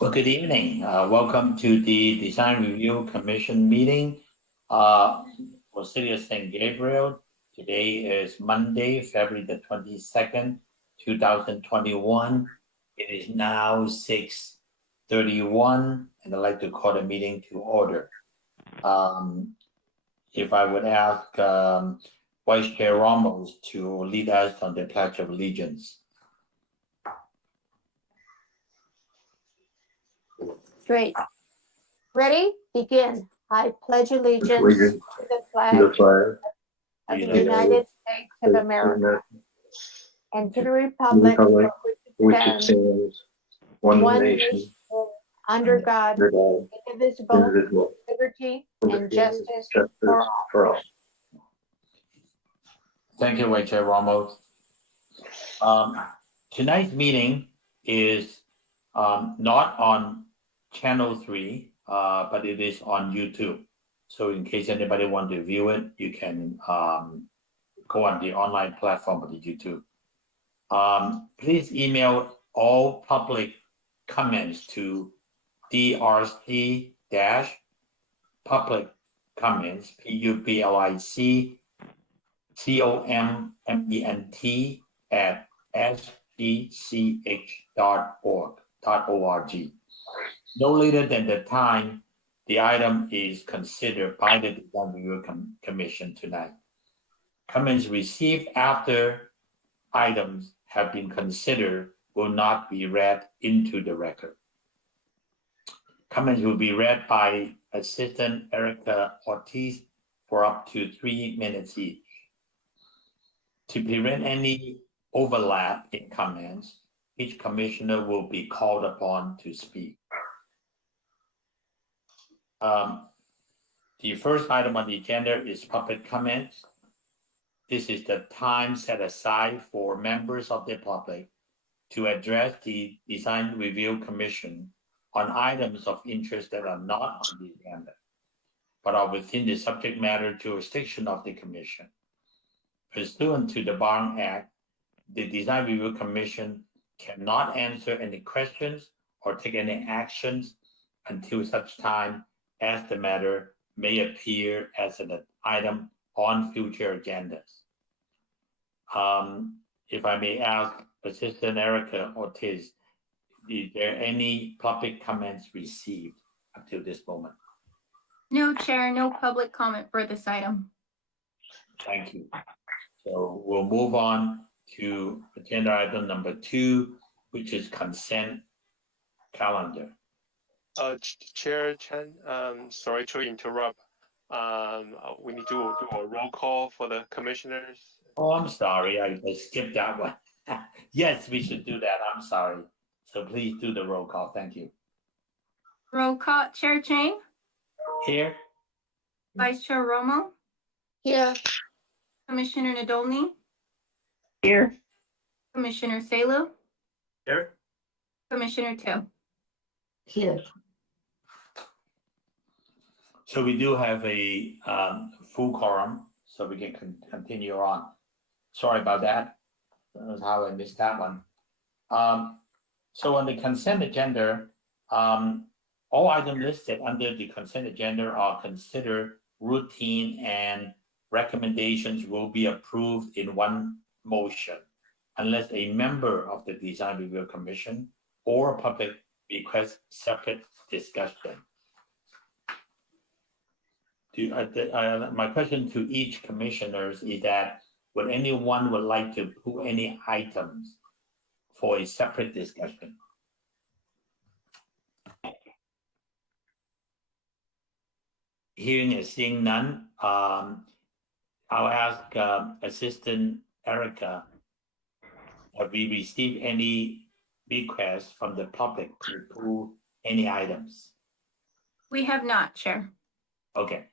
Well, good evening. Welcome to the Design Review Commission meeting for City of San Gabriel. Today is Monday, February the 22nd, 2021. It is now 6:31, and I'd like to call the meeting to order. If I would ask Vice Chair Ramos to lead us on the Pledge of Allegiance. Great. Ready? Begin. I pledge allegiance Allegiance to the to flag the flag of the United United States of America and to the republic for Republic, which which it it stands, stands, one one nation, nation, under God, under God, indivisible, indivisible, liberty, with and justice justice for all. for all. Thank you, Vice Chair Ramos. Tonight's meeting is not on Channel 3, but it is on YouTube. So in case anybody want to view it, you can go on the online platform of the YouTube. Please email all public comments to DRC-public comments, PUBLIC COMMENT@sgch.org. No later than the time the item is considered by the Design Review Commission tonight. Comments received after items have been considered will not be read into the record. Comments will be read by Assistant Erica Ortiz for up to 3 minutes each. To prevent any overlap in comments, each commissioner will be called upon to speak. The first item on the agenda is public comments. This is the time set aside for members of the public to address the Design Review Commission on items of interest that are not on the agenda, but are within the subject matter jurisdiction of the commission. Pursuant to the Bran Act, the Design Review Commission cannot answer any questions or take any actions until such time as the matter may appear as an item on future agendas. If I may ask Assistant Erica Ortiz, is there any public comments received up to this moment? No, Chair, no public comment for this item. Thank you. So we'll move on to agenda item number 2, which is consent calendar. Chair Chen, sorry to interrupt. We need to do a roll call for the commissioners. Oh, I'm sorry, I skipped that one. Yes, we should do that. I'm sorry. So please do the roll call. Thank you. Roll call, Chair Chang, Here, Vice Chair Romo, Here. Commissioner Nadolny, Here. Commissioner Salu, here. Commissioner Tu. Here. So we do have a full quorum, so we can continue on. Sorry about that. That was how I missed that one. So on the consent agenda, all items listed under the consent agenda are considered routine and recommendations will be approved in one motion unless a member of the Design Review Commission or public requests separate discussion. My question to each commissioners is that would anyone would like to pull any items for a separate discussion? Hearing and seeing none, I'll ask Assistant Erica, have we received any requests from the public to pull any items? We have not, Chair. Okay,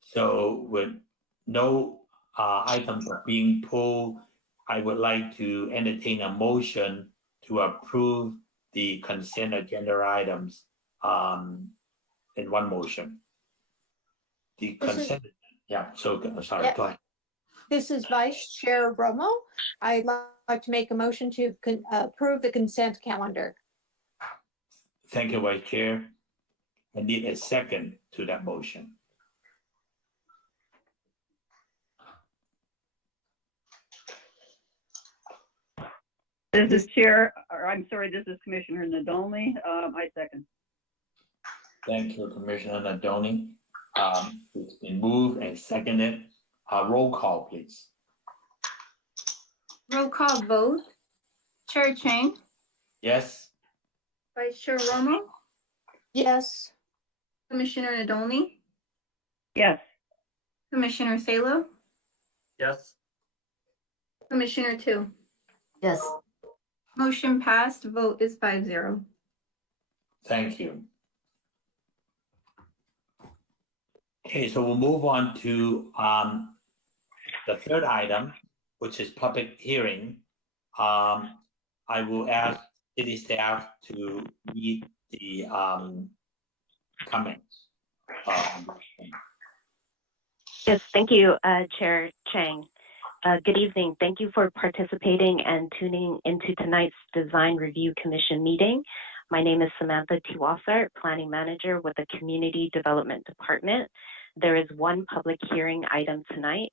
so with no items are being pulled, I would like to entertain a motion to approve the consent agenda items in one motion. The consent, yeah, so, sorry, Yeah. go ahead. This is Vice Chair Romo. I'd like to make a motion to approve the consent calendar. Thank you, Vice Chair. I need a second to that motion. This is Chair, or I'm sorry, this is Commissioner Nadolny. I second. Thank you, Commissioner Nadoni. It's been moved and seconded. Roll call, please. Roll call vote. Chair Chang, Yes? Vice Chair Romo, Yes. Commissioner Nadolny, Yes. Commissioner Salo, Yes. Commissioner Tu. Yes. Motion passed. Vote is 5-0. Thank you. Okay, so we'll move on to the third item, which is public hearing. I will ask city staff to read the comments. Yes, thank you, Chair Chang. Good evening. Thank you for participating and tuning into tonight's Design Review Commission meeting. My name is Samantha Tiwasar, Planning Manager with the Community Development Department. There is one public hearing item tonight.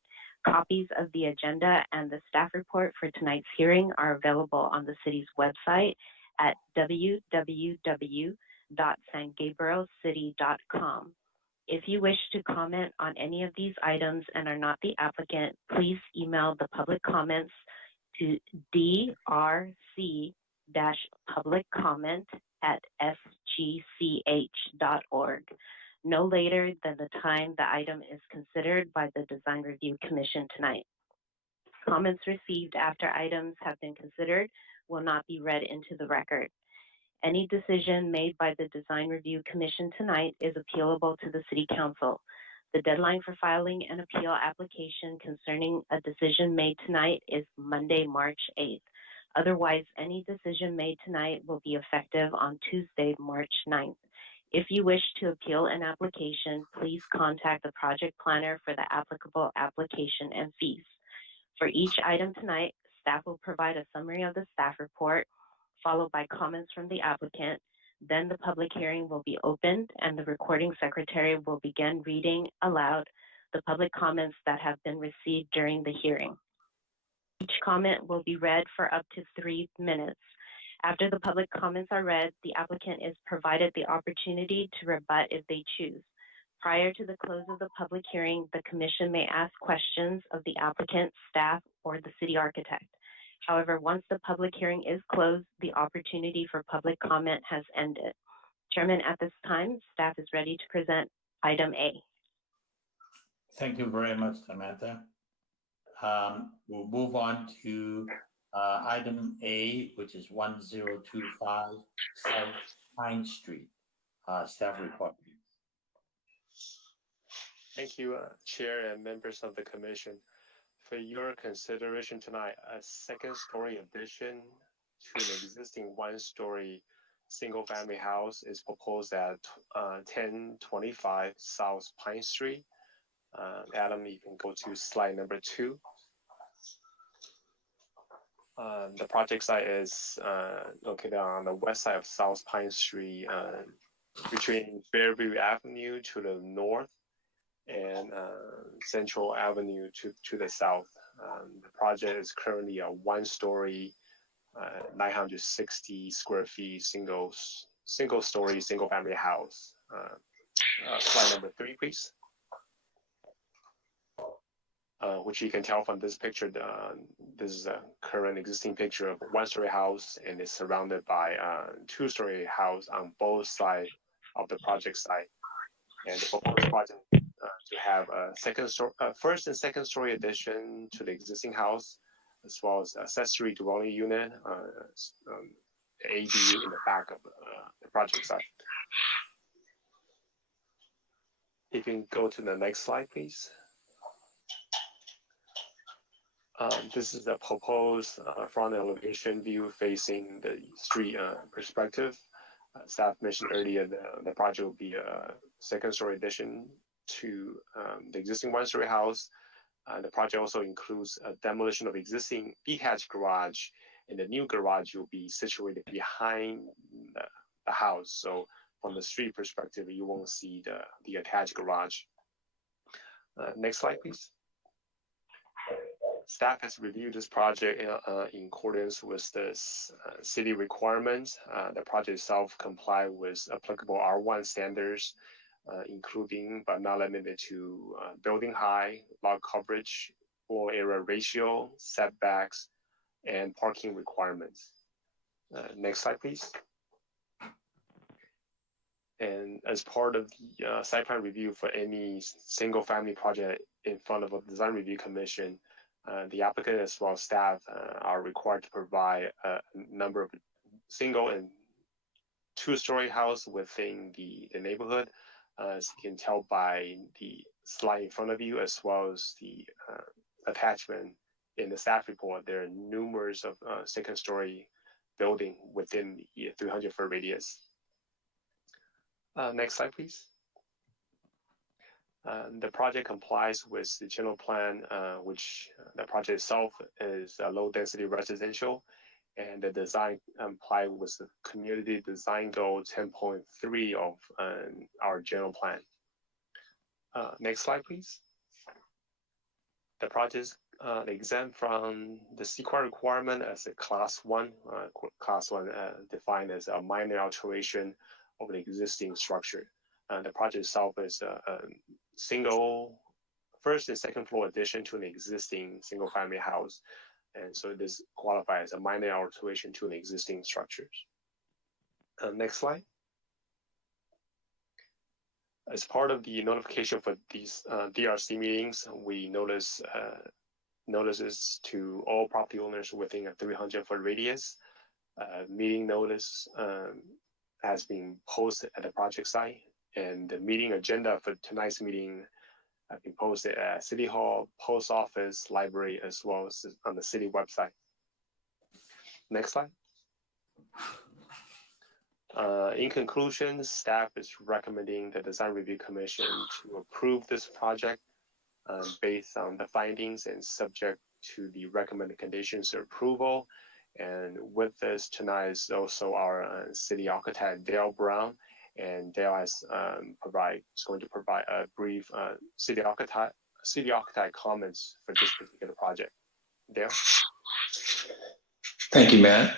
Copies of the agenda and the staff report for tonight's hearing are available on the city's website at www.sangabrielcity.com. If you wish to comment on any of these items and are not the applicant, please email the public comments to drc-publiccomment@sgch.org, no later than the time the item is considered by the Design Review Commission tonight. Comments received after items have been considered will not be read into the record. Any decision made by the Design Review Commission tonight is appealable to the City Council. The deadline for filing an appeal application concerning a decision made tonight is Monday, March 8th. Otherwise, any decision made tonight will be effective on Tuesday, March 9th. If you wish to appeal an application, please contact the project planner for the applicable application and fees. For each item tonight, staff will provide a summary of the staff report, followed by comments from the applicant. Then the public hearing will be opened and the recording secretary will begin reading aloud the public comments that have been received during the hearing. Each comment will be read for up to 3 minutes. After the public comments are read, the applicant is provided the opportunity to rebut if they choose. Prior to the close of the public hearing, the commission may ask questions of the applicant, staff, or the city architect. However, once the public hearing is closed, the opportunity for public comment has ended. Chairman, at this time, staff is ready to present item A. Thank you very much, Samantha. We'll move on to item A, which is 1025 South Pine Street. Staff report. Thank you, Chair and members of the Commission. For your consideration tonight, a second-story addition to an existing one-story single-family house is proposed at 1025 South Pine Street. Adam, you can go to slide number 2. The project site is located on the west side of South Pine Street, between Fairview Avenue to the north and Central Avenue to the south. The project is currently a one-story, 960 square feet, single-story, single-family house. Slide number 3, please. Which you can tell from this picture, this is a current existing picture of a one-story house, and it's surrounded by a two-story house on both sides of the project site. And the proposed project to have a first and second story addition to the existing house, as well as accessory dwelling unit, ADU in the back of the project site. You can go to the next slide, please. This is the proposed front elevation view facing the street perspective. Staff mentioned earlier the project will be a second story addition to the existing one-story house. The project also includes a demolition of existing detached garage, and the new garage will be situated behind a house. So from the street perspective, you won't see the attached garage. Next slide, please. Staff has reviewed this project in accordance with the city requirements. The project itself complies with applicable R1 standards, including but not limited to building height, lot coverage, floor area ratio, setbacks, and parking requirements. Next slide, please. And as part of the site plan review for any single family project in front of a design review commission, the applicant as well as staff are required to provide a number of single and two-story house within the neighborhood. As you can tell by the slide in front of you, as well as the attachment in the staff report, there are numerous of second-story building within the 300-foot radius. Next slide, please. The project complies with the general plan, which the project itself is a low-density residential, and the design complies with the community design goal 10.3 of our general plan. Next slide, please. The project is exempt from the CEQA requirement as a class 1. Class 1 defined as a minor alteration of the existing structure. The project itself is a single first and second floor addition to an existing single family house. And so this qualifies as a minor alteration to an existing structures. Next slide. As part of the notification for these DRC meetings, we notices to all property owners within a 300-foot radius. Meeting notice has been posted at the project site, and the meeting agenda for tonight's meeting have been posted at City Hall, Post Office, Library, as well as on the city website. Next slide. In conclusion, staff is recommending the Design Review Commission to approve this project based on the findings and subject to the recommended conditions of approval. And with this, tonight is also our city architect, Dale Brown, and Dale is going to provide a brief city architect comments for this particular project. Dale? Thank you, Matt.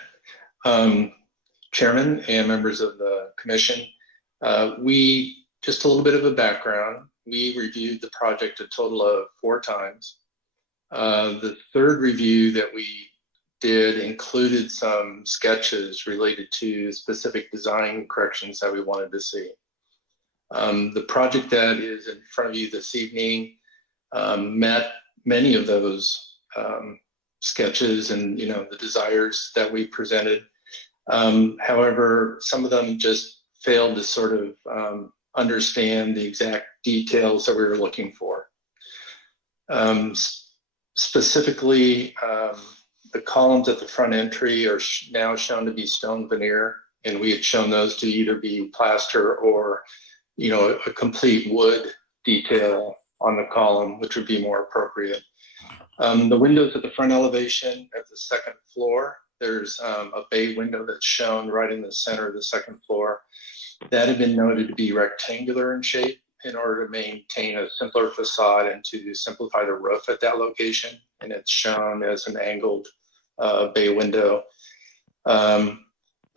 Chairman and members of the commission, just a little bit of a background. We reviewed the project a total of 4 times. The third review that we did included some sketches related to specific design corrections that we wanted to see. The project that is in front of you this evening met many of those sketches and the desires that we presented. However, some of them just failed to sort of understand the exact details that we were looking for. Specifically, the columns at the front entry are now shown to be stone veneer, and we had shown those to either be plaster or, a complete wood detail on the column, which would be more appropriate. The windows at the front elevation at the second floor, there's a bay window that's shown right in the center of the second floor. That had been noted to be rectangular in shape in order to maintain a simpler facade and to simplify the roof at that location. And it's shown as an angled bay window. The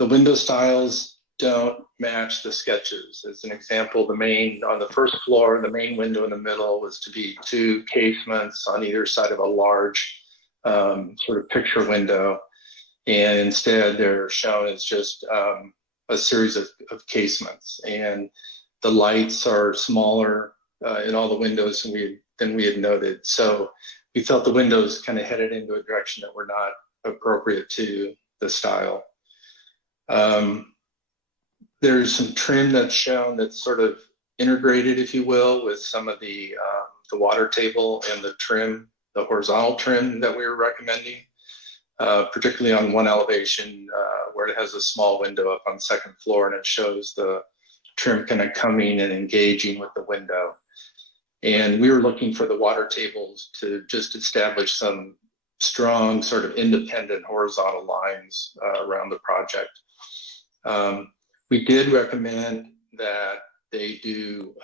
window styles don't match the sketches. As an example, on the first floor, the main window in the middle was to be 2 casements on either side of a large sort of picture window. And instead they're shown as just a series of casements. And the lights are smaller in all the windows than we had noted. So we felt the windows kind of headed into a direction that were not appropriate to the style. There's some trim that's shown that's sort of integrated, if you will, with some of the water table and the trim, the horizontal trim that we were recommending, particularly on one elevation where it has a small window up on second floor, and it shows the trim kind of coming and engaging with the window. And we were looking for the water tables to just establish some strong sort of independent horizontal lines around the project. We did recommend that they do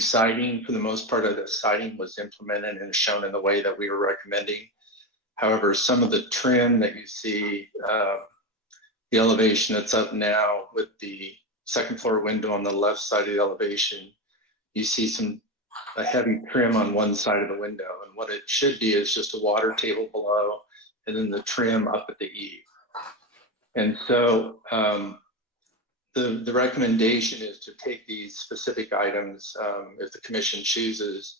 siding. For the most part of the siding was implemented and shown in the way that we were recommending. However, some of the trim that you see, the elevation that's up now with the second floor window on the left side of the elevation, you see a heavy trim on one side of the window. And what it should be is just a water table below and then the trim up at the eave. And so the recommendation is to take these specific items if the commission chooses.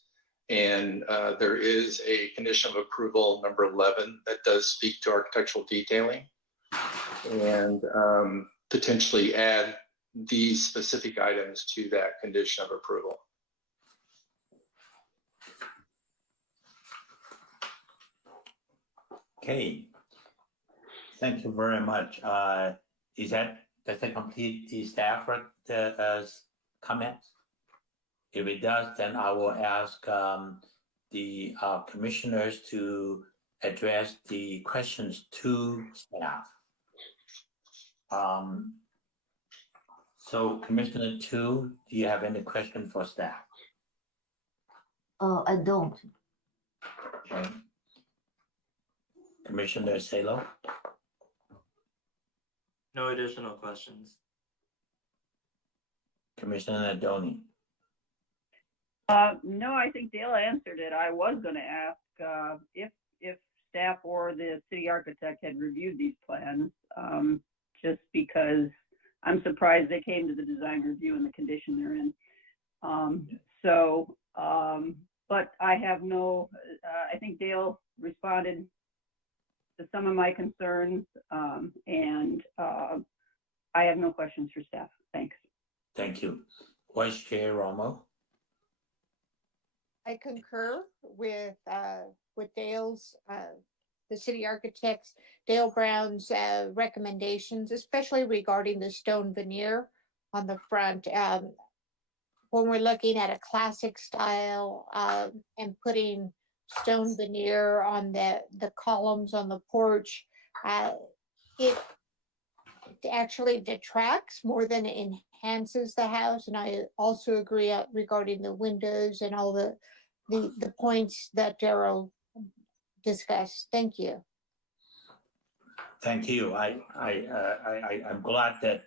And there is a condition of approval, number 11, that does speak to architectural detailing and potentially add these specific items to that condition of approval. Okay, thank you very much. Does that complete the staff comments? If it does, then I will ask the commissioners to address the questions to staff. So Commissioner Tu, do you have any question for staff? I don't. Okay. Commissioner Salo? No additional questions. Commissioner Nadoni? No, I think Dale answered it. I was going to ask if staff or the city architect had reviewed these plans, just because I'm surprised they came to the design review in the condition they're in. But I have no, I think Dale responded to some of my concerns, and I have no questions for staff. Thanks. Thank you. Vice Chair Romo? I concur with Dale's, the city architect's, Dale Brown's recommendations, especially regarding the stone veneer on the front. When we're looking at a classic style and putting stone veneer on the columns on the porch, it actually detracts more than it enhances the house. And I also agree regarding the windows and all the points that Darryl discussed. Thank you. Thank you. I'm glad that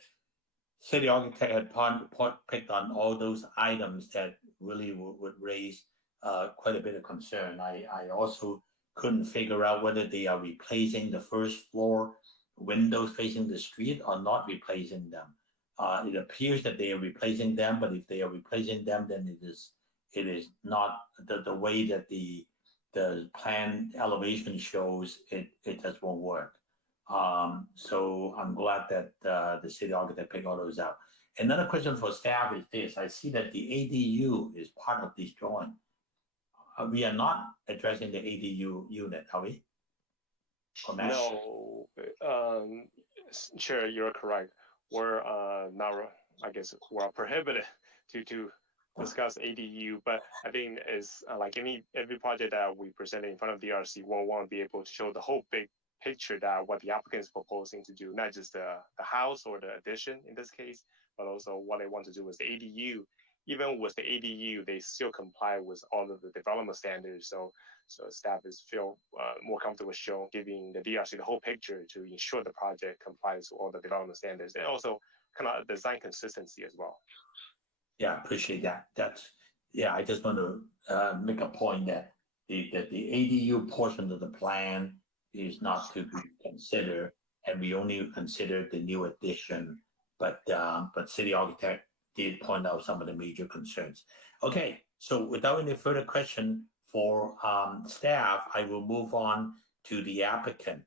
city architect had picked on all those items that really would raise quite a bit of concern. I also couldn't figure out whether they are replacing the first floor windows facing the street or not replacing them. It appears that they are replacing them, but if they are replacing them, then it is not the way that the plan elevation shows. It just won't work. So I'm glad that the city architect picked all those out. Another question for staff is this: I see that the ADU is part of this drawing. We are not addressing the ADU unit, are we? No, Chair, you're correct. We're not, I guess, we're prohibited to discuss ADU, but I think it's like every project that we present in front of DRC, we'll want to be able to show the whole big picture that what the applicant is proposing to do, not just the house or the addition in this case, but also what they want to do with the ADU. Even with the ADU, they still comply with all of the development standards. So staff feel more comfortable giving the DRC the whole picture to ensure the project complies with all the development standards, and also kind of design consistency as well. Yeah, appreciate that. I just want to make a point that the ADU portion of the plan is not to be considered, and we only consider the new addition. But city architect did point out some of the major concerns. Okay, so without any further question for staff, I will move on to the applicant.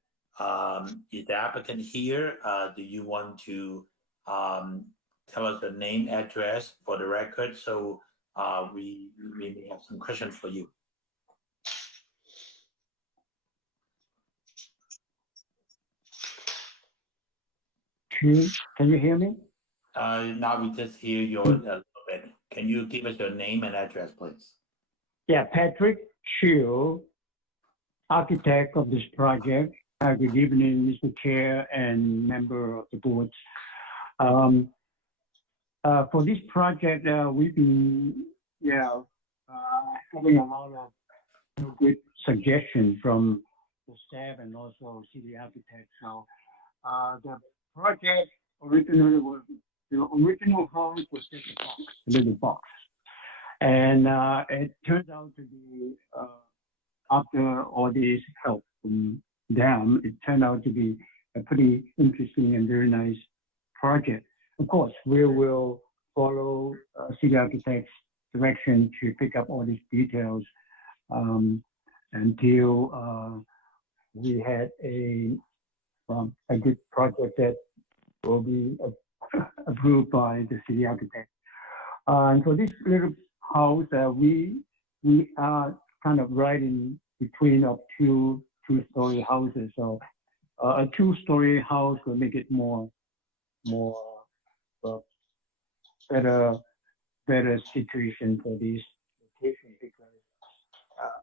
Is the applicant here? Do you want to tell us the name, address for the record, so we may have some questions for you? Can you hear me? Now we just hear you a little bit. Can you give us your name and address, please? Yeah, Patrick Chiu, architect of this project. Good evening, Mr. Chair and member of the board. Um, for this project, we've been, having a lot of good suggestions from the staff and also city architect. So the project originally was, the original house was just a box, a little box. And it turns out to be, after all this help from them, it turned out to be a pretty interesting and very nice project. Of course, we will follow city architect's direction to pick up all these details until we had a good project that will be approved by the city architect. And for this little house, we are kind of right in between of two-story houses. So a two-story house will make it more better situation for this location because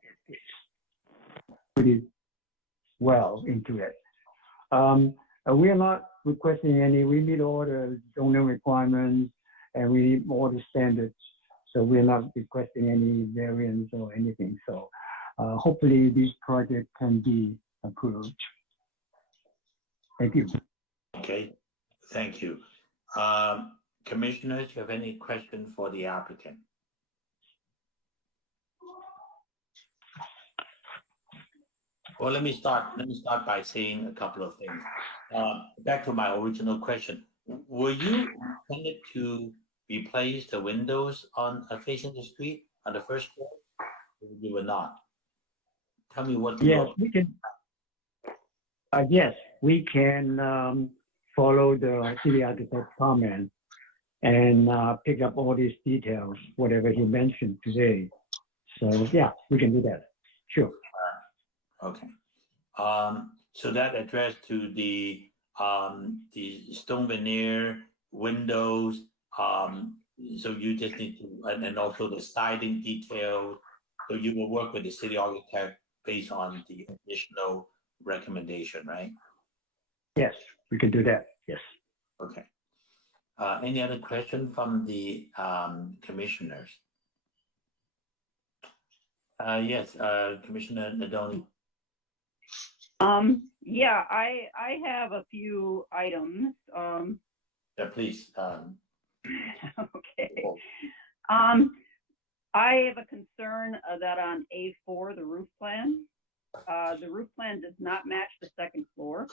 it fits pretty well into it. We are not requesting any. We meet all the zoning requirements and we meet all the standards. So we're not requesting any variance or anything. So hopefully this project can be approved. Thank you. Okay, thank you. Commissioners, do you have any question for the applicant? Well, let me start by saying a couple of things. Back to my original question. Were you intended to replace the windows on facing the street on the first floor? Or you were not? Tell me what. Yes, we can. Yes, we can follow the city architect's comment and pick up all these details, whatever he mentioned today. So yeah, we can do that. Sure. Okay. So that address to the stone veneer windows. So you just need to, and also the styling details. So you will work with the city architect based on the additional recommendation, right? Yes, we can do that. Yes. Okay. Any other question from the commissioners? Yes, Commissioner Nadoni. Yeah, I have a few items. Yeah, please. Okay. I have a concern that on A4, the roof plan does not match the second floor.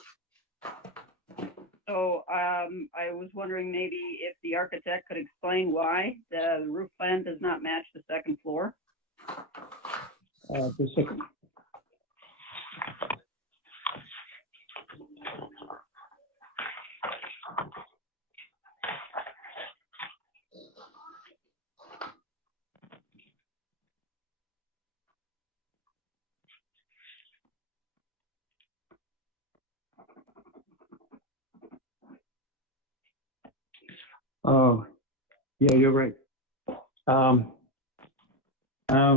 So I was wondering maybe if the architect could explain why the roof plan does not match the second floor. The second. Oh, yeah, you're right.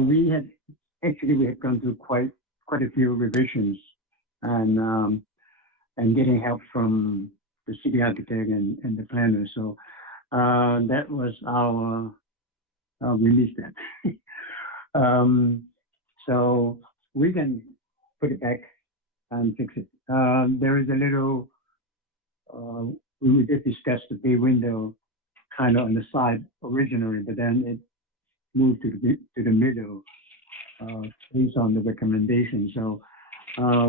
We had gone through quite a few revisions and getting help from the city architect and the planner. So that was we missed that. So we can put it back and fix it. There is a little, we just discussed the bay window kind of on the side originally, but then it moved to the middle based on the recommendation. So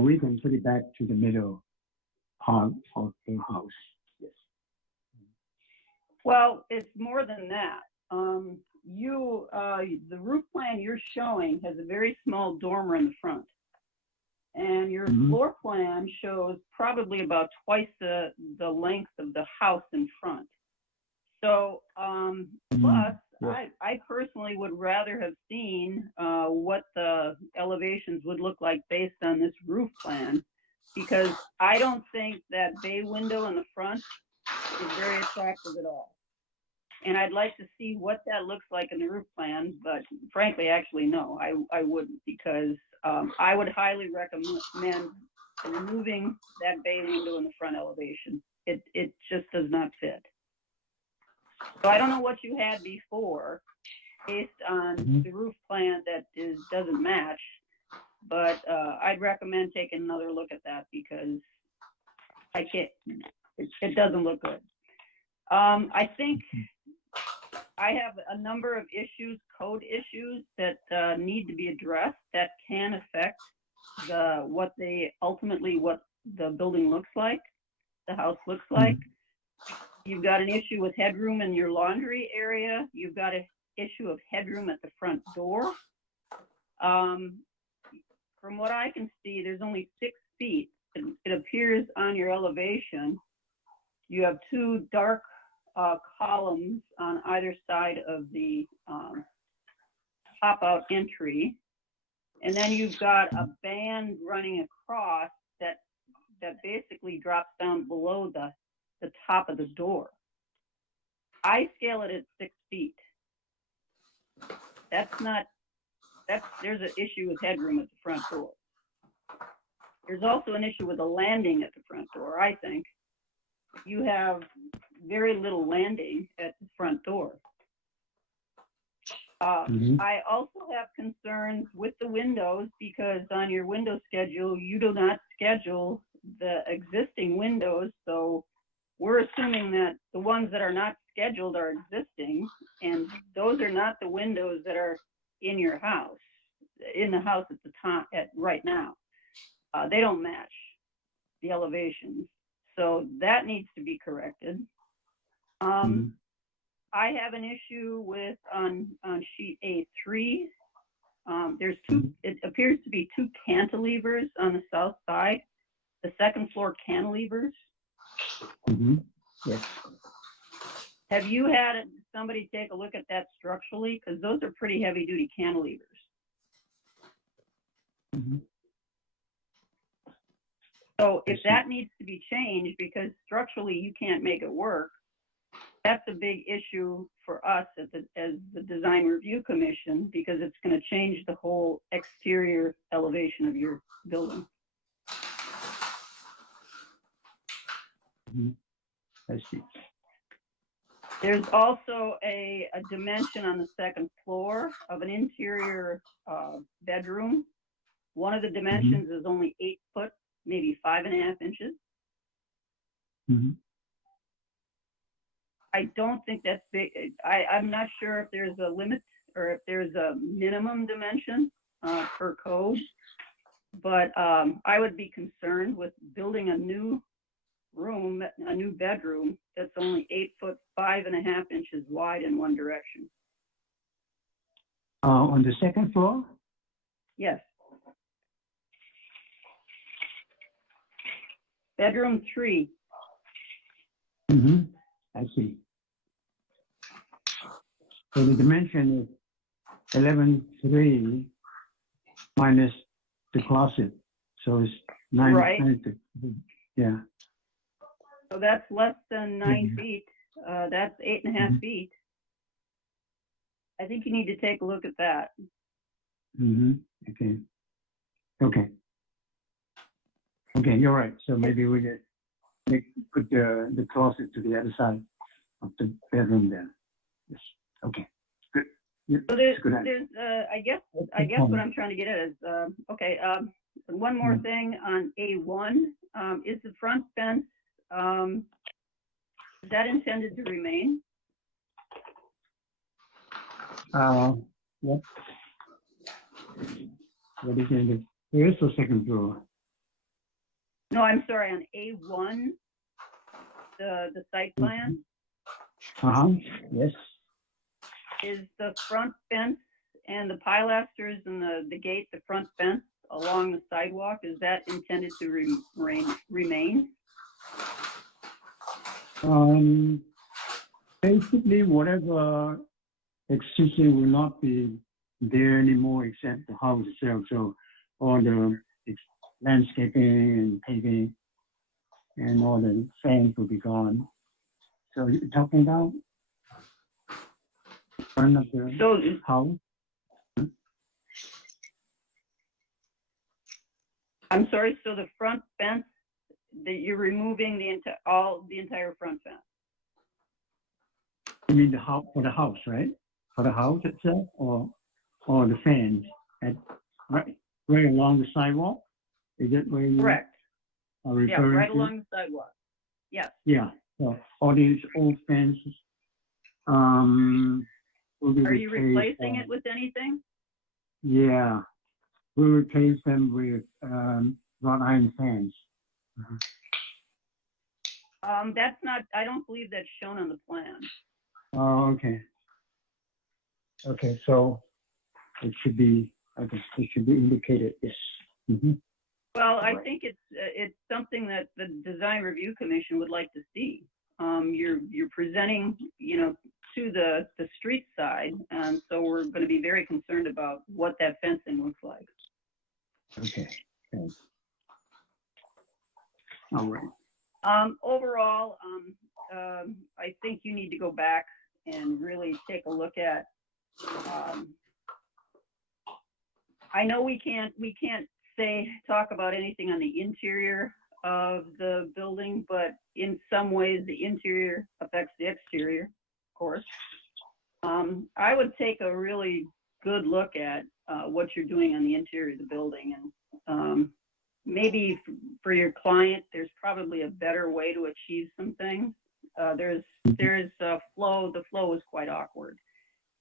we can put it back to the middle part of the house. Yes. Well, it's more than that. The roof plan you're showing has a very small dormer in the front. And your floor plan shows probably about twice the length of the house in front. So, plus, I personally would rather have seen what the elevations would look like based on this roof plan, because I don't think that bay window in the front is very attractive at all. And I'd like to see what that looks like in the roof plan, but frankly, actually, no, I wouldn't, because I would highly recommend removing that bay window in the front elevation. It just does not fit. So I don't know what you had before based on Mhm. the roof plan that doesn't match, but I'd recommend taking another look at that because I can't, it doesn't look good. I think I have a number of issues, code issues that need to be addressed that can affect what the building looks like, the house looks like. You've got an issue with headroom in your laundry area. You've got an issue of headroom at the front door. From what I can see, there's only 6 feet. It appears on your elevation. You have 2 dark columns on either side of the pop-out entry. And then you've got a band running across that basically drops down below the top of the door. I scale it at 6 feet. There's an issue with headroom at the front door. There's also an issue with the landing at the front door, I think. You have very little landing at the front door. I also have concerns with the windows because on your window schedule, you do not schedule the existing windows. So we're assuming that the ones that are not scheduled are existing, and those are not the windows that are in your house, in the house at the time, right now. They don't match the elevations. So that needs to be corrected. I have an issue with on sheet A3. There's 2, it appears to be 2 cantilevers on the south side, the second floor cantilevers. Yes. Have you had somebody take a look at that structurally? Because those are pretty heavy duty cantilevers. So if that needs to be changed because structurally you can't make it work, that's a big issue for us as the Design Review Commission because it's going to change the whole exterior elevation of your building. I see. There's also a dimension on the second floor of an interior bedroom. One of the dimensions is only 8 foot, maybe 5.5 inches. I don't think that's big. I'm not sure if there's a limit or if there's a minimum dimension per code, but I would be concerned with building a new room, a new bedroom that's only 8 foot, 5.5 inches wide in one direction. On the second floor? Yes. Bedroom 3. I see. So the dimension is 11.3 minus the closet. So it's 9. Right. Yeah. So that's less than 9 feet. That's 8.5 feet. I think you need to take a look at that. Okay. Okay, you're right. So maybe we put the closet to the other side of the bedroom there. Yes. Okay. Good. Yeah, So there's good idea. I guess what I'm trying to get at is, okay, one more thing on A1, is the front fence, is that intended to remain? What? What is in the first or second floor? No, I'm sorry, on A1, the site plan, Yes. is the front fence and the pilasters and the gate, the front fence along the sidewalk, is that intended to remain? Basically, whatever existing will not be there anymore except the house itself. So all the landscaping and paving and all the fence will be gone. So you're talking about front of the house? I'm sorry, so the front fence, that you're removing the entire front fence? You mean the house, for the house, right? For the house itself, or the fence at right along the sidewalk? Is that where you Correct. are Yeah, referring right to? along the sidewalk. Yes. Yeah. So all these old fences, will be Are you replaced, replacing it with anything? Yeah, we'll replace them with wrought iron fence. That's not, I don't believe that's shown on the plan. Oh, okay. Okay, so it should be, it should be indicated, yes. Mhm. Well, I Right. think it's something that the Design Review Commission would like to see. You're presenting, to the street side, and so we're going to be very concerned about what that fencing looks like. Okay. All right. Overall, I think you need to go back and really take a look at. I know we can't talk about anything on the interior of the building, but in some ways the interior affects the exterior, of course. I would take a really good look at what you're doing on the interior of the building, and maybe for your client, there's probably a better way to achieve some things. There's a flow. The flow is quite awkward,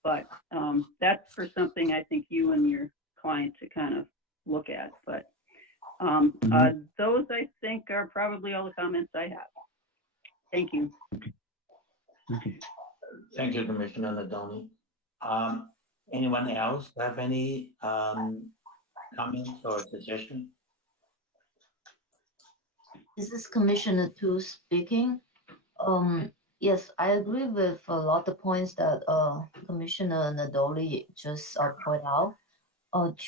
but that's for something I think you and your client to kind of look at. But those I think are probably all the comments I have. Thank you. Okay. Thank you, Commissioner Nadoni. Anyone else have any comments or suggestions? This is Commissioner Tu speaking. Yes, I agree with a lot of points that Commissioner Nadoli just pointed out.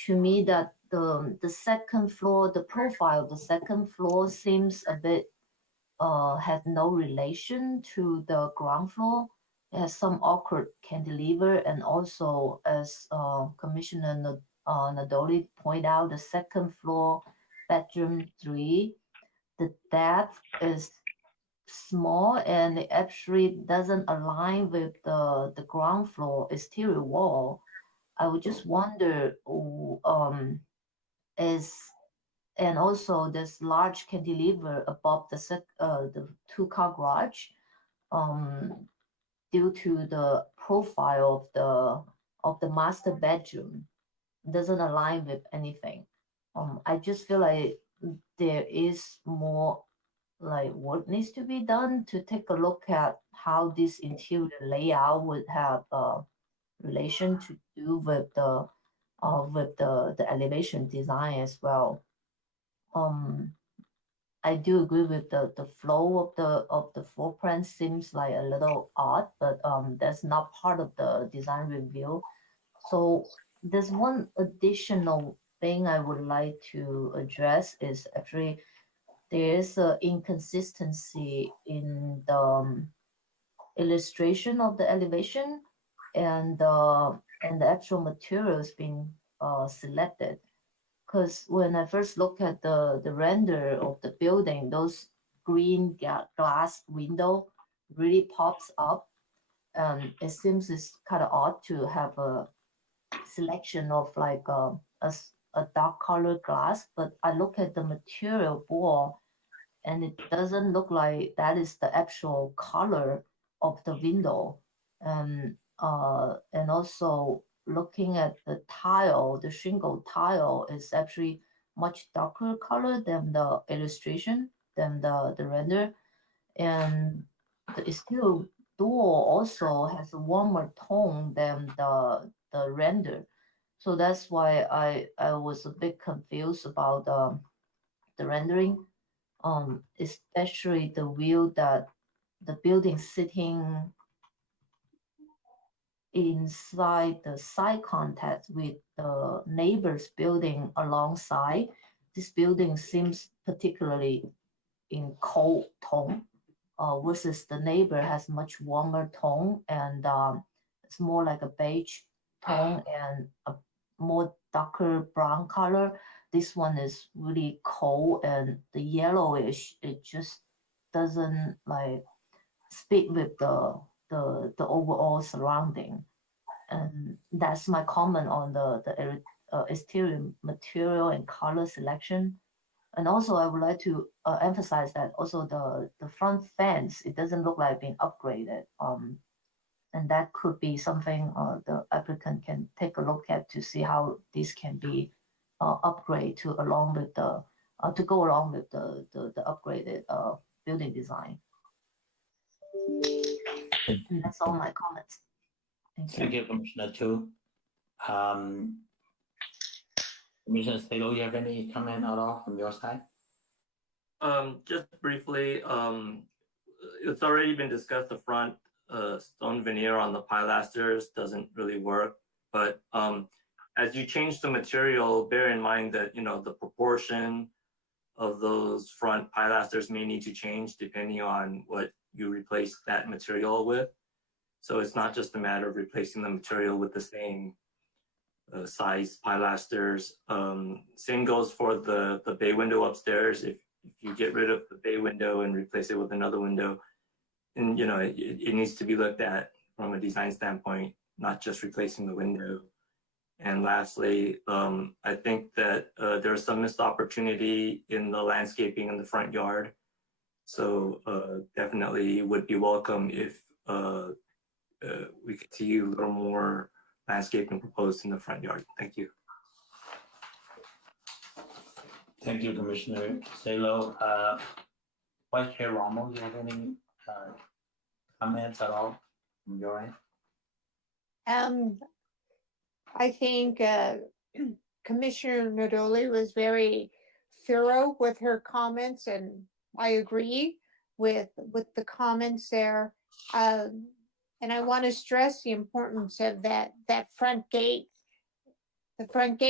To me, that the second floor, the profile of the second floor seems a bit has no relation to the ground floor. It has some awkward cantilever, and also as Commissioner Nadoli pointed out, the second floor, bedroom 3, the depth is small and it actually doesn't align with the ground floor exterior wall. I would just wonder, and also this large cantilever above the 2-car garage, due to the profile of the master bedroom, doesn't align with anything. I just feel like there is more like work needs to be done to take a look at how this interior layout would have relation to do with the elevation design as well. I do agree with the flow of the floor plan seems like a little odd, but that's not part of the design review. So there's one additional thing I would like to address is actually there is an inconsistency in the illustration of the elevation and the actual materials being selected. Because when I first look at the render of the building, those green glass window really pops up, and it seems it's kind of odd to have a selection of like a dark color glass. But I look at the material wall, and it doesn't look like that is the actual color of the window. And also looking at the tile, the shingle tile is actually much darker color than the illustration, than the render. And the exterior door also has a warmer tone than the render. So that's why I was a bit confused about the rendering. Especially the view that the building sitting inside the side contact with the neighbor's building alongside. This building seems particularly in cold tone, versus the neighbor has much warmer tone, and it's more like a beige tone and a more darker brown color. This one is really cold, and the yellowish, it just doesn't like speak with the the overall surrounding. And that's my comment on the exterior material and color selection. And also, I would like to emphasize that also the front fence, it doesn't look like being upgraded. And that could be something the applicant can take a look at to see how this can be upgrade to along with the to go along with the upgraded building design. And that's all my comments. Thank you, Commissioner Tu. Commissioner Stalo, you have any comment at all from your side? Just briefly, it's already been discussed. The front stone veneer on the pilasters doesn't really work, but as you change the material, bear in mind that the proportion of those front pilasters may need to change depending on what you replace that material with. So it's not just a matter of replacing the material with the same size pilasters. Same goes for the bay window upstairs. If you get rid of the bay window and replace it with another window, and it needs to be looked at from a design standpoint, not just replacing the window. And lastly, I think that there's some missed opportunity in the landscaping in the front yard. So definitely would be welcome if we could see a little more landscaping proposed in the front yard. Thank you. Thank you, Commissioner Stalo. Vice Chair Rommel, do you have any comments at all from your end? I think Commissioner Nadoli was very thorough with her comments, and I agree with the comments there. And I want to stress the importance of that front gate, the front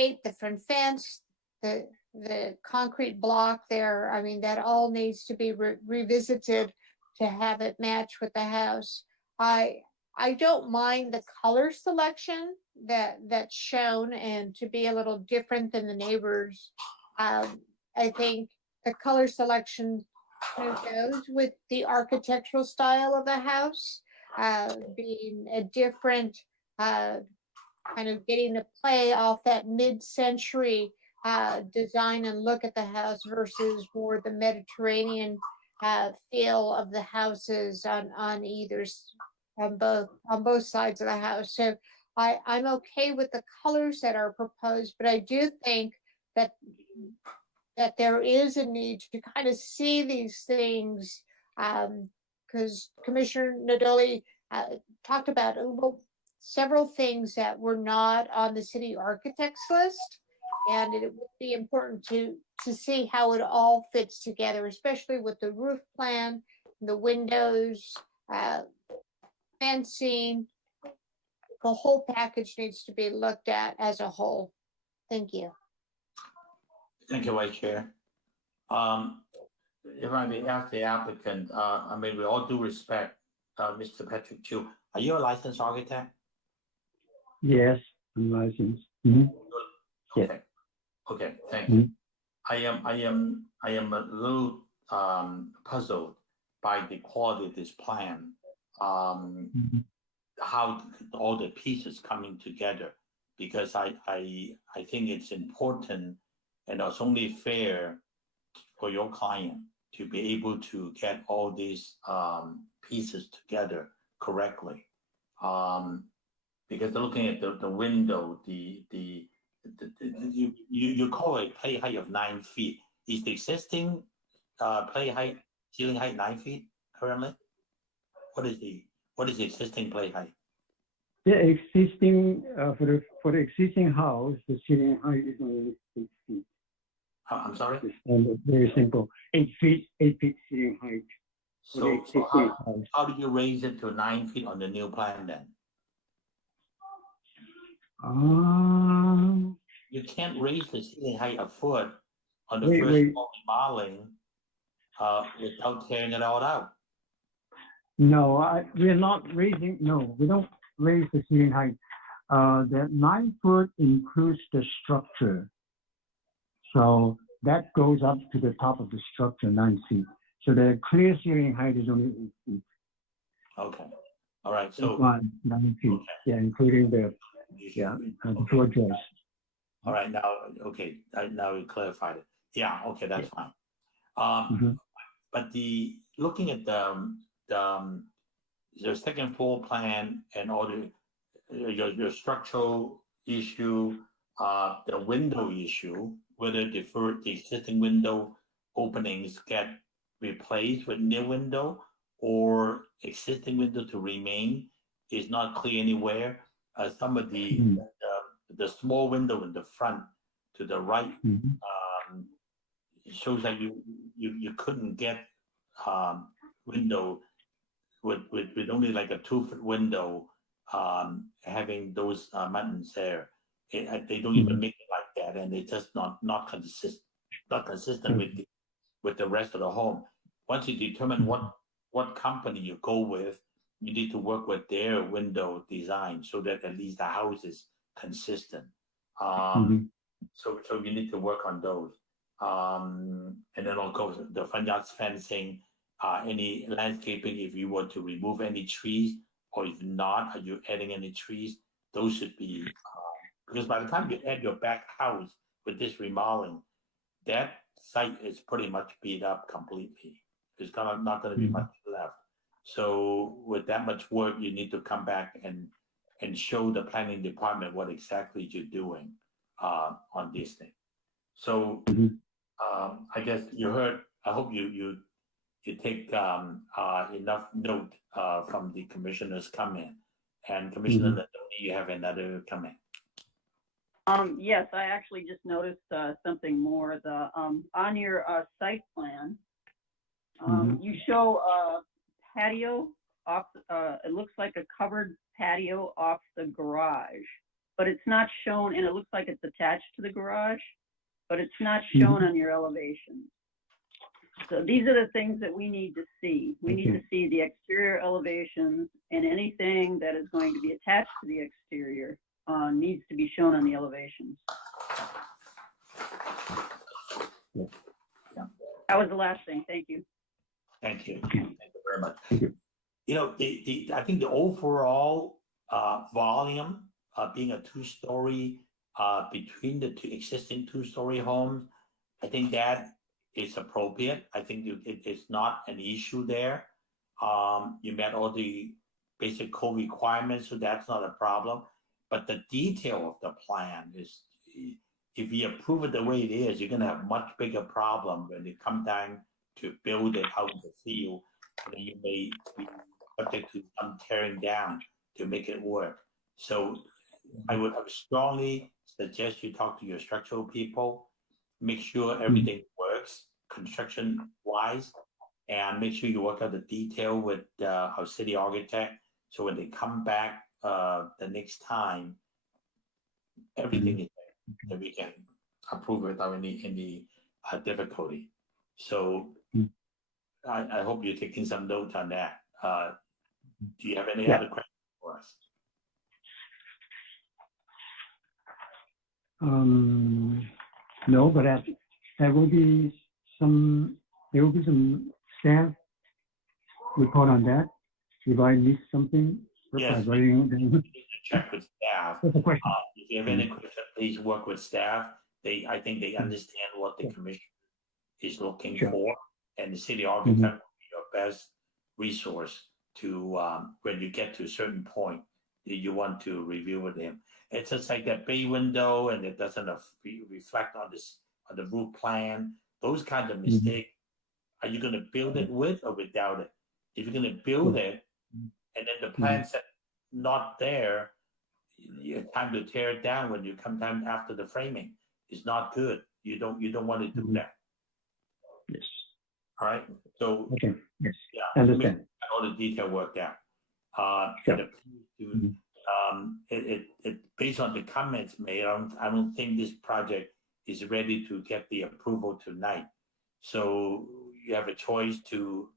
fence, the concrete block there. I mean, that all needs to be revisited to have it match with the house. I don't mind the color selection that's shown and to be a little different than the neighbors. I think the color selection kind of goes with the architectural style of the house, being a different kind of getting to play off that mid-century design and look at the house versus more the Mediterranean feel of the houses on both sides of the house. So I'm okay with the colors that are proposed, but I do think that there is a need to kind of see these things, because Commissioner Nadoli talked about several things that were not on the city architect's list, and it would be important to see how it all fits together, especially with the roof plan, the windows, fencing. The whole package needs to be looked at as a whole. Thank you. Thank you, Vice Chair. If I may ask the applicant, I mean, with all due respect, Mr. Patrick Chu, are you a licensed architect? Yes, I'm licensed. Mm-hmm. Okay. Yeah. Okay, thank you. I am a little puzzled by the quality of this plan. How all the pieces coming together, because I think it's important and it's only fair for your client to be able to get all these pieces together correctly. Because looking at the window, you call it play height of 9 feet. Is the existing ceiling height 9 feet currently? What is the existing play height? The existing for the existing house, the ceiling height is only 8 feet. I'm sorry? It's very simple. 8 feet ceiling height. So how do you raise it to 9 feet on the new plan then? You can't raise the ceiling height a foot on the first floor remodeling without tearing it all out. No, we're not raising. No, we don't raise the ceiling height. The 9 foot includes the structure. So that goes up to the top of the structure, 9 feet. So the clear ceiling height is only 8 feet. Okay. All right, so, one, 9 feet, yeah, including the floor joists. all right, now, okay, now we clarified it. Yeah, okay, that's fine. Mhm. But looking at the second floor plan and all your structural issue, the window issue, whether the existing window openings get replaced with new window or existing window to remain is not clear anywhere. Some of the small window in the front to the right Mhm. shows that you couldn't get window with only like a 2 foot window having those buttons there. They don't even make it like that, and it's just not consistent with the rest of the home. Once you determine what company you go with, you need to work with their window design so that at least the house is consistent. So you need to work on those. And then of course the front yard fencing, any landscaping, if you were to remove any trees, or if not, are you adding any trees? Those should be, because by the time you add your back house with this remodeling, that site is pretty much beat up completely. There's not gonna be much left. So with that much work, you need to come back and show the planning department what exactly you're doing on this thing. So I guess you heard. I hope you take enough note from the commissioner's comment. And Commissioner Nadoni, you have another comment. Yes, I actually just noticed something more. The on your site plan, you show a patio off. It looks like a covered patio off the garage, but it's not shown, and it looks like it's attached to the garage, but it's not shown on your elevation. So these are the things that we need to see. We need to see the exterior elevations, and anything that is going to be attached to the exterior needs to be shown on the elevations. That was the last thing. Thank you. Thank you. Thank you very much. You know, I think the overall volume being a 2-story between the two existing 2-story homes, I think that is appropriate. I think it's not an issue there. You met all the basic code requirements, so that's not a problem. But the detail of the plan is, if you approve it the way it is, you're going to have much bigger problem when it comes time to build it out in the field. And then you may be subject to some tearing down to make it work. So I would strongly suggest you talk to your structural people, make sure everything works construction wise, and make sure you work out the detail with our city architect. So when they come back the next time, everything is there that we can approve without any difficulty. So I hope you're taking some notes on that. Do you have any other questions for us? No, but there will be some staff report on that. If I miss something, Yes, I we need to check with staff. That's a question. If you have any questions, please work with staff. I think they understand what the commission is looking for, and the city architect will be your best resource to when you get to a certain point that you want to review with him. It's just like that bay window, and it doesn't reflect on the roof plan. Those kinds of mistakes. Are you going to build it with or without it? If you're going to build it, and then the plan set not there, it's time to tear it down when you come time after the framing. It's not good. You don't want to do that. Yes. All right. So yes, yeah, understand. All the detail worked out. It based on the comments made, I don't think this project is ready to get the approval tonight. So you have a choice to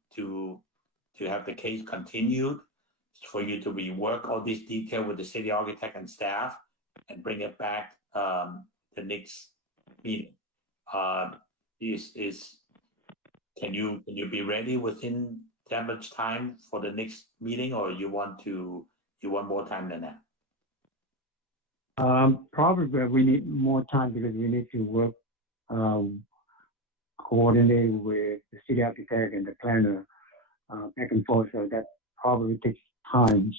have the case continued, for you to rework all this detail with the city architect and staff and bring it back the next meeting. Can you be ready within that much time for the next meeting, or you want more time than that? Probably we need more time because we need to work, coordinate with the city architect and the planner, back and forth. So that probably takes time.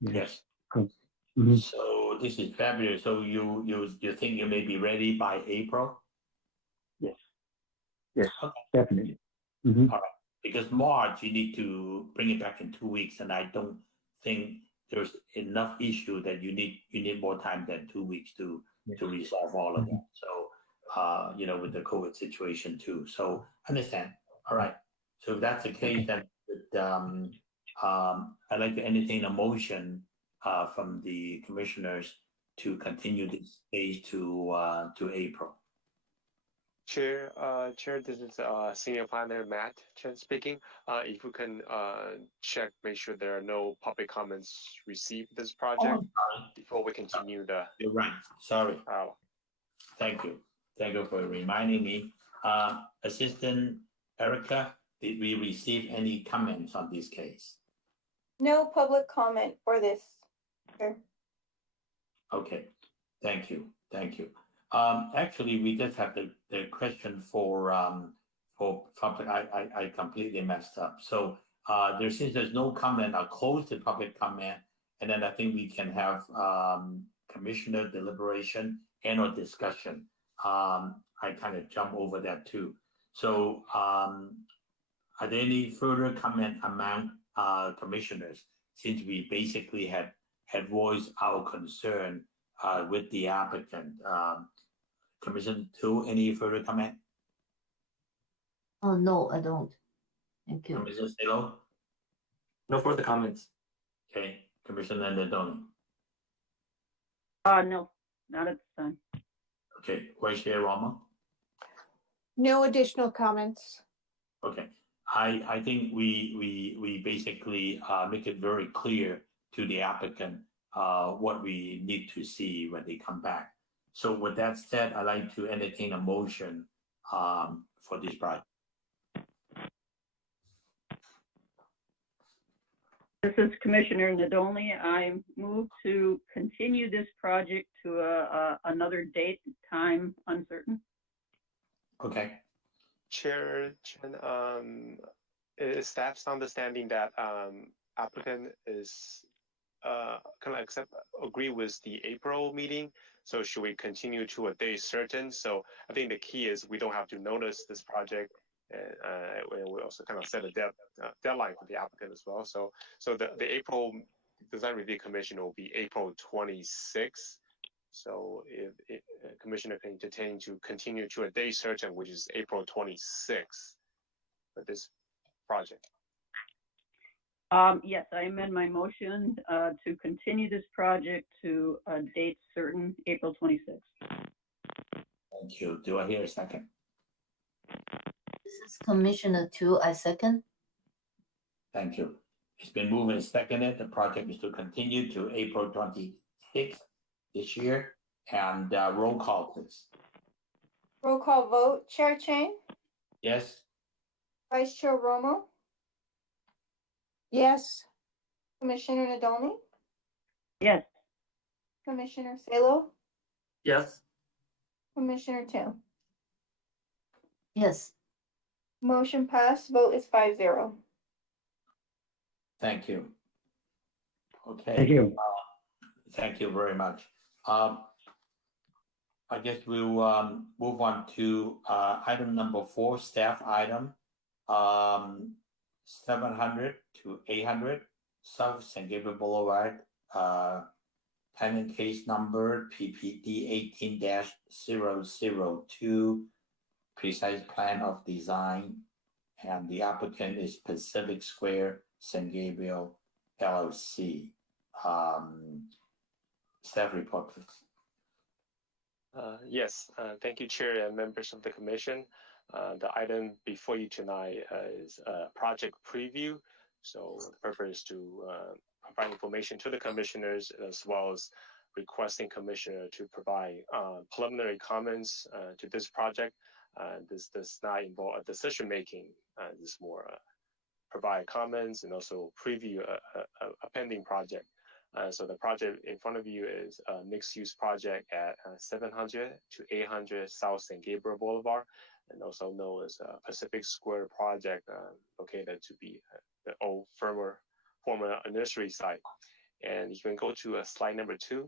Yes. Mhm. So this is February. So you think you may be ready by April? Yes. Yes, Okay. definitely. Mhm. All right. Because March you need to bring it back in 2 weeks, and I don't think there's enough issue that you need more time than 2 weeks to resolve all of that. So with the COVID situation too. So understand. All right. So if that's the case, then I'd like to entertain a motion from the commissioners to continue this phase to April. Chair, this is Senior Planner Matt Chen speaking. If we can check, make sure there are no public comments received this project before we continue the. You're right. Sorry. Thank you. Thank you for reminding me. Assistant Erica, did we receive any comments on this case? No public comment for this. Sure. Okay. Thank you. Thank you. Actually, we just have the question for public. I completely messed up. So since there's no comment, I'll close the public comment, and then I think we can have commissioner deliberation and or discussion. I kind of jump over that too. So are there any further comment among commissioners, since we basically had voiced our concern with the applicant? Commission 2, any further comment? Oh, no, I don't. Thank you. Commissioner Salo? No further comments. Okay. Commissioner Nadoni? No, not at this time. Okay. Vice Chair Rama? No additional comments. Okay. I think we basically make it very clear to the applicant what we need to see when they come back. So with that said, I'd like to entertain a motion for this project. This is Commissioner Nadolny. I move to continue this project to another date, time uncertain. Okay. Chair Chen, is staff's understanding that applicant is agree with the April meeting? So should we continue to a day certain? So I think the key is we don't have to notice this project, and we also kind of set a deadline for the applicant as well. So the April Design Review Commission will be April 26th. So if Commissioner can entertain to continue to a day certain, which is April 26th for this project. Yes, I amend my motion to continue this project to a date certain, April 26th. Thank you. Do I hear a second? This is Commissioner 2, I second. Thank you. It's been moved and seconded. The project is to continue to April 26th this year. And roll call, please. Roll call vote. Chair Chang, Yes? Vice Chair Romo, Yes. Commissioner Nadolny, Yes. Commissioner Salo, Yes. Commissioner Tim. Yes. Motion passed. Vote is 5-0. Thank you. Okay. Thank you. Thank you very much. I guess we'll move on to item number 4, staff item 700 to 800 South San Gabriel Boulevard, tenant case number PPD 18-002, precise plan of design, and the applicant is Pacific Square San Gabriel LLC. Staff report, please. Yes, thank you, Chair and members of the Commission. The item before you tonight is a project preview. So the purpose is to provide information to the commissioners, as well as requesting commissioner to provide preliminary comments to this project. This does not involve a decision making. This is more provide comments and also preview a pending project. So the project in front of you is a mixed-use project at 700 to 800 South San Gabriel Boulevard, and also known as Pacific Square project, located to be the old former nursery site. And you can go to slide number 2.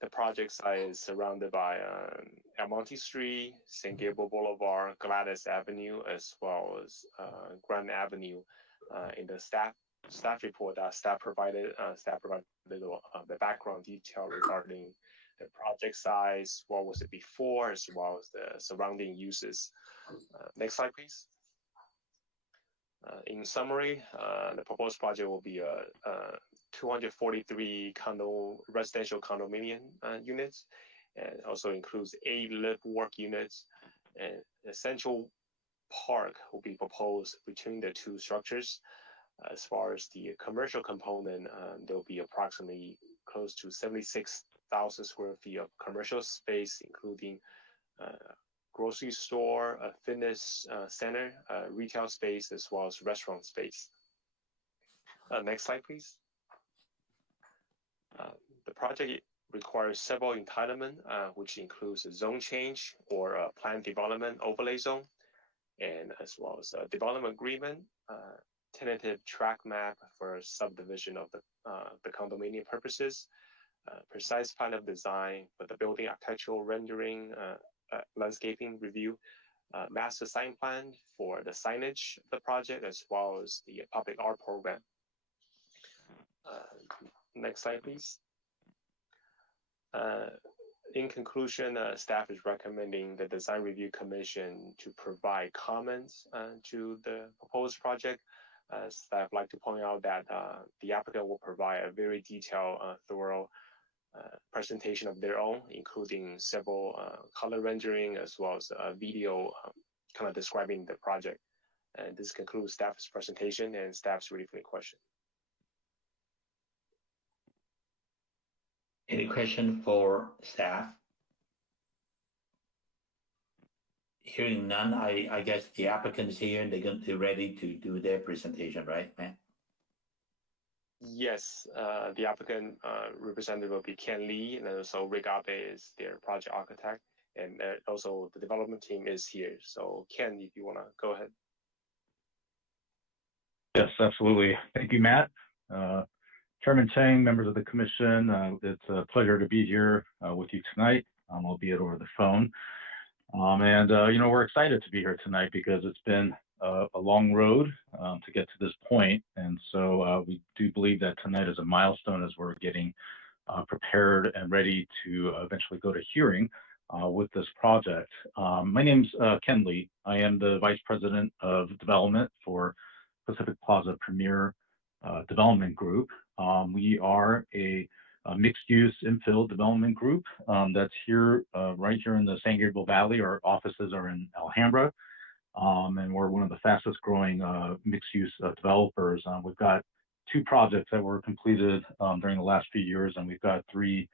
The project site is surrounded by Monte Street, San Gabriel Boulevard, Gladys Avenue, as well as Grand Avenue. In the staff report that staff provided the background detail regarding the project size, what was it before, as well as the surrounding uses. Next slide, please. In summary, the proposed project will be a 243 residential condominium units, and also includes 8 live work units. And the central park will be proposed between the 2 structures. As far as the commercial component, there will be approximately close to 76,000 square feet of commercial space, including grocery store, a fitness center, retail space, as well as restaurant space. Next slide, please. The project requires several entitlements, which includes a zone change or a planned development overlay zone, and as well as a development agreement, tentative track map for subdivision of the condominium purposes, precise plan of design for the building architectural rendering, landscaping review, master sign plan for the signage of the project, as well as the public art program. Next slide, please. In conclusion, staff is recommending the Design Review Commission to provide comments to the proposed project. Staff like to point out that the applicant will provide a very detailed, thorough presentation of their own, including several color rendering as well as a video kind of describing the project. And this concludes staff's presentation, and staff's ready for any question. Any question for staff? Hearing none, I guess the applicant's here and they're ready to do their presentation, right, man? Yes, the applicant representative will be Ken Lee, and also Rick Abe is their project architect, and also the development team is here. So Ken, if you want to go ahead. Yes, absolutely. Thank you, Matt. Chairman Cheng, members of the commission, it's a pleasure to be here with you tonight, albeit over the phone. We're excited to be here tonight because it's been a long road to get to this point. And so we do believe that tonight is a milestone as we're getting prepared and ready to eventually go to hearing with this project. My name's Ken Lee. I am the Vice President of Development for Pacific Plaza Premier Development Group. We are a mixed-use infill development group that's here, right here in the San Gabriel Valley. Our offices are in Alhambra, and we're one of the fastest growing mixed-use developers. We've got 2 projects that were completed during the last few years, and we've got 3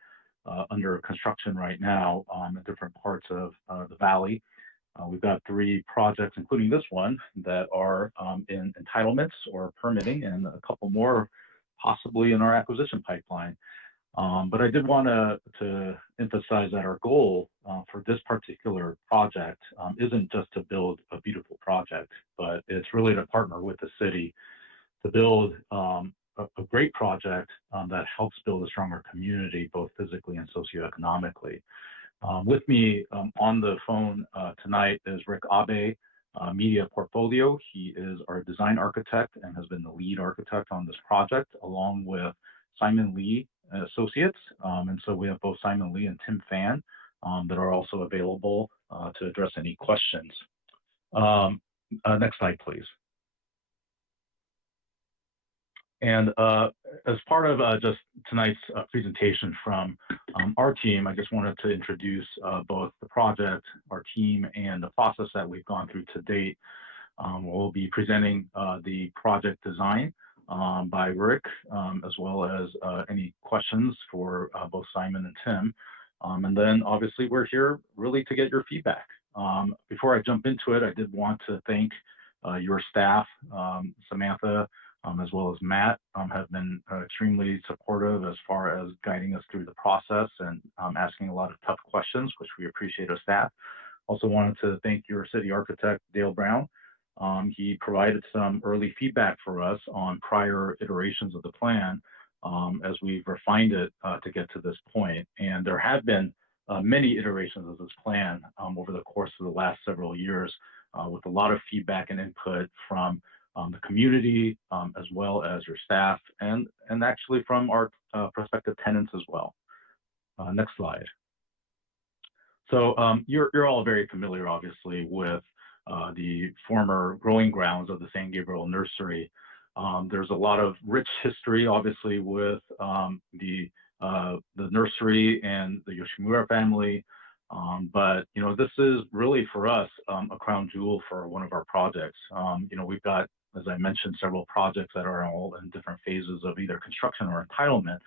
under construction right now in different parts of the valley. We've got 3 projects, including this one, that are in entitlements or permitting, and a couple more possibly in our acquisition pipeline. But I did want to emphasize that our goal for this particular project isn't just to build a beautiful project, but it's really to partner with the city to build a great project that helps build a stronger community, both physically and socioeconomically. With me on the phone tonight is Rick Abe, Media Portfolio. He is our design architect and has been the lead architect on this project, along with Simon Lee Associates. And so we have both Simon Lee and Tim Fan that are also available to address any questions. Next slide, please. And as part of just tonight's presentation from our team, I just wanted to introduce both the project, our team, and the process that we've gone through to date. We'll be presenting the project design by Rick, as well as any questions for both Simon and Tim. And then obviously we're here really to get your feedback. Before I jump into it, I did want to thank your staff, Samantha, as well as Matt, have been extremely supportive as far as guiding us through the process and asking a lot of tough questions, which we appreciate as staff. Also wanted to thank your city architect, Dale Brown. He provided some early feedback for us on prior iterations of the plan as we've refined it to get to this point. And there have been many iterations of this plan over the course of the last several years with a lot of feedback and input from the community, as well as your staff, and actually from our prospective tenants as well. Next slide. So you're all very familiar, obviously, with the former growing grounds of the San Gabriel Nursery. There's a lot of rich history, obviously, with the nursery and the Yoshimura family. But this is really for us a crown jewel for one of our projects. We've got, as I mentioned, several projects that are all in different phases of either construction or entitlement.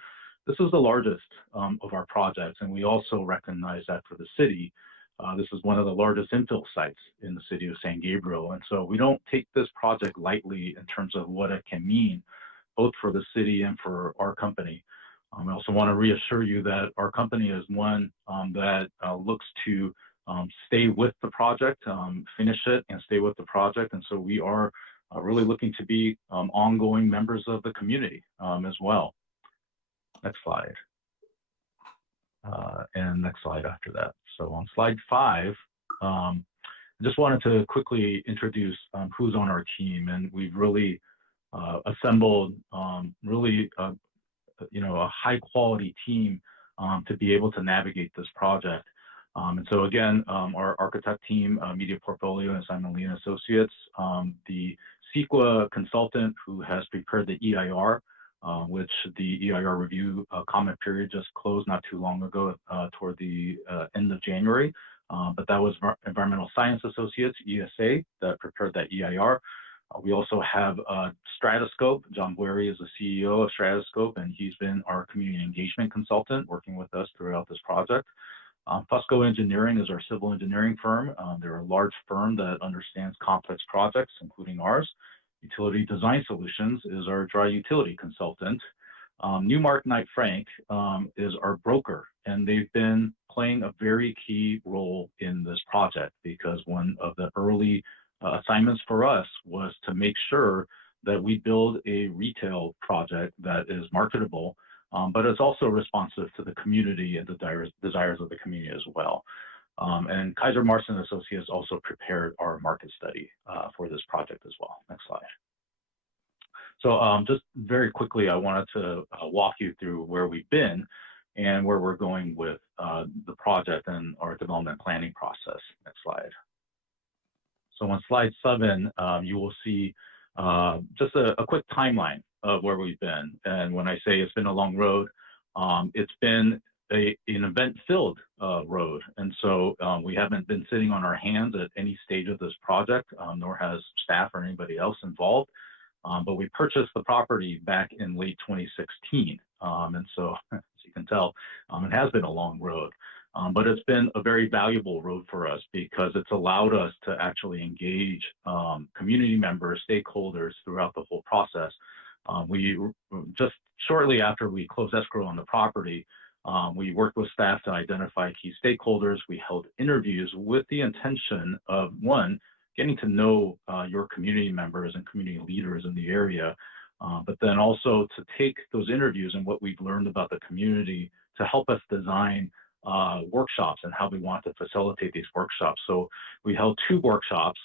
This is the largest of our projects, and we also recognize that for the city, this is one of the largest infill sites in the city of San Gabriel. And so we don't take this project lightly in terms of what it can mean, both for the city and for our company. I also want to reassure you that our company is one that looks to stay with the project, finish it, and stay with the project. And so we are really looking to be ongoing members of the community as well. Next slide. And next slide after that. So on slide 5, I just wanted to quickly introduce who's on our team. And we've really assembled really a high quality team to be able to navigate this project. And so again, our architect team, Media Portfolio and Simon Lee and Associates, the CEQA consultant who has prepared the EIR, which the EIR review comment period just closed not too long ago toward the end of January. But that was Environmental Science Associates, ESA, that prepared that EIR. We also have Stratoscope. John Guerry is the CEO of Stratoscope, and he's been our community engagement consultant working with us throughout this project. Fusco Engineering is our civil engineering firm. They're a large firm that understands complex projects, including ours. Utility Design Solutions is our dry utility consultant. Newmark Knight Frank is our broker, and they've been playing a very key role in this project because one of the early assignments for us was to make sure that we build a retail project that is marketable, but it's also responsive to the community and the desires of the community as well. And Kaiser Marston Associates also prepared our market study for this project as well. Next slide. So just very quickly, I wanted to walk you through where we've been and where we're going with the project and our development planning process. Next slide. So on slide 7, you will see just a quick timeline of where we've been. And when I say it's been a long road, it's been an event-filled road. And so we haven't been sitting on our hands at any stage of this project, nor has staff or anybody else involved. But we purchased the property back in late 2016. And so, as you can tell, it has been a long road. But it's been a very valuable road for us because it's allowed us to actually engage community members, stakeholders throughout the whole process. We just shortly after we closed escrow on the property, we worked with staff to identify key stakeholders. We held interviews with the intention of, one, getting to know your community members and community leaders in the area, but then also to take those interviews and what we've learned about the community to help us design workshops and how we want to facilitate these workshops. So we held 2 workshops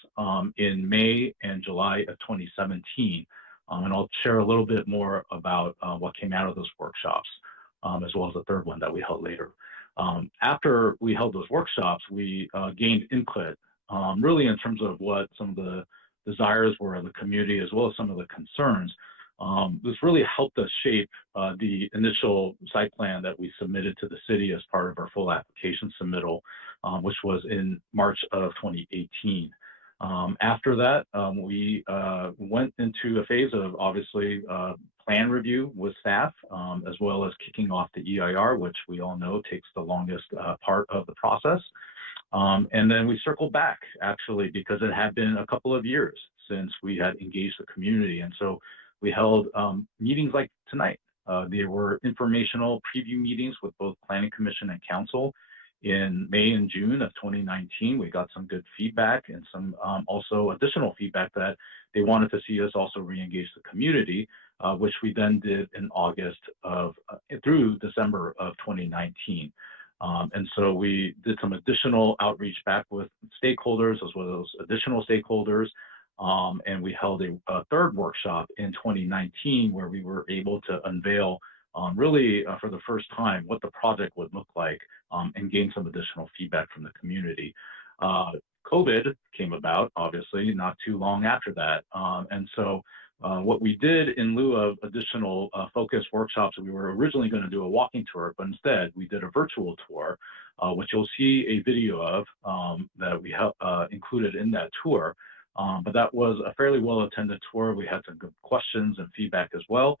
in May and July of 2017. And I'll share a little bit more about what came out of those workshops, as well as the third one that we held later. After we held those workshops, we gained input really in terms of what some of the desires were of the community, as well as some of the concerns. This really helped us shape the initial site plan that we submitted to the city as part of our full application submittal, which was in March of 2018. After that, we went into a phase of obviously plan review with staff, as well as kicking off the EIR, which we all know takes the longest part of the process. And then we circled back, actually, because it had been a couple of years since we had engaged the community. And so we held meetings like tonight. There were informational preview meetings with both Planning Commission and Council in May and June of 2019. We got some good feedback and some also additional feedback that they wanted to see us also re-engage the community, which we then did in August of through December of 2019. And so we did some additional outreach back with stakeholders as well as additional stakeholders. And we held a third workshop in 2019 where we were able to unveil really for the first time what the project would look like and gain some additional feedback from the community. COVID came about, obviously, not too long after that. And so what we did in lieu of additional focus workshops, we were originally going to do a walking tour, but instead we did a virtual tour, which you'll see a video of that we have included in that tour. But that was a fairly well-attended tour. We had some good questions and feedback as well.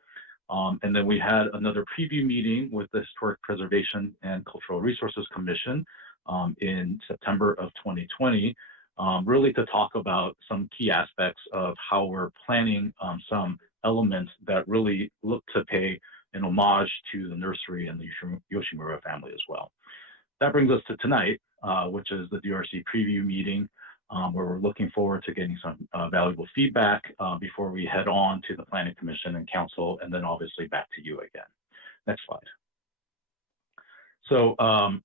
And then we had another preview meeting with the Historic Preservation and Cultural Resources Commission in September of 2020, really to talk about some key aspects of how we're planning some elements that really look to pay an homage to the nursery and the Yoshimura family as well. That brings us to tonight, which is the DRC preview meeting, where we're looking forward to getting some valuable feedback before we head on to the Planning Commission and Council, and then obviously back to you again. Next slide. So,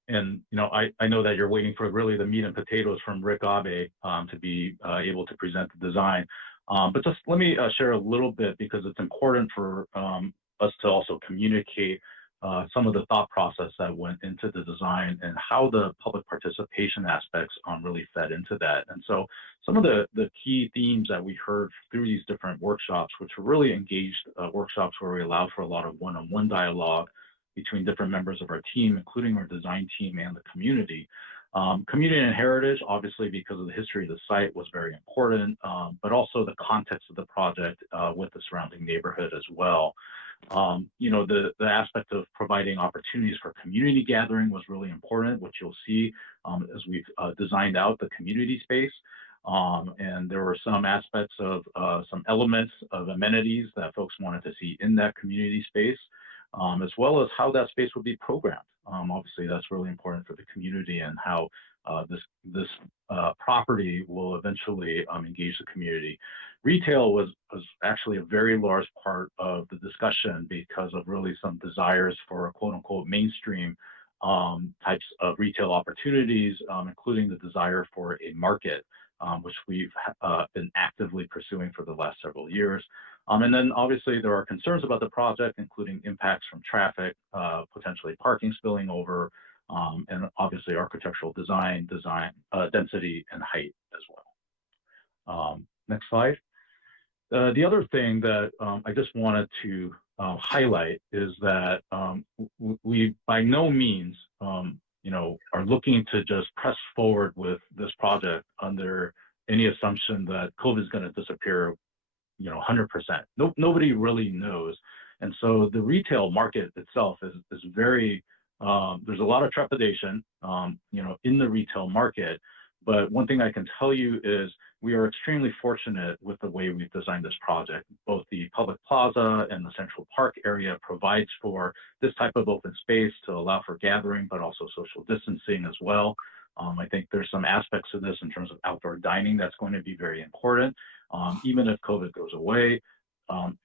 and you know, I know that you're waiting for really the meat and potatoes from Rick Abe to be able to present the design. But just let me share a little bit because it's important for us to also communicate some of the thought process that went into the design and how the public participation aspects really fed into that. And so some of the key themes that we heard through these different workshops, which were really engaged workshops where we allowed for a lot of one-on-one dialogue between different members of our team, including our design team and the community. Community and heritage, obviously, because of the history of the site, was very important, but also the context of the project with the surrounding neighborhood as well. You know, the aspect of providing opportunities for community gathering was really important, which you'll see as we've designed out the community space. And there were some aspects of some elements of amenities that folks wanted to see in that community space, as well as how that space would be programmed. Obviously, that's really important for the community and how this property will eventually engage the community. Retail was actually a very large part of the discussion because of really some desires for quote unquote mainstream types of retail opportunities, including the desire for a market, which we've been actively pursuing for the last several years. And then obviously there are concerns about the project, including impacts from traffic, potentially parking spilling over, and obviously architectural design, density and height as well. Next slide. The other thing that I just wanted to highlight is that we by no means you know, are looking to just press forward with this project under any assumption that COVID is going to disappear, you know, 100%. Nobody really knows. And so the retail market itself is very, there's a lot of trepidation, you know, in the retail market. But one thing I can tell you is we are extremely fortunate with the way we've designed this project. Both the public plaza and the Central Park area provides for this type of open space to allow for gathering, but also social distancing as well. I think there's some aspects of this in terms of outdoor dining that's going to be very important. Even if COVID goes away,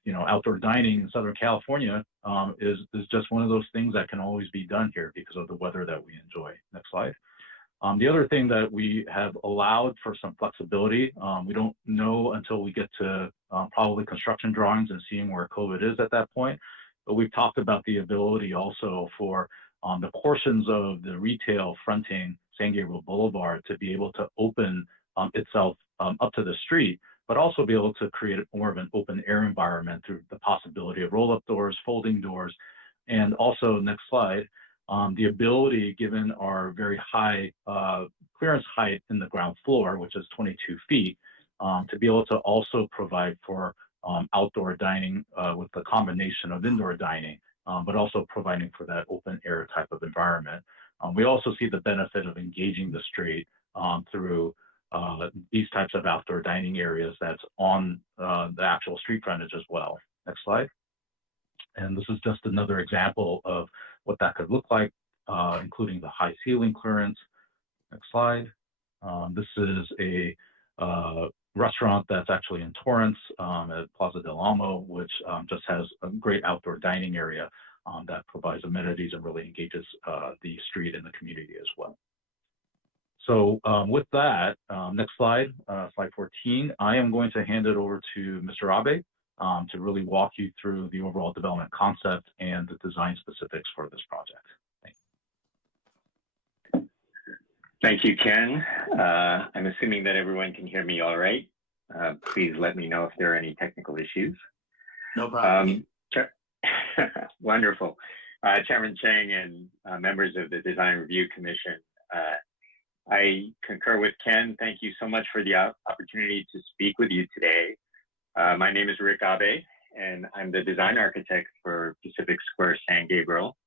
you know, outdoor dining in Southern California is just one of those things that can always be done here because of the weather that we enjoy. Next slide. The other thing that we have allowed for some flexibility, we don't know until we get to probably construction drawings and seeing where COVID is at that point, but we've talked about the ability also for the portions of the retail fronting San Gabriel Boulevard to be able to open itself up to the street, but also be able to create more of an open air environment through the possibility of roll-up doors, folding doors, and also, next slide, the ability, given our very high clearance height in the ground floor, which is 22 feet, to be able to also provide for outdoor dining with the combination of indoor dining, but also providing for that open air type of environment. We also see the benefit of engaging the street through these types of outdoor dining areas that's on the actual street frontage as well. Next slide. And this is just another example of what that could look like, including the high ceiling clearance. Next slide. This is a restaurant that's actually in Torrance at Plaza del Amo, which just has a great outdoor dining area that provides amenities and really engages the street and the community as well. So with that, next slide, slide 14, I am going to hand it over to Mr. Abe to really walk you through the overall development concept and the design specifics for this project. Thank you, Ken. I'm assuming that everyone can hear me all right. Please let me know if there are any technical issues. No problem. Wonderful. Chairman Chang and members of the Design Review Commission, I concur with Ken. Thank you so much for the opportunity to speak with you today. My name is Rick Abe, and I'm the design architect for Pacific Square San Gabriel.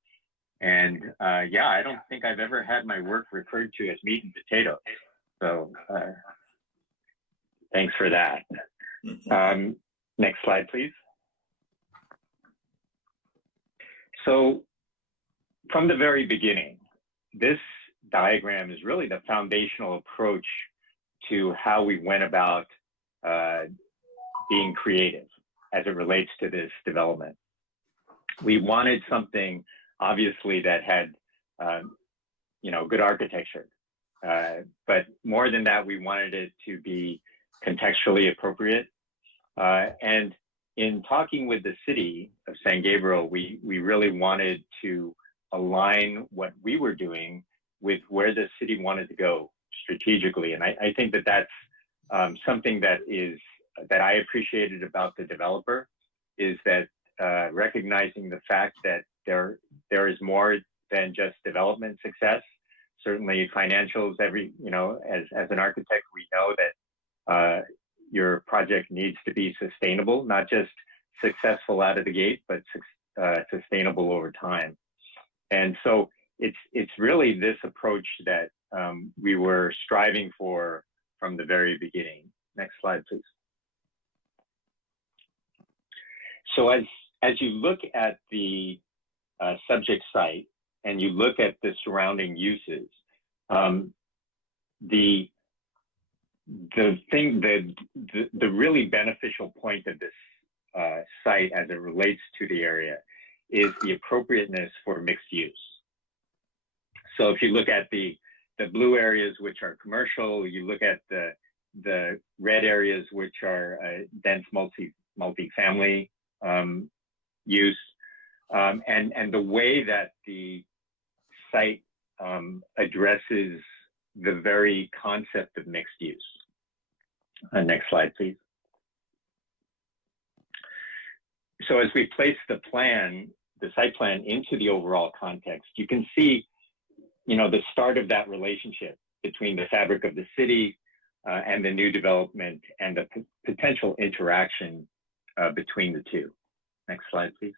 And yeah, I don't think I've ever had my work referred to as meat and potatoes. So thanks for that. Next slide, please. So from the very beginning, this diagram is really the foundational approach to how we went about being creative as it relates to this development. We wanted something obviously that had good architecture, but more than that, we wanted it to be contextually appropriate. And in talking with the city of San Gabriel, we really wanted to align what we were doing with where the city wanted to go strategically. And I think that that's something that I appreciated about the developer, is that recognizing the fact that there is more than just development success. Certainly financials, as an architect, we know that your project needs to be sustainable, not just successful out of the gate, but sustainable over time. And so it's really this approach that we were striving for from the very beginning. Next slide, please. So as you look at the subject site and you look at the surrounding uses, the really beneficial point of this site as it relates to the area is the appropriateness for mixed use. So if you look at the blue areas, which are commercial, you look at the red areas, which are dense multifamily use, and the way that the site addresses the very concept of mixed use. Next slide, please. So as we place the site plan into the overall context, you can see, the start of that relationship between the fabric of the city and the new development and the potential interaction between the two. Next slide, please.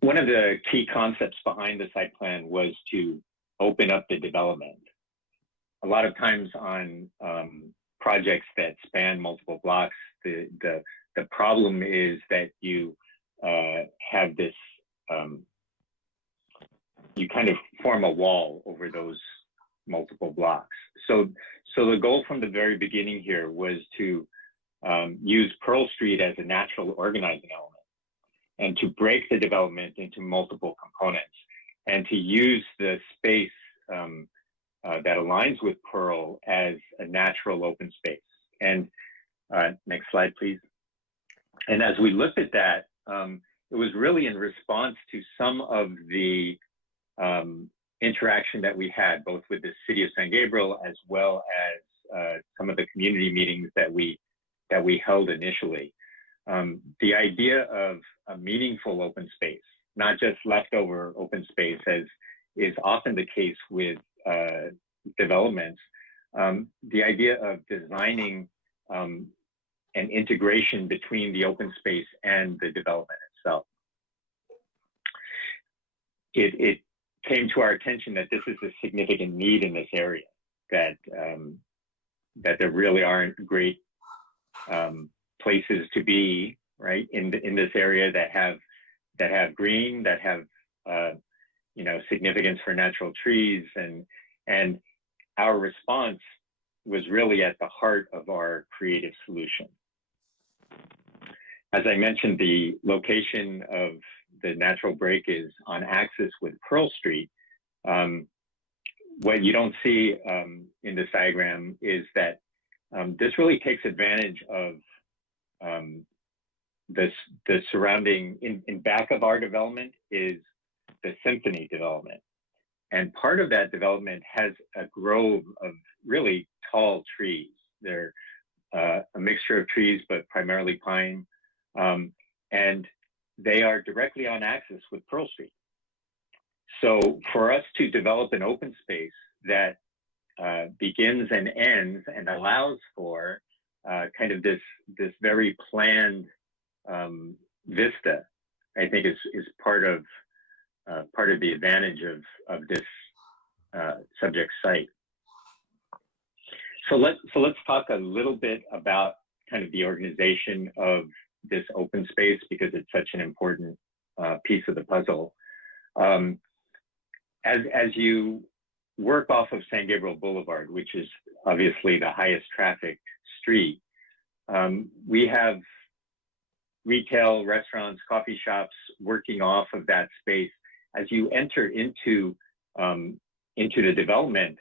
One of the key concepts behind the site plan was to open up the development. A lot of times on projects that span multiple blocks, the problem is that you have this, you kind of form a wall over those multiple blocks. So the goal from the very beginning here was to use Pearl Street as a natural organizing element, and to break the development into multiple components, and to use the space that aligns with Pearl as a natural open space. And next slide, please. And as we looked at that, it was really in response to some of the interaction that we had, both with the city of San Gabriel as well as some of the community meetings that we held initially. The idea of a meaningful open space, not just leftover open space, as is often the case with developments. The idea of designing an integration between the open space and the development itself. It came to our attention that this is a significant need in this area, that there really aren't great places to be, right, in this area that have green, that have significance for natural trees, and our response was really at the heart of our creative solution. As I mentioned, the location of the natural break is on axis with Pearl Street. What you don't see in this diagram is that this really takes advantage of the surrounding, in back of our development is the Symphony development. And part of that development has a grove of really tall trees. They're a mixture of trees, but primarily pine. And they are directly on axis with Pearl Street. So for us to develop an open space that begins and ends and allows for kind of this very planned vista, I think is part of the advantage of this subject site. So let's talk a little bit about kind of the organization of this open space, because it's such an important piece of the puzzle. As you work off of San Gabriel Boulevard, which is obviously the highest trafficked street, we have retail, restaurants, coffee shops working off of that space. As you enter into the development,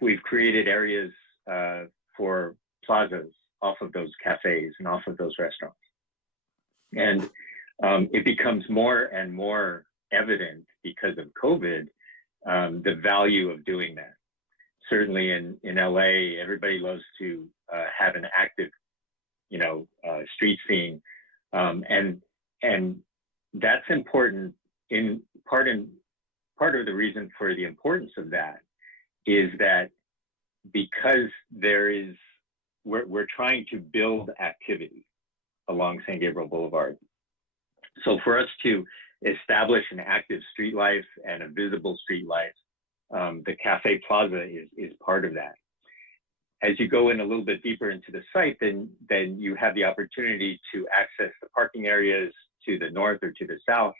we've created areas for plazas off of those cafes and off of those restaurants. And it becomes more and more evident because of COVID, the value of doing that. Certainly in LA, everybody loves to have an active, street scene. And that's important. Part of the reason for the importance of that is that because we're trying to build activity along San Gabriel Boulevard. So for us to establish an active street life and a visible street life, the Cafe Plaza is part of that. As you go in a little bit deeper into the site, then you have the opportunity to access the parking areas to the north or to the south.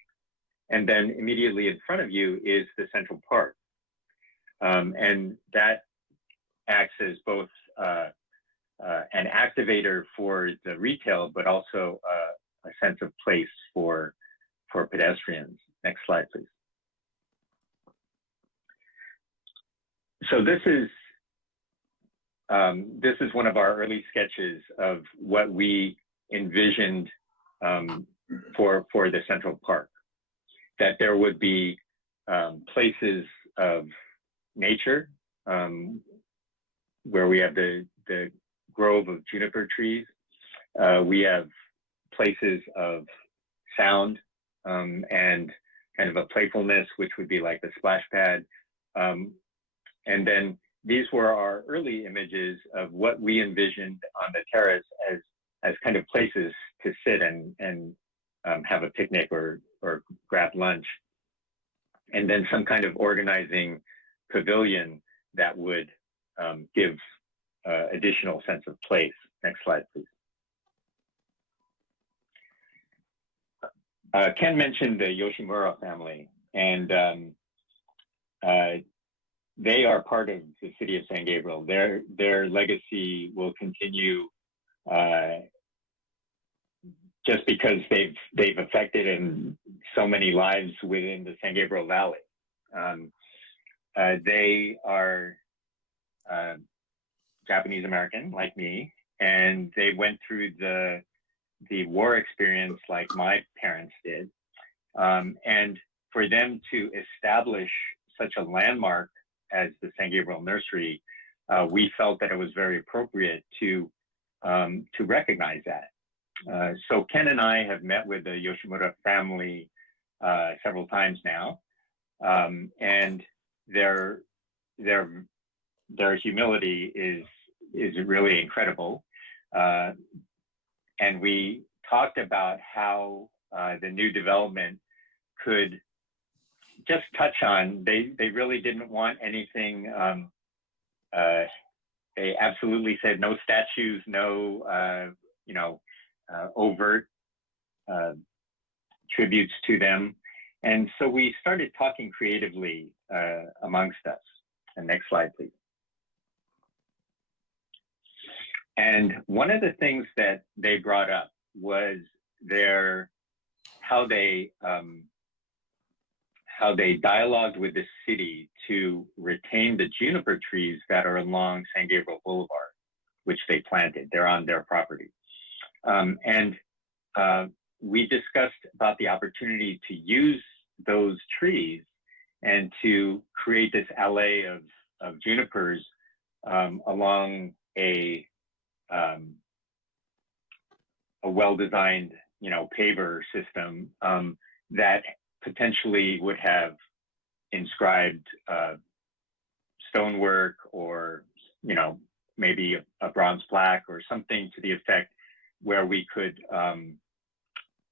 And then immediately in front of you is the Central Park. And that acts as both an activator for the retail, but also a sense of place for pedestrians. Next slide, please. So this is one of our early sketches of what we envisioned for the Central Park, that there would be places of nature where we have the grove of juniper trees. We have places of sound and kind of a playfulness, which would be like the splash pad. And then these were our early images of what we envisioned on the terrace as kind of places to sit and have a picnic or grab lunch. And then some kind of organizing pavilion that would give additional sense of place. Next slide, please. Ken mentioned the Yoshimura family, and they are part of the city of San Gabriel. Their legacy will continue just because they've affected in so many lives within the San Gabriel Valley. They are Japanese American, like me, and they went through the war experience like my parents did. And for them to establish such a landmark as the San Gabriel Nursery, we felt that it was very appropriate to recognize that. So Ken and I have met with the Yoshimura family several times now, and their humility is really incredible. And we talked about how the new development could just touch on, they really didn't want anything. They absolutely said no statues, no overt tributes to them. And so we started talking creatively amongst us. And next slide, please. And one of the things that they brought up was how they dialogued with the city to retain the juniper trees that are along San Gabriel Boulevard, which they planted. They're on their property. We discussed about the opportunity to use those trees and to create this alley of junipers along a well-designed, paver system that potentially would have inscribed stonework or, maybe a bronze plaque or something to the effect where we could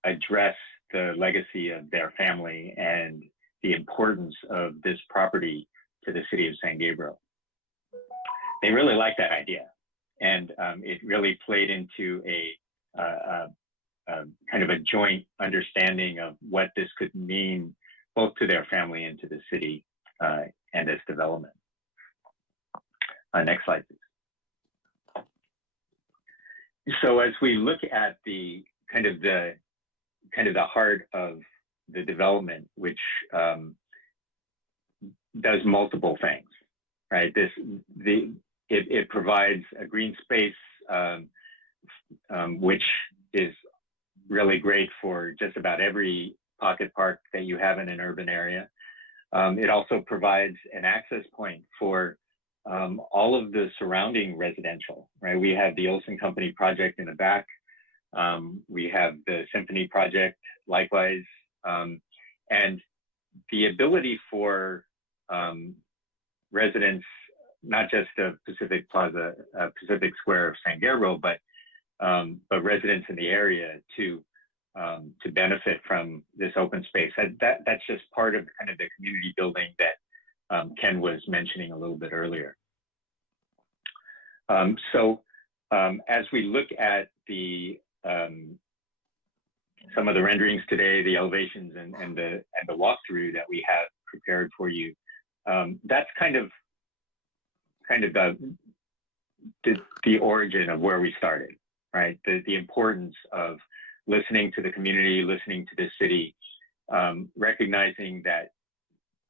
address the legacy of their family and the importance of this property to the city of San Gabriel. They really liked that idea. And it really played into a kind of a joint understanding of what this could mean both to their family and to the city and its development. Next slide, please. So as we look at the heart of the development, which does multiple things, right? It provides a green space, which is really great for just about every pocket park that you have in an urban area. It also provides an access point for all of the surrounding residential, right? We have the Olson Company project in the back. We have the Symphony project, likewise. And the ability for residents, not just of Pacific Plaza, Pacific Square of San Gabriel, but residents in the area to benefit from this open space. That's just part of kind of the community building that Ken was mentioning a little bit earlier. As we look at some of the renderings today, the elevations and the walkthrough that we have prepared for you, that's kind of the origin of where we started, right? The importance of listening to the community, listening to the city, recognizing that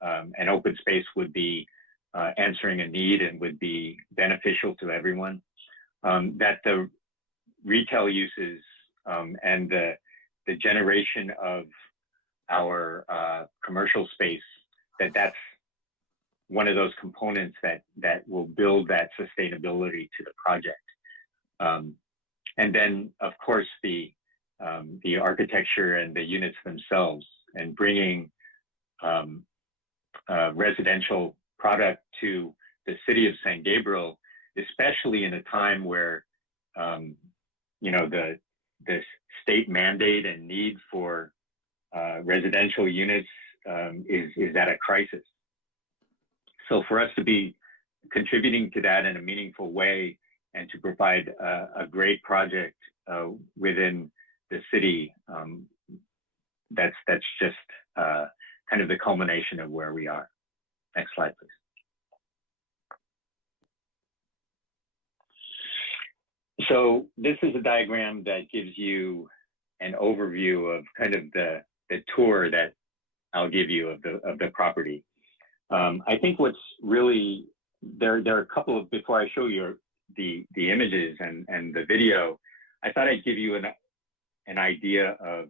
an open space would be answering a need and would be beneficial to everyone, that the retail uses and the generation of our commercial space, that's one of those components that will build that sustainability to the project. And then, of course, the architecture and the units themselves, and bringing residential product to the city of San Gabriel, especially in a time where the state mandate and need for residential units is at a crisis. So for us to be contributing to that in a meaningful way and to provide a great project within the city, that's just kind of the culmination of where we are. Next slide, please. So this is a diagram that gives you an overview of kind of the tour that I'll give you of the property. I think what's really, there are a couple of, before I show you the images and the video, I thought I'd give you an idea of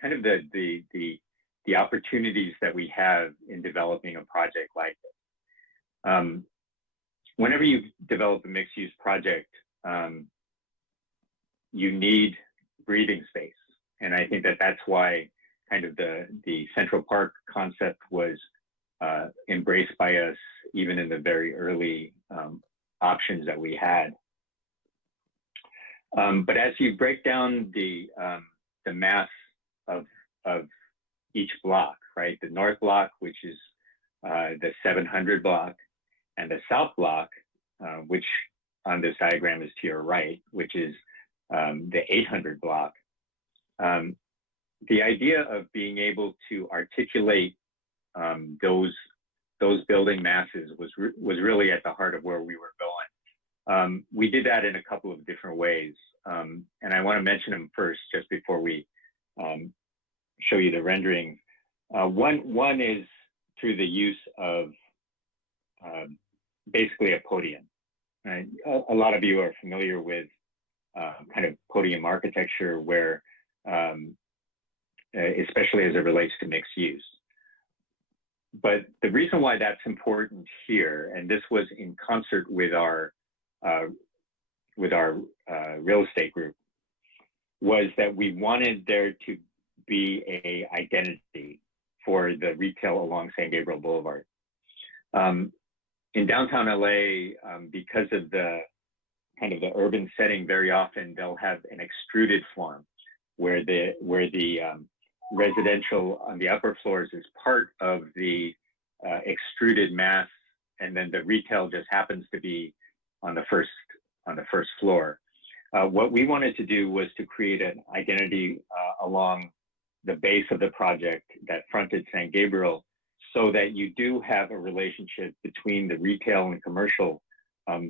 kind of the opportunities that we have in developing a project like this. Whenever you develop a mixed-use project, you need breathing space. And I think that's why kind of the Central Park concept was embraced by us even in the very early options that we had. But as you break down the mass of each block, right? The north block, which is the 700 block, and the south block, which on this diagram is to your right, which is the 800 block. The idea of being able to articulate those building masses was really at the heart of where we were going. We did that in a couple of different ways, and I want to mention them first just before we show you the rendering. One is through the use of basically a podium. Right? A lot of you are familiar with kind of podium architecture where, especially as it relates to mixed use. But the reason why that's important here, and this was in concert with our real estate group, was that we wanted there to be a identity for the retail along San Gabriel Boulevard. In downtown LA, because of the kind of the urban setting, very often they'll have an extruded form where the residential on the upper floors is part of the extruded mass, and then the retail just happens to be on the first floor. What we wanted to do was to create an identity along the base of the project that fronted San Gabriel, so that you do have a relationship between the retail and commercial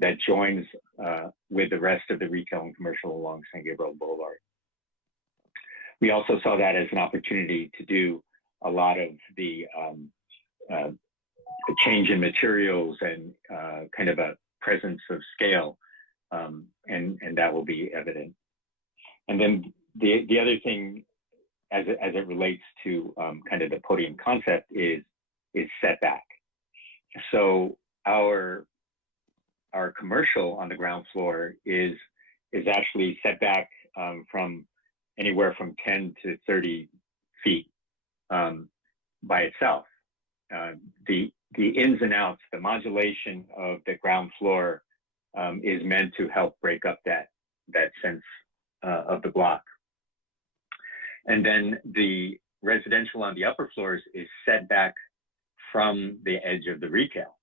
that joins with the rest of the retail and commercial along San Gabriel Boulevard. We also saw that as an opportunity to do a lot of the change in materials and kind of a presence of scale, and that will be evident. And then the other thing, as it relates to kind of the podium concept, is setback. So our commercial on the ground floor is actually set back from anywhere from 10 to 30 feet by itself. The ins and outs, the modulation of the ground floor is meant to help break up that sense of the block. And then the residential on the upper floors is set back from the edge of the retail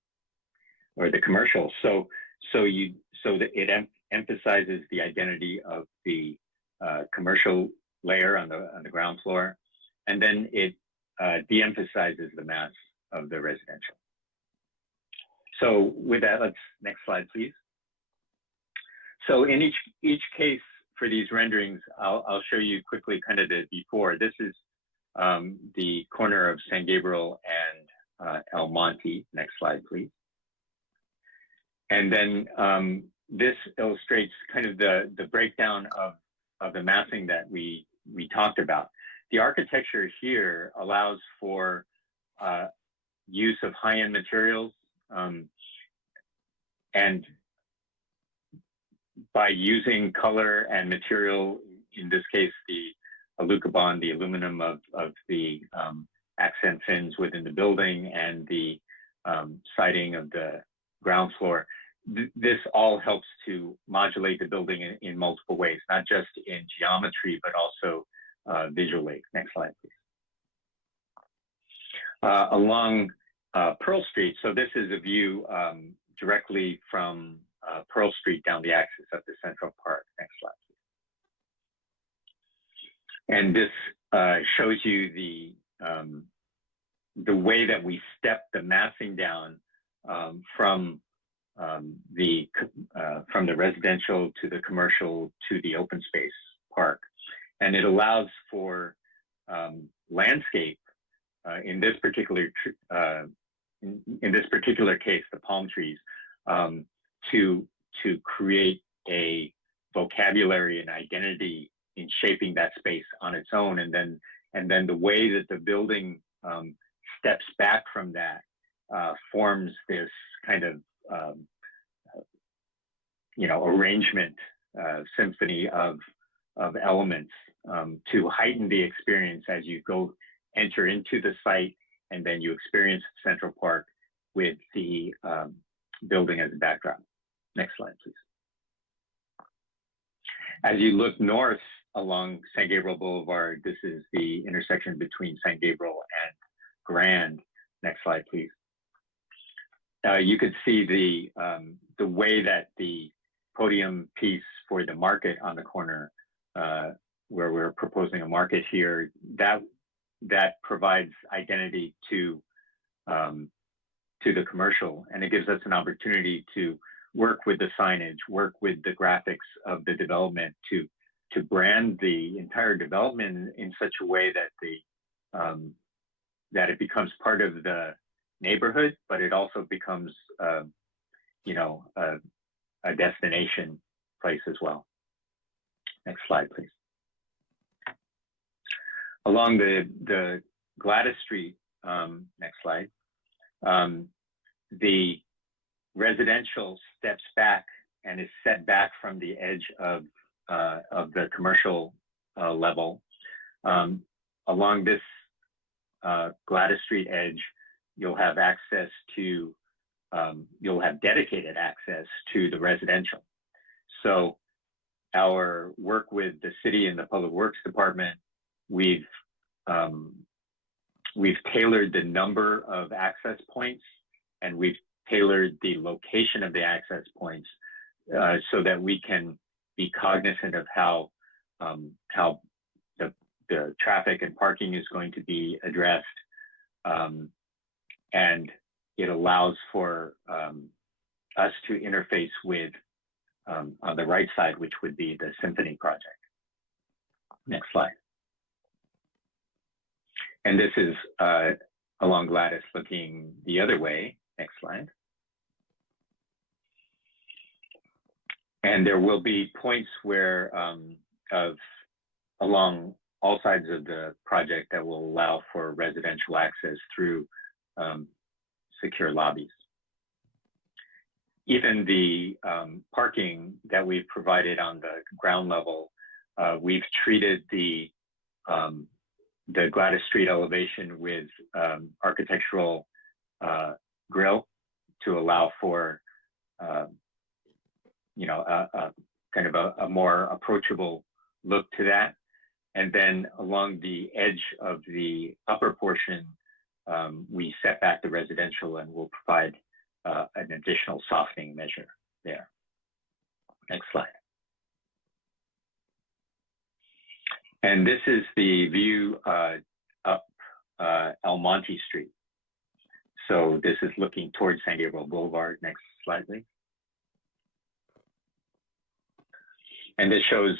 or the commercial. So that it emphasizes the identity of the commercial layer on the ground floor, and then it de-emphasizes the mass of the residential. So with that, next slide, please. So in each case for these renderings, I'll show you quickly kind of the before. This is the corner of San Gabriel and El Monte. Next slide, please. And then this illustrates kind of the breakdown of the massing that we talked about. The architecture here allows for use of high-end materials, and by using color and material, in this case, the alucobond, the aluminum of the accent fins within the building, and the siding of the ground floor, this all helps to modulate the building in multiple ways, not just in geometry, but also visually. Next slide, please. Along Pearl Street, so this is a view directly from Pearl Street down the axis of the Central Park. Next slide, please. And this shows you the way that we step the massing down from the residential to the commercial to the open space park, and it allows for landscape in this particular case, the palm trees, to create a vocabulary and identity in shaping that space on its own, and then the way that the building steps back from that forms this kind of arrangement, symphony of elements to heighten the experience as you enter into the site, and then you experience Central Park with the building as a backdrop. Next slide, please. As you look north along San Gabriel Boulevard, this is the intersection between San Gabriel grand. Next slide, please. You could see the way that the podium piece for the market on the corner, where we're proposing a market here, that provides identity to the commercial, and it gives us an opportunity to work with the signage, work with the graphics of the development to brand the entire development in such a way that that it becomes part of the neighborhood, but it also becomes you know, a destination place as well. Next slide, please. Along the Gladys Street, next slide, the residential steps back and is set back from the edge of the commercial level. Along this Gladys Street edge, you'll have access to, you'll have dedicated access to the residential. So our work with the city and the Public Works Department, we've tailored the number of access points, and we've tailored the location of the access points so that we can be cognizant of how the traffic and parking is going to be addressed, and it allows for us to interface with on the right side, which would be the Symphony project. Next slide. And this is along Gladys looking the other way. Next slide. And there will be points where along all sides of the project that will allow for residential access through secure lobbies. Even the parking that we've provided on the ground level, we've treated the Gladys Street elevation with architectural grill to allow for you know, a kind of a more approachable look to that. And then along the edge of the upper portion, we set back the residential and we'll provide an additional softening measure there. Next slide. And this is the view up El Monte Street. So this is looking towards San Gabriel Boulevard. Next slide, please. And this shows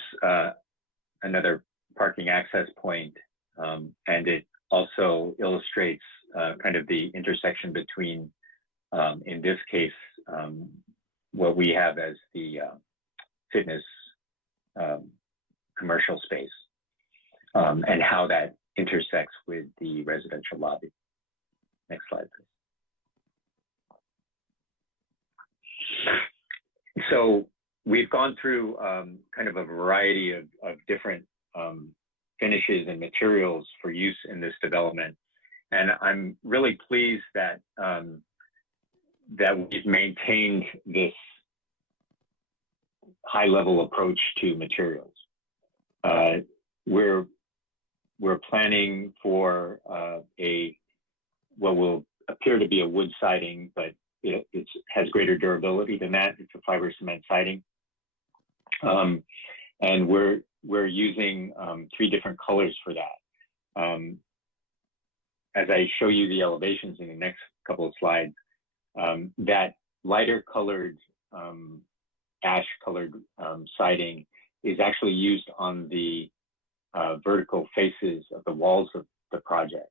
another parking access point, and it also illustrates kind of the intersection between, in this case, what we have as the fitness commercial space, and how that intersects with the residential lobby. Next slide, please. So we've gone through kind of a variety of different finishes and materials for use in this development. And I'm really pleased that that we've maintained this high level approach to materials. We're planning for what will appear to be a wood siding, but it has greater durability than that. It's a fiber cement siding. And we're using 3 different colors for that. As I show you the elevations in the next couple of slides, that lighter colored, ash colored siding is actually used on the vertical faces of the walls of the project.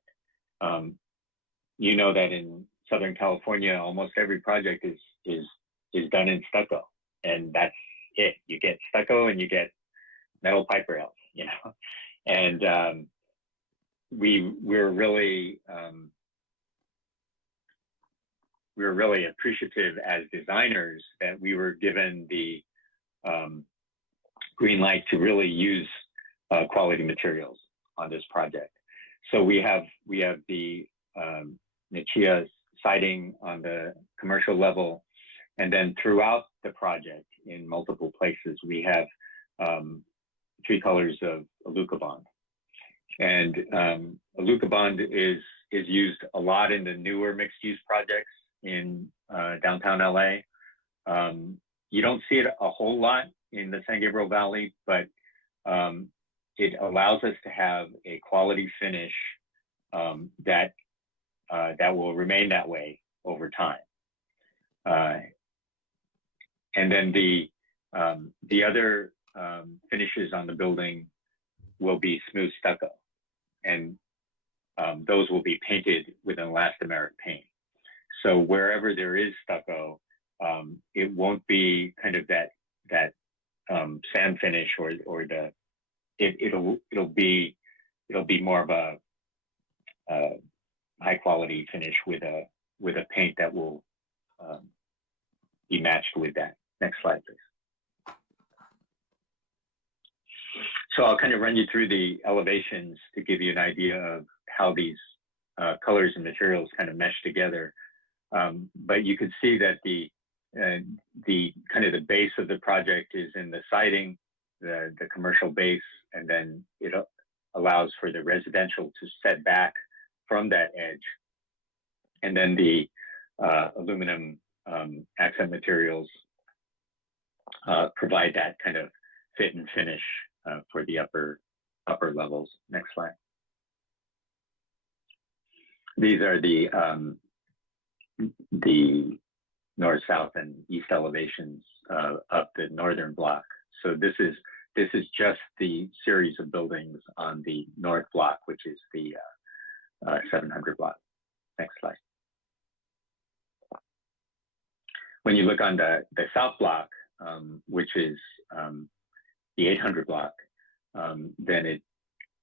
You know that in Southern California, almost every project is done in stucco, and that's it. You get stucco and you get metal pipe rails, you know. And we're really appreciative as designers that we were given the green light to really use quality materials on this project. So we have the Nichia siding on the commercial level, and then throughout the project in multiple places we have 3 colors of aluca bond. And aluca bond is is used a lot in the newer mixed-use projects in downtown LA. You don't see it a whole lot in the San Gabriel Valley, but it allows us to have a quality finish that will remain that way over time. And then the other finishes on the building will be smooth stucco, and those will be painted with an elastomeric paint. So wherever there is stucco, it won't be kind of that sand finish or it'll be more of a high quality finish with a paint that will be matched with that. Next slide, please. So I'll kind of run you through the elevations to give you an idea of how these colors and materials kind of mesh together. But you can see that the kind of the base of the project is in the siding, the commercial base, and then it allows for the residential to set back from that edge. And then the aluminum accent materials provide that kind of fit and finish for the upper levels. Next slide. These are the north, south, and east elevations of the northern block. So this is just the series of buildings on the north block, which is the 700 block. Next slide. When you look on the south block, which is the 800 block, then it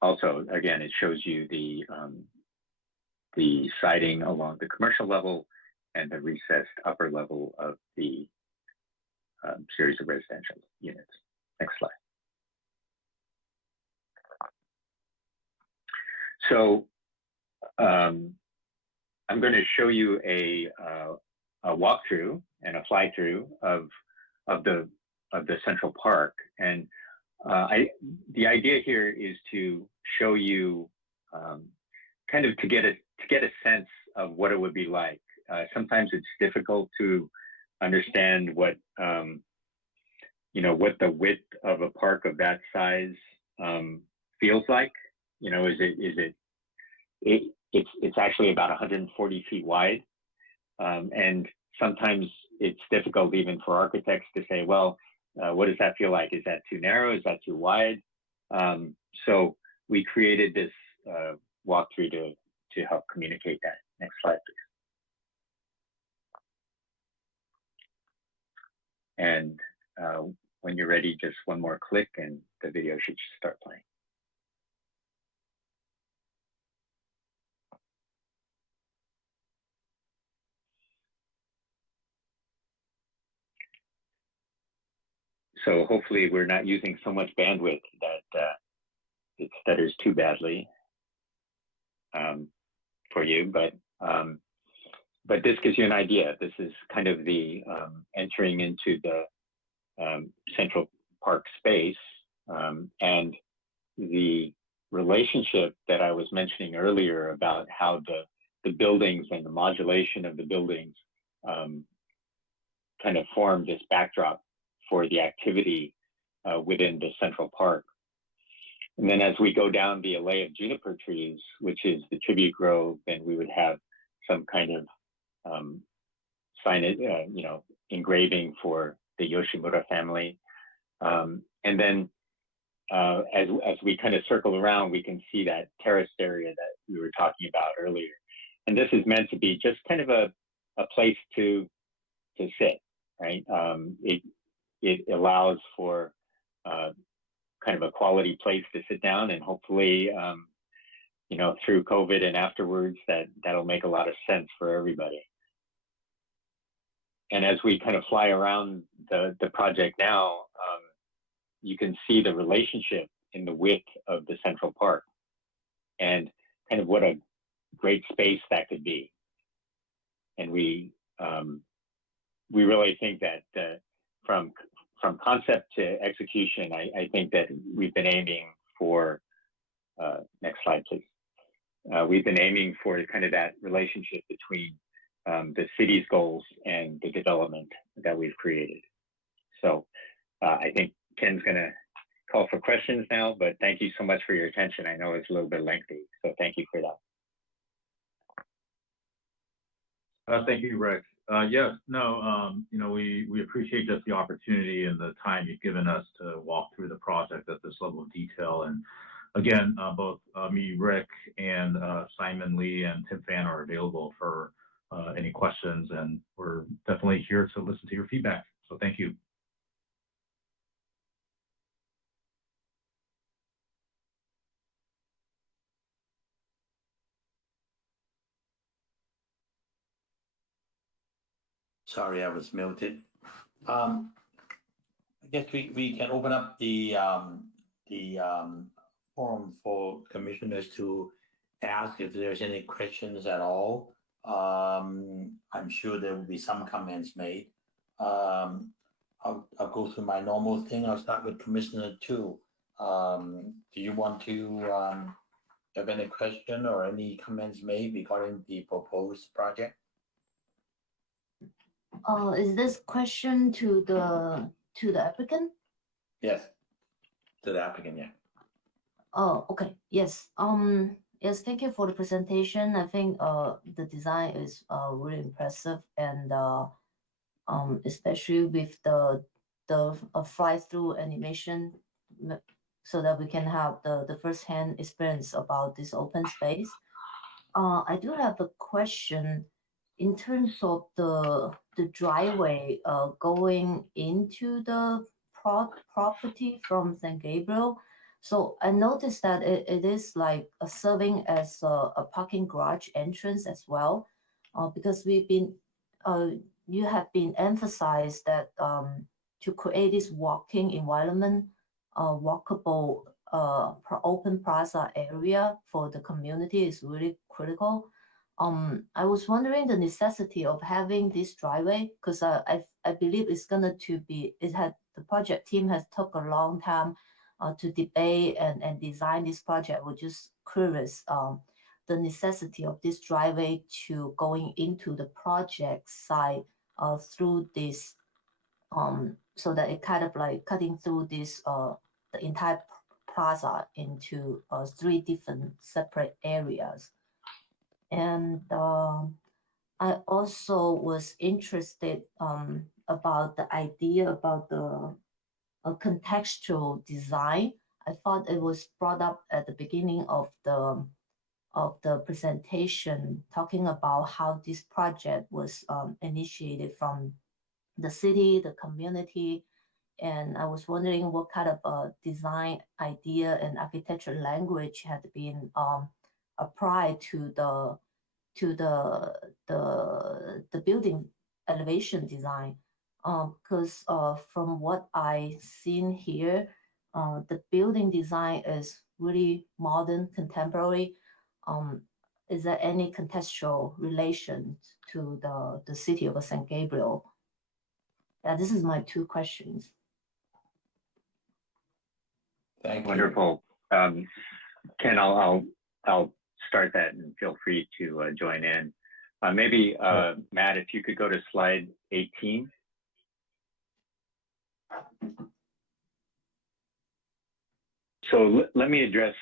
also, again, it shows you the siding along the commercial level and the recessed upper level of the series of residential units. Next slide. So I'm going to show you a walkthrough and a fly-through of the Central Park, and the idea here is to show you kind of to get a sense of what it would be like. Sometimes it's difficult to understand what what the width of a park of that size feels like. It's actually about 140 feet wide, and sometimes it's difficult even for architects to say, well, what does that feel like? Is that too narrow? Is that too wide? So we created this walkthrough to help communicate that. Next slide, please. And when you're ready, just one more click and the video should start playing. So hopefully we're not using so much bandwidth that it stutters too badly for you, but this gives you an idea. This is kind of the entering into the Central Park space, and the relationship that I was mentioning earlier about how the buildings and the modulation of the buildings kind of form this backdrop for the activity within the Central Park. And then as we go down the alley of juniper trees, which is the tribute grove, then we would have some kind of signage, engraving for the Yoshimura family. And then as we kind of circle around, we can see that terraced area that we were talking about earlier. And this is meant to be just kind of a place to sit, right? It allows for kind of a quality place to sit down, and hopefully, through COVID and afterwards, that'll make a lot of sense for everybody. And as we kind of fly around the project now, you can see the relationship in the width of the Central Park and kind of what a great space that could be. And we really think that from concept to execution, I think that we've been aiming for, next slide, please. we've been aiming for kind of that relationship between the city's goals and the development that we've created. So I think Ken's going to call for questions now, but thank you so much for your attention. I know it's a little bit lengthy, so thank you for that. Thank you, Rick. Yes, no, we appreciate just the opportunity and the time you've given us to walk through the project at this level of detail. And again, both me, Rick, and Simon Lee and Tim Fan are available for any questions, and we're definitely here to listen to your feedback. So thank you. Sorry, I was muted. I guess we can open up the forum for commissioners to ask if there's any questions at all. I'm sure there will be some comments made. I'll go through my normal thing. I'll start with Commissioner 2. Do you want to have any question or any comments made regarding the proposed project? Is this question to the applicant? Yes, to the applicant, yeah. Oh, okay. Yes. Yes, thank you for the presentation. I think the design is really impressive, and especially with the fly-through animation, so that we can have the first-hand experience about this open space. I do have a question in terms of the driveway going into the property from San Gabriel. So I noticed that it is like serving as a parking garage entrance as well, because you have been emphasized that to create this walking environment, walkable open plaza area for the community is really critical. I was wondering the necessity of having this driveway, because I believe it's gonna to be, the project team has took a long time to debate and design this project. We're just curious the necessity of this driveway to going into the project site through this, so that it kind of like cutting through this the entire plaza into 3 different separate areas. And I also was interested about the idea about the contextual design. I thought it was brought up at the beginning of the presentation, talking about how this project was initiated from the city, the community, and I was wondering what kind of design idea and architecture language had been applied to the building elevation design, because from what I seen here, the building design is really modern, contemporary. Is there any contextual relation to the city of San Gabriel? This is my 2 questions. Thank you. Wonderful. Ken, I'll start that and feel free to join in. Maybe Matt, if you could go to slide 18. So let me address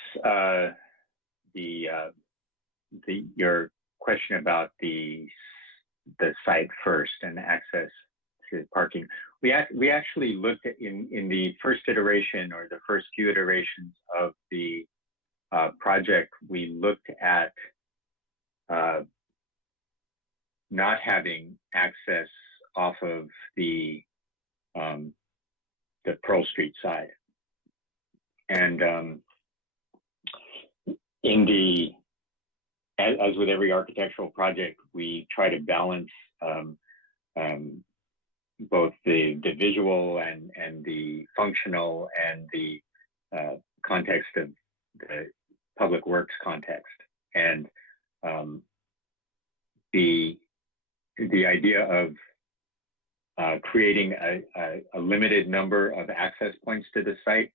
your question about the site first and access to parking. We actually looked at in the first iteration, or the first few iterations of the project, we looked at not having access off of the Pearl Street side. And as with every architectural project, we try to balance both the visual and the functional and the context of the public works context. And the idea of creating a limited number of access points to the site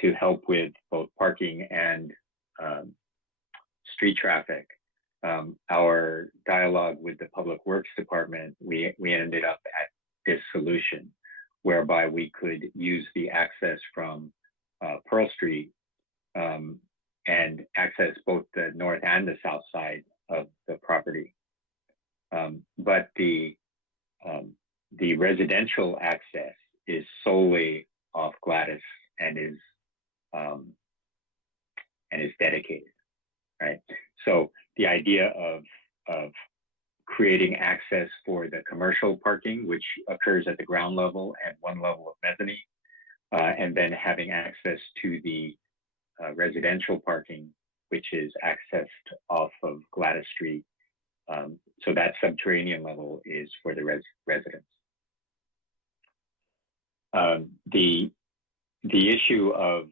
to help with both parking and street traffic, our dialogue with the Public Works Department, we ended up at this solution whereby we could use the access from Pearl Street and access both the north and the south side of the property. But the residential access is solely off Gladys and is dedicated, right? So the idea of creating access for the commercial parking, which occurs at the ground level and one level of mezzanine, and then having access to the residential parking, which is accessed off of Gladys Street. So that subterranean level is for the residents. The issue of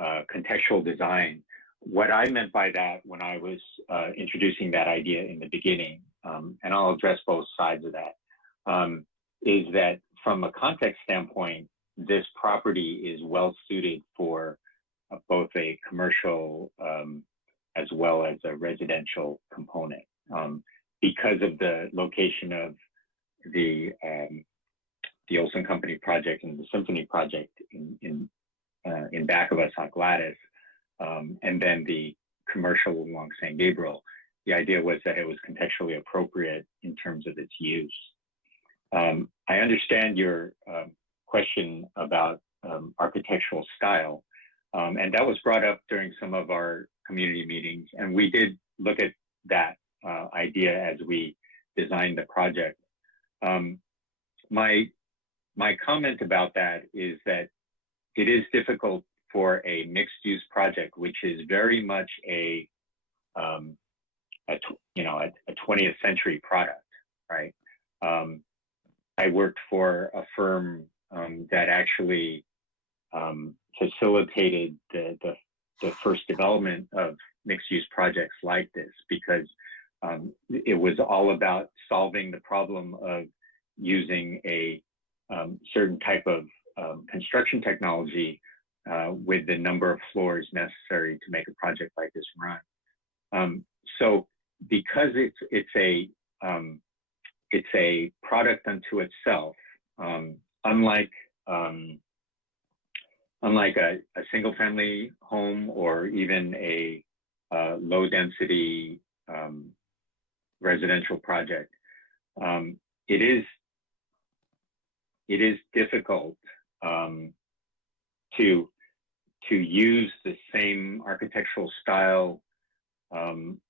contextual design, what I meant by that when I was introducing that idea in the beginning, and I'll address both sides of that, is that from a context standpoint, this property is well suited for both a commercial as well as a residential component. Because of the location of the Olson Company project and the Symphony project in back of us on Gladys, and then the commercial along San Gabriel, the idea was that it was contextually appropriate in terms of its use. I understand your question about architectural style, and that was brought up during some of our community meetings, and we did look at that idea as we designed the project. My comment about that is that it is difficult for a mixed-use project, which is very much a 20th century product, right? I worked for a firm that actually facilitated the first development of mixed-use projects like this, because it was all about solving the problem of using a certain type of construction technology with the number of floors necessary to make a project like this run. So because it's a product unto itself, unlike a single family home or even a low density residential project, it is difficult to use the same architectural style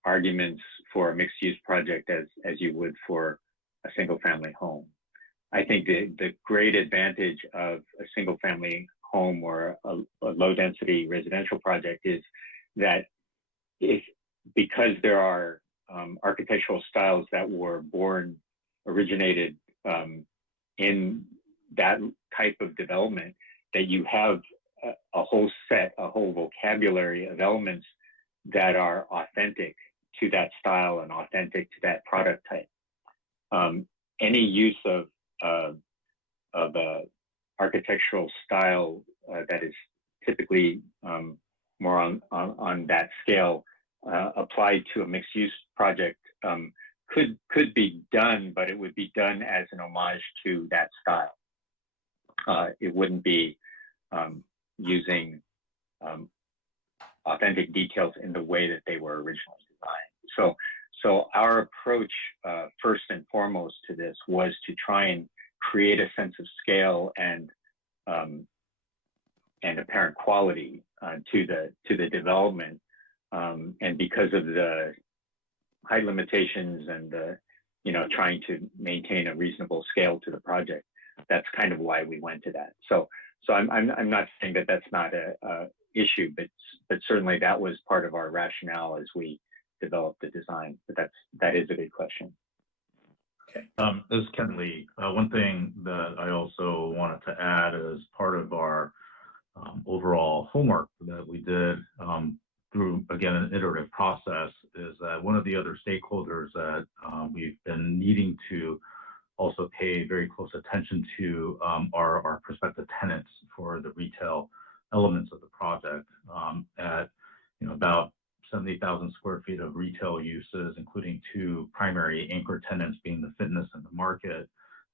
arguments for a mixed use project as you would for a single family home. I think the great advantage of a single family home or a low density residential project is that because there are architectural styles that were originated in that type of development, that you have a whole vocabulary of elements that are authentic to that style and authentic to that product type. Any use of a architectural style that is typically more on that scale applied to a mixed use project could be done, but it would be done as an homage to that style. It wouldn't be using authentic details in the way that they were originally designed. So our approach, first and foremost to this, was to try and create a sense of scale and apparent quality to the development. And because of the height limitations and trying to maintain a reasonable scale to the project, that's kind of why we went to that. So I'm not saying that that's not a issue, but certainly that was part of our rationale as we developed the design. But that is a good question. Okay. This is Ken Lee. One thing that I also wanted to add as part of our overall homework that we did through, again, an iterative process, is that one of the other stakeholders that we've been needing to also pay very close attention to are our prospective tenants for the retail elements of the project. At about 70,000 60,000 square feet of retail uses, including 2 primary anchor tenants being the fitness and the market.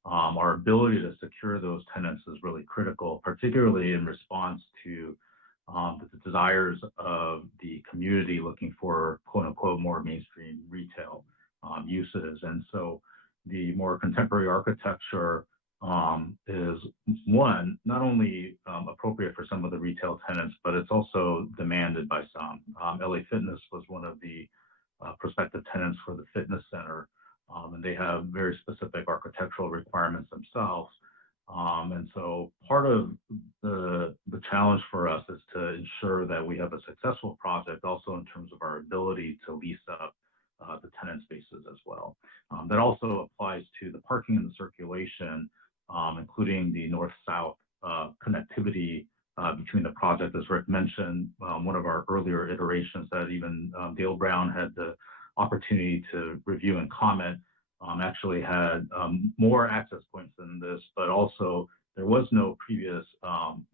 Our ability to secure those tenants is really critical, particularly in response to the desires of the community looking for quote unquote more mainstream retail uses. And so the more contemporary architecture is one, not only appropriate for some of the retail tenants, but it's also demanded by some. LA Fitness was one of the prospective tenants for the fitness center, and they have very specific architectural requirements themselves. And so part of the challenge for us is to ensure that we have a successful project also in terms of our ability to lease up the tenant spaces as well. That also applies to the parking and the circulation, including the north-south connectivity between the project. As Rick mentioned, one of our earlier iterations that even Dale Brown had the opportunity to review and comment actually had more access points than this, but also there was no previous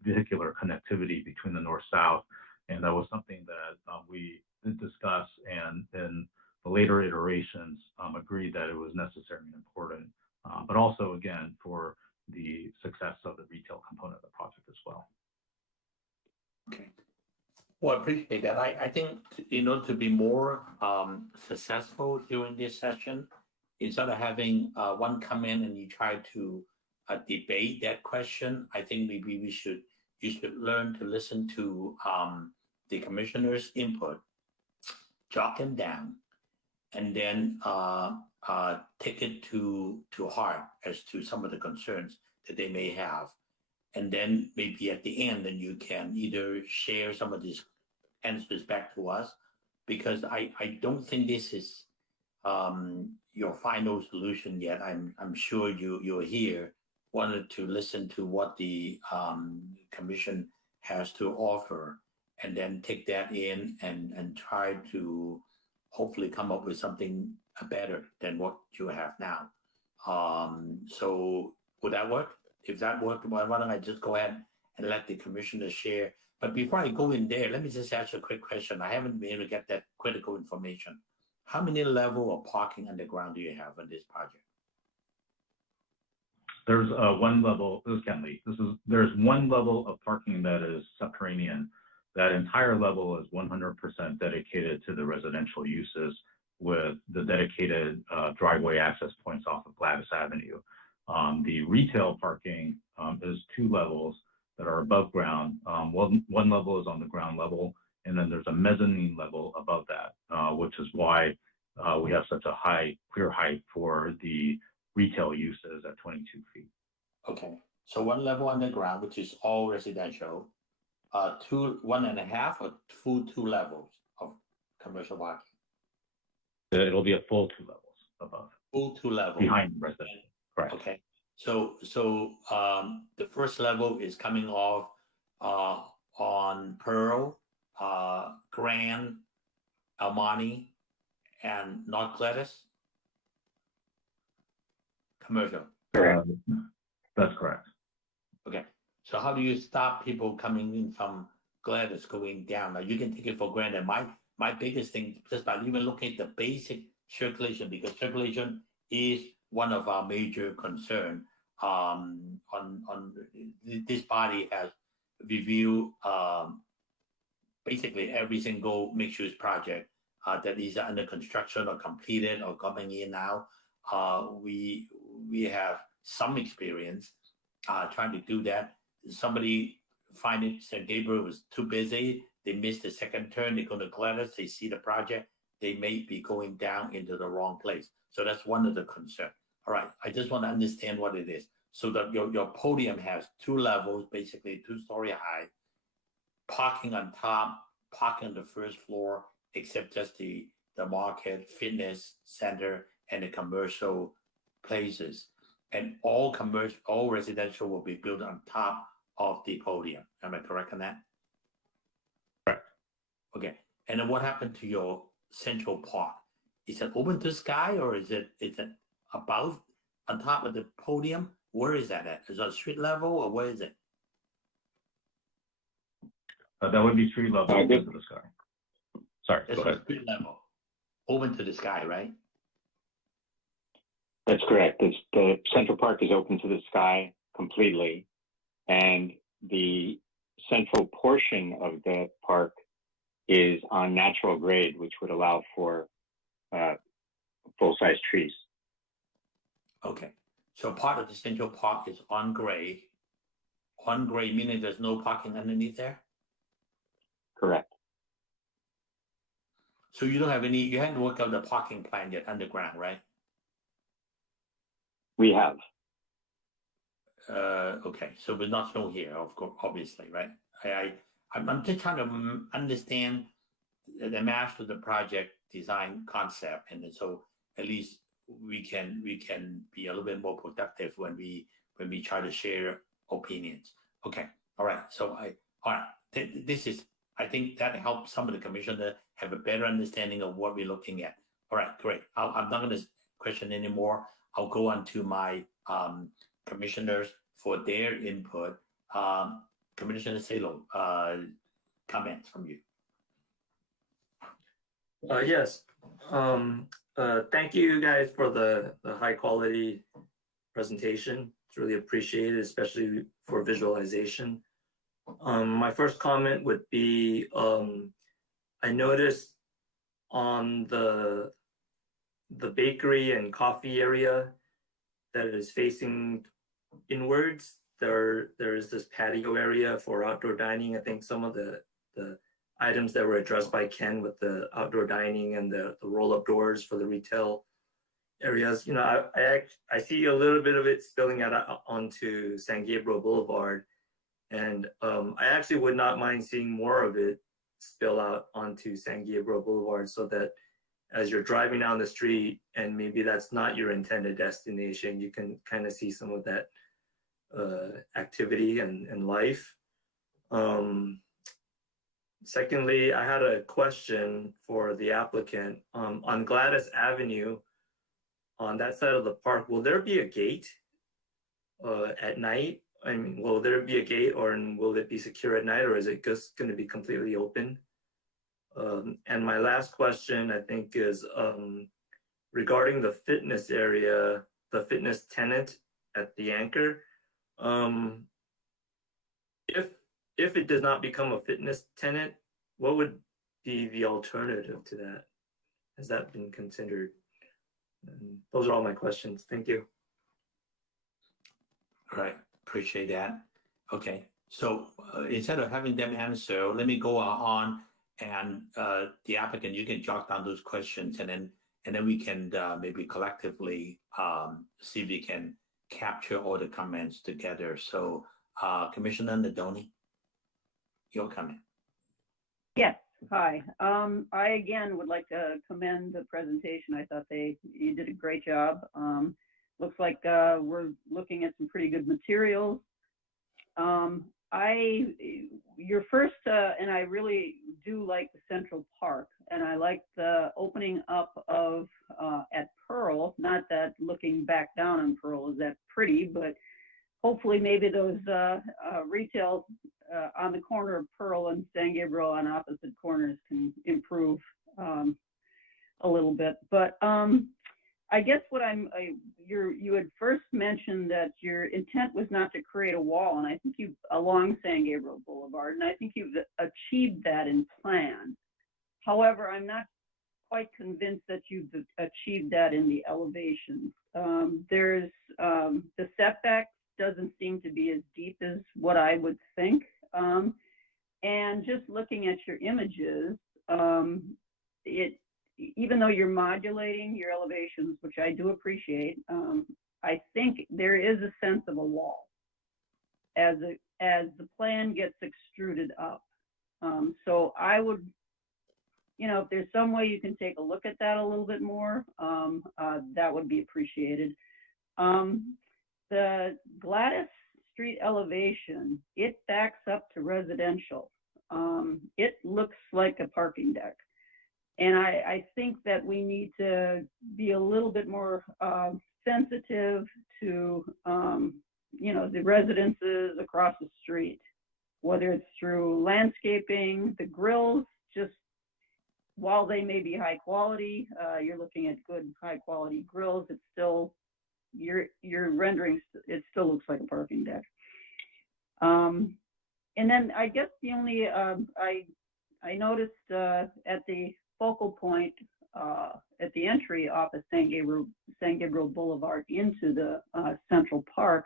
vehicular connectivity between the north-south, and that was something that we did discuss, and in the later iterations agreed that it was necessary and important, but also again for the success of the retail component of the project as well. Okay. Well, I appreciate that. I think in order to be more successful during this session, instead of having one come in and you try to debate that question, I think maybe you should learn to listen to the commissioner's input, jot them down, and then take it to heart as to some of the concerns that they may have. And then maybe at the end, then you can either share some of these answers back to us, because I don't think this is your final solution yet. I'm sure you're here wanted to listen to what the commission has to offer, and then take that in and try to hopefully come up with something better than what you have now. So would that work? If that worked, why don't I just go ahead and let the commissioner share? But before I go in there, let me just ask you a quick question. I haven't been able to get that critical information. How many level of parking underground do you have on this project? There's one level, this is Ken Lee. There's one level of parking that is subterranean. That entire level is 100% dedicated to the residential uses, with the dedicated driveway access points off of Gladys Avenue. The retail parking is 2 levels that are above ground. One level is on the ground level, and then there's a mezzanine level above that, which is why we have such a high clear height for the retail uses at 22 feet. Okay, so 1 level underground, which is all residential, 1.5 or full 2 levels of commercial parking? It'll be a full 2 levels above. Full 2 levels. Behind residential, correct. Okay, so the first level is coming off on Pearl, Grand, El Monte, and North Gladys? Commercial. That's correct. Okay, so how do you stop people coming in from Gladys going down? Now, you can take it for granted. My biggest thing, just by even looking at the basic circulation, because circulation is one of our major concern. On this body has reviewed basically every single mixed-use project that is under construction or completed or coming in now. We have some experience trying to do that. Somebody find it, San Gabriel was too busy. They missed the second turn. They go to Gladys. They see the project. They may be going down into the wrong place. So that's one of the concerns. All right, I just want to understand what it is. So that your podium has 2 levels, basically 2-story high, parking on top, parking on the first floor, except just the market, fitness center, and the commercial places. And all residential will be built on top of the podium. Am I correct on that? Correct. Okay. And then what happened to your central park? Is it open to sky, or is it above, on top of the podium? Where is that at? Is it street level, or where is it? That would be street level into the sky. Sorry, It's go ahead. street level, open to the sky, right? That's correct. The Central Park is open to the sky completely, and the central portion of the park is on natural grade, which would allow for full-size trees. Okay, so part of the Central Park is on grade. On grade meaning there's no parking underneath there? Correct. So you don't have any, you haven't worked out the parking plan yet underground, right? We have. Okay, so we're not shown here, of course, obviously, right? I'm just trying to understand the master of the project design concept, and so at least we can be a little bit more productive when we try to share opinions. Okay, all right. So this is, I think that helps some of the commissioner have a better understanding of what we're looking at. All right, great. I'm not going to question anymore. I'll go on to my commissioners for their input. Commissioner Salo, comments from you. Yes. Thank you guys for the high quality presentation. It's really appreciated, especially for visualization. My first comment would be, I noticed on the bakery and coffee area that is facing inwards, there is this patio area for outdoor dining. I think some of the items that were addressed by Ken with the outdoor dining and the roll-up doors for the retail areas, you know, I see a little bit of it spilling out onto San Gabriel Boulevard, and I actually would not mind seeing more of it spill out onto San Gabriel Boulevard, so that as you're driving down the street and maybe that's not your intended destination, you can kind of see some of that activity and life. Secondly, I had a question for the applicant. On Gladys Avenue, on that side of the park, will there be a gate at night? I mean, will there be a gate, or will it be secure at night, or is it just going to be completely open? And my last question, I think, is regarding the fitness area, the fitness tenant at the anchor. If it does not become a fitness tenant, what would be the alternative to that? Has that been considered? And those are all my questions. Thank you. All right, appreciate that. Okay, so instead of having them answer, let me go on, and the applicant, you can jot down those questions, and then we can maybe collectively see if we can capture all the comments together. So Commissioner Nadoni, your comment. Yes, hi. I again would like to commend the presentation. I thought you did a great job. Looks like we're looking at some pretty good materials. Your first, and I really do like the Central Park, and I like the opening up of at Pearl. Not that looking back down on Pearl is that pretty, but hopefully maybe those retail on the corner of Pearl and San Gabriel on opposite corners can improve a little bit. But I guess what you had first mentioned that your intent was not to create a wall, and I think along San Gabriel Boulevard, and I think you've achieved that in plan. However, I'm not quite convinced that you've achieved that in the elevations. There's the setback doesn't seem to be as deep as what I would think. And just looking at your images, even though you're modulating your elevations, which I do appreciate, I think there is a sense of a wall as the plan gets extruded up. So I would, if there's some way you can take a look at that a little bit more, that would be appreciated. The Gladys Street elevation, it backs up to residential. It looks like a parking deck. And I think that we need to be a little bit more sensitive to, the residences across the street, whether it's through landscaping, the grills, just while they may be high quality, you're looking at good high quality grills. It's still your rendering. It still looks like a parking deck. And then I guess the only I noticed at the focal point at the entry off of San Gabriel Boulevard into the Central Park,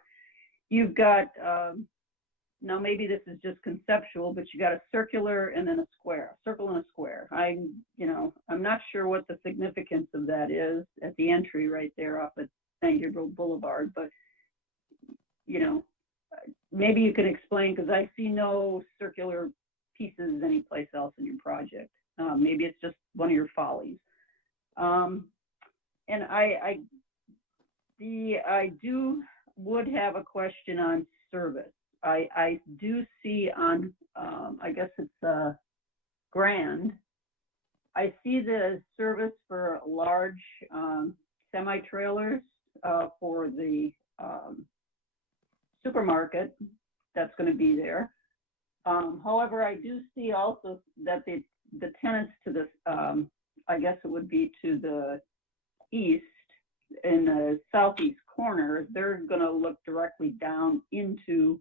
you've got now maybe this is just conceptual, but you got a circular and then a square, circle and a square. I'm not sure what the significance of that is at the entry right there off of San Gabriel Boulevard, but maybe you can explain, because I see no circular pieces anyplace else in your project. Maybe it's just one of your follies. And I would have a question on service. I do see on, I guess it's Grand, I see the service for large semi-trailers for the supermarket that's going to be there. However, I do see also that the tenants to this, I guess it would be to the east, in the southeast corner, they're going to look directly down into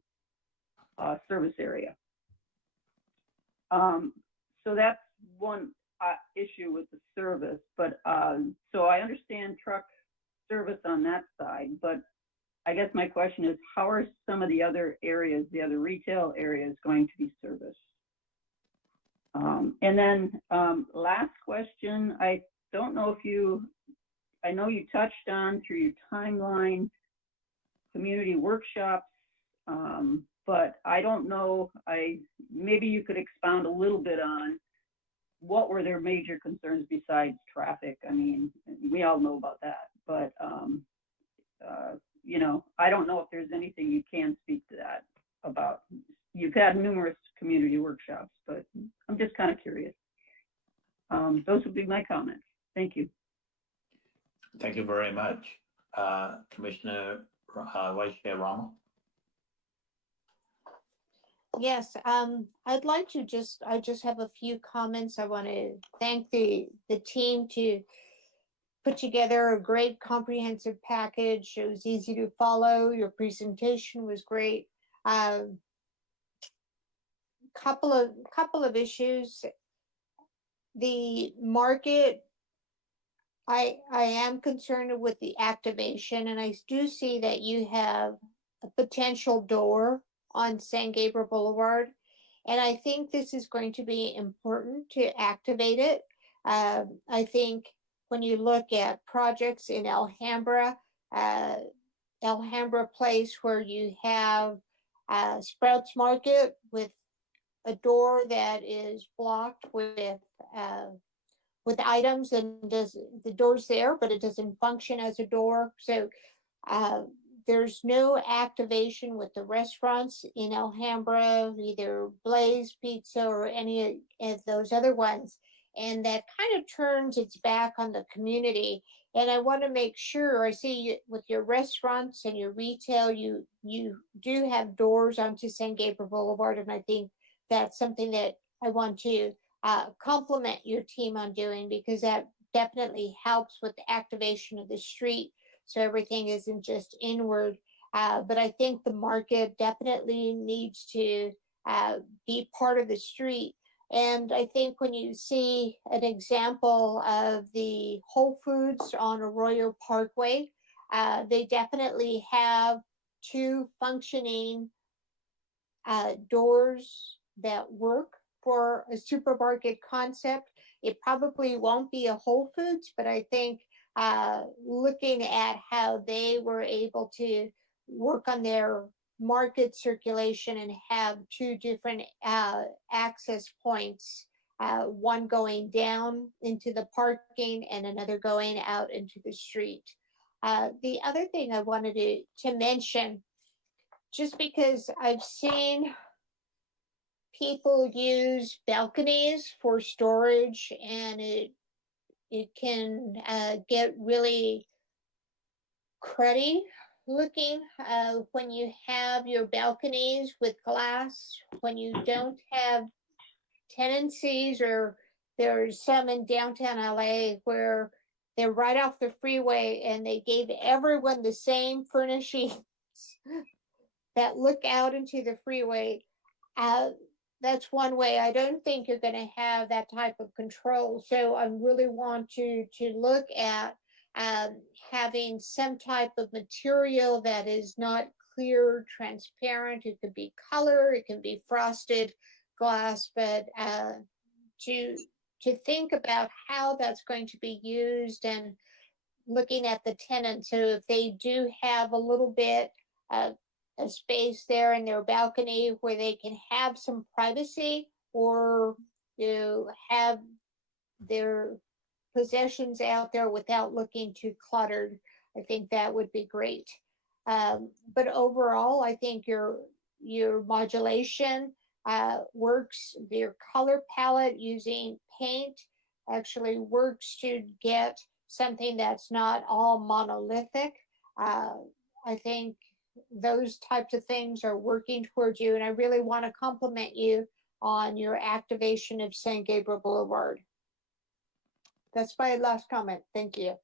service area. So that's one issue with the service, but so I understand truck service on that side, but I guess my question is, how are some of the other areas, the other retail areas, going to be serviced? And then last question, I don't know if I know you touched on through your timeline community workshops, but I don't know, maybe you could expound a little bit on what were their major concerns besides traffic. I mean, we all know about that, but I don't know if there's anything you can speak to that about. You've had numerous community workshops, but I'm just kind of curious. Those would be my comments. Thank you. Thank you very much. Commissioner Vice Chair Rama. Yes, I'd like to I just have a few comments. I want to thank the team to put together a great comprehensive package. It was easy to follow. Your presentation was great. Couple of issues. The market, I am concerned with the activation, and I do see that you have a potential door on San Gabriel Boulevard, and I think this is going to be important to activate it. I think when you look at projects in Alhambra Place, where you have Sprouts Market with a door that is blocked with items, and the door's there, but it doesn't function as a door. So there's no activation with the restaurants in Alhambra, either Blaze Pizza or any of those other ones. And that kind of turns its back on the community. And I want to make sure, I see with your restaurants and your retail, you do have doors onto San Gabriel Boulevard. And I think that's something that I want to compliment your team on doing, because that definitely helps with the activation of the street, so everything isn't just inward. But I think the market definitely needs to be part of the street. And I think when you see an example of the Whole Foods on Arroyo Parkway, they definitely have two functioning doors that work for a supermarket concept. It probably won't be a Whole Foods, but I think looking at how they were able to work on their market circulation and have two different access points, one going down into the parking and another going out into the street. The other thing I wanted to mention, just because I've seen people use balconies for storage, and it can get really cruddy looking when you have your balconies with glass, when you don't have tenancies or There's some in downtown LA where they're right off the freeway and they gave everyone the same furnishings that look out into the freeway. That's one way. I don't think you're going to have that type of control. So I really want to look at having some type of material that is not clear, transparent. It could be color, it can be frosted glass, but to think about how that's going to be used and looking at the tenant. So if they do have a little bit of a space there in their balcony where they can have some privacy, or have their possessions out there without looking too cluttered, I think that would be great. But overall, I think your modulation works. Your color palette using paint actually works to get something that's not all monolithic. I think those types of things are working towards you, and I really want to compliment you on your activation of San Gabriel Boulevard. That's my last comment. Thank you.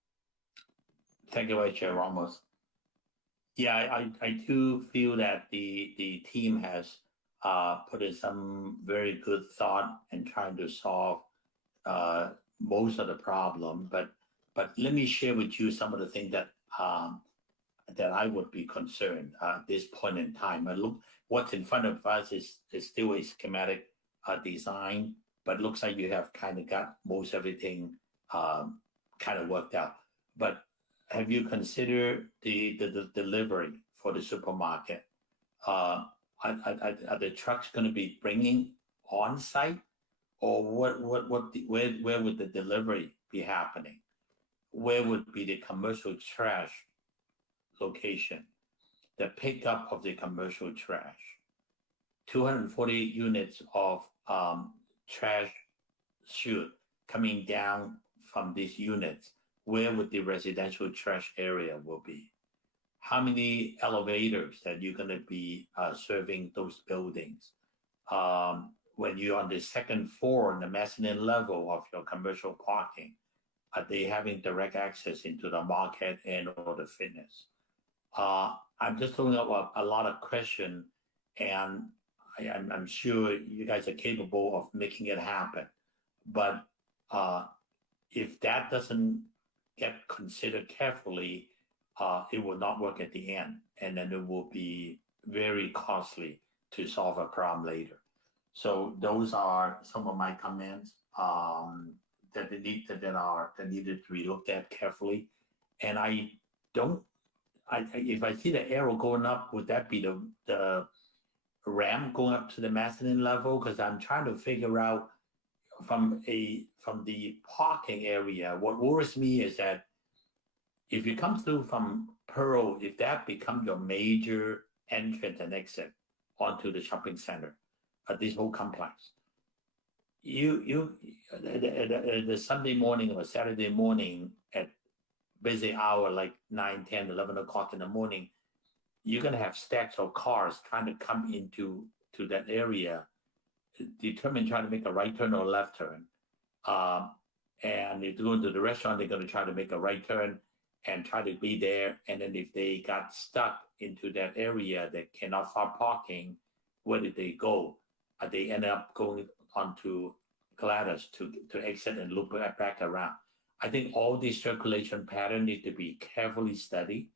Thank you, Vice Chair Ramos. Yeah, I do feel that the team has put in some very good thought in trying to solve most of the problem. But let me share with you some of the things that that I would be concerned at this point in time. And look, what's in front of us is still a schematic design, but looks like you have kind of got most everything kind of worked out. But have you considered the delivery for the supermarket? Are the trucks going to be bringing on site, or where would the delivery be happening? Where would be the commercial trash location? The pickup of the commercial trash. 240 units of trash chute coming down from these units. Where would the residential trash area will be? How many elevators that you're going to be serving those buildings? When you're on the second floor on the mezzanine level of your commercial parking, are they having direct access into the market and or the fitness? I'm just throwing up a lot of questions, and I'm sure you guys are capable of making it happen. But if that doesn't get considered carefully, it will not work at the end, and then it will be very costly to solve a problem later. So those are some of my comments that needed to be looked at carefully. And if I see the arrow going up, would that be the ramp going up to the mezzanine level? Because I'm trying to figure out from the parking area. What worries me is that if you come through from Pearl, if that becomes your major entrance and exit onto the shopping center, this whole complex, the Sunday morning or Saturday morning at busy hour like 9, 10, 11 o'clock in the morning, you're going to have stacks of cars trying to come into that area, determined trying to make a right turn or a left turn. And if they're going to the restaurant, they're going to try to make a right turn and try to be there. And then if they got stuck into that area that cannot find parking, where did they go? They end up going onto Gladys to exit and loop back around. I think all these circulation patterns need to be carefully studied.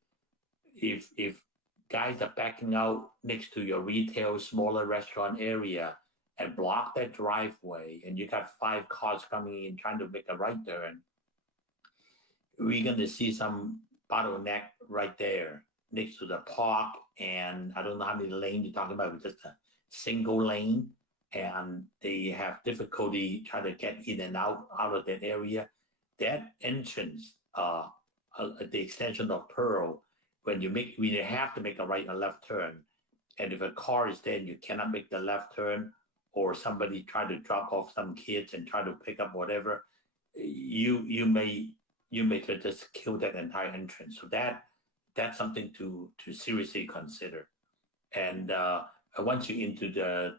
If guys are backing out next to your retail, smaller restaurant area and block that driveway, and you got 5 cars coming in trying to make a right turn, we're going to see some bottleneck right there next to the park. And I don't know how many lanes you're talking about, just a single lane, and they have difficulty trying to get in and out of that area. That entrance, the extension of Pearl, when you have to make a right and left turn, and if a car is there and you cannot make the left turn, or somebody try to drop off some kids and try to pick up whatever, you may just kill that entire entrance. So that's something to seriously consider. And once you're into the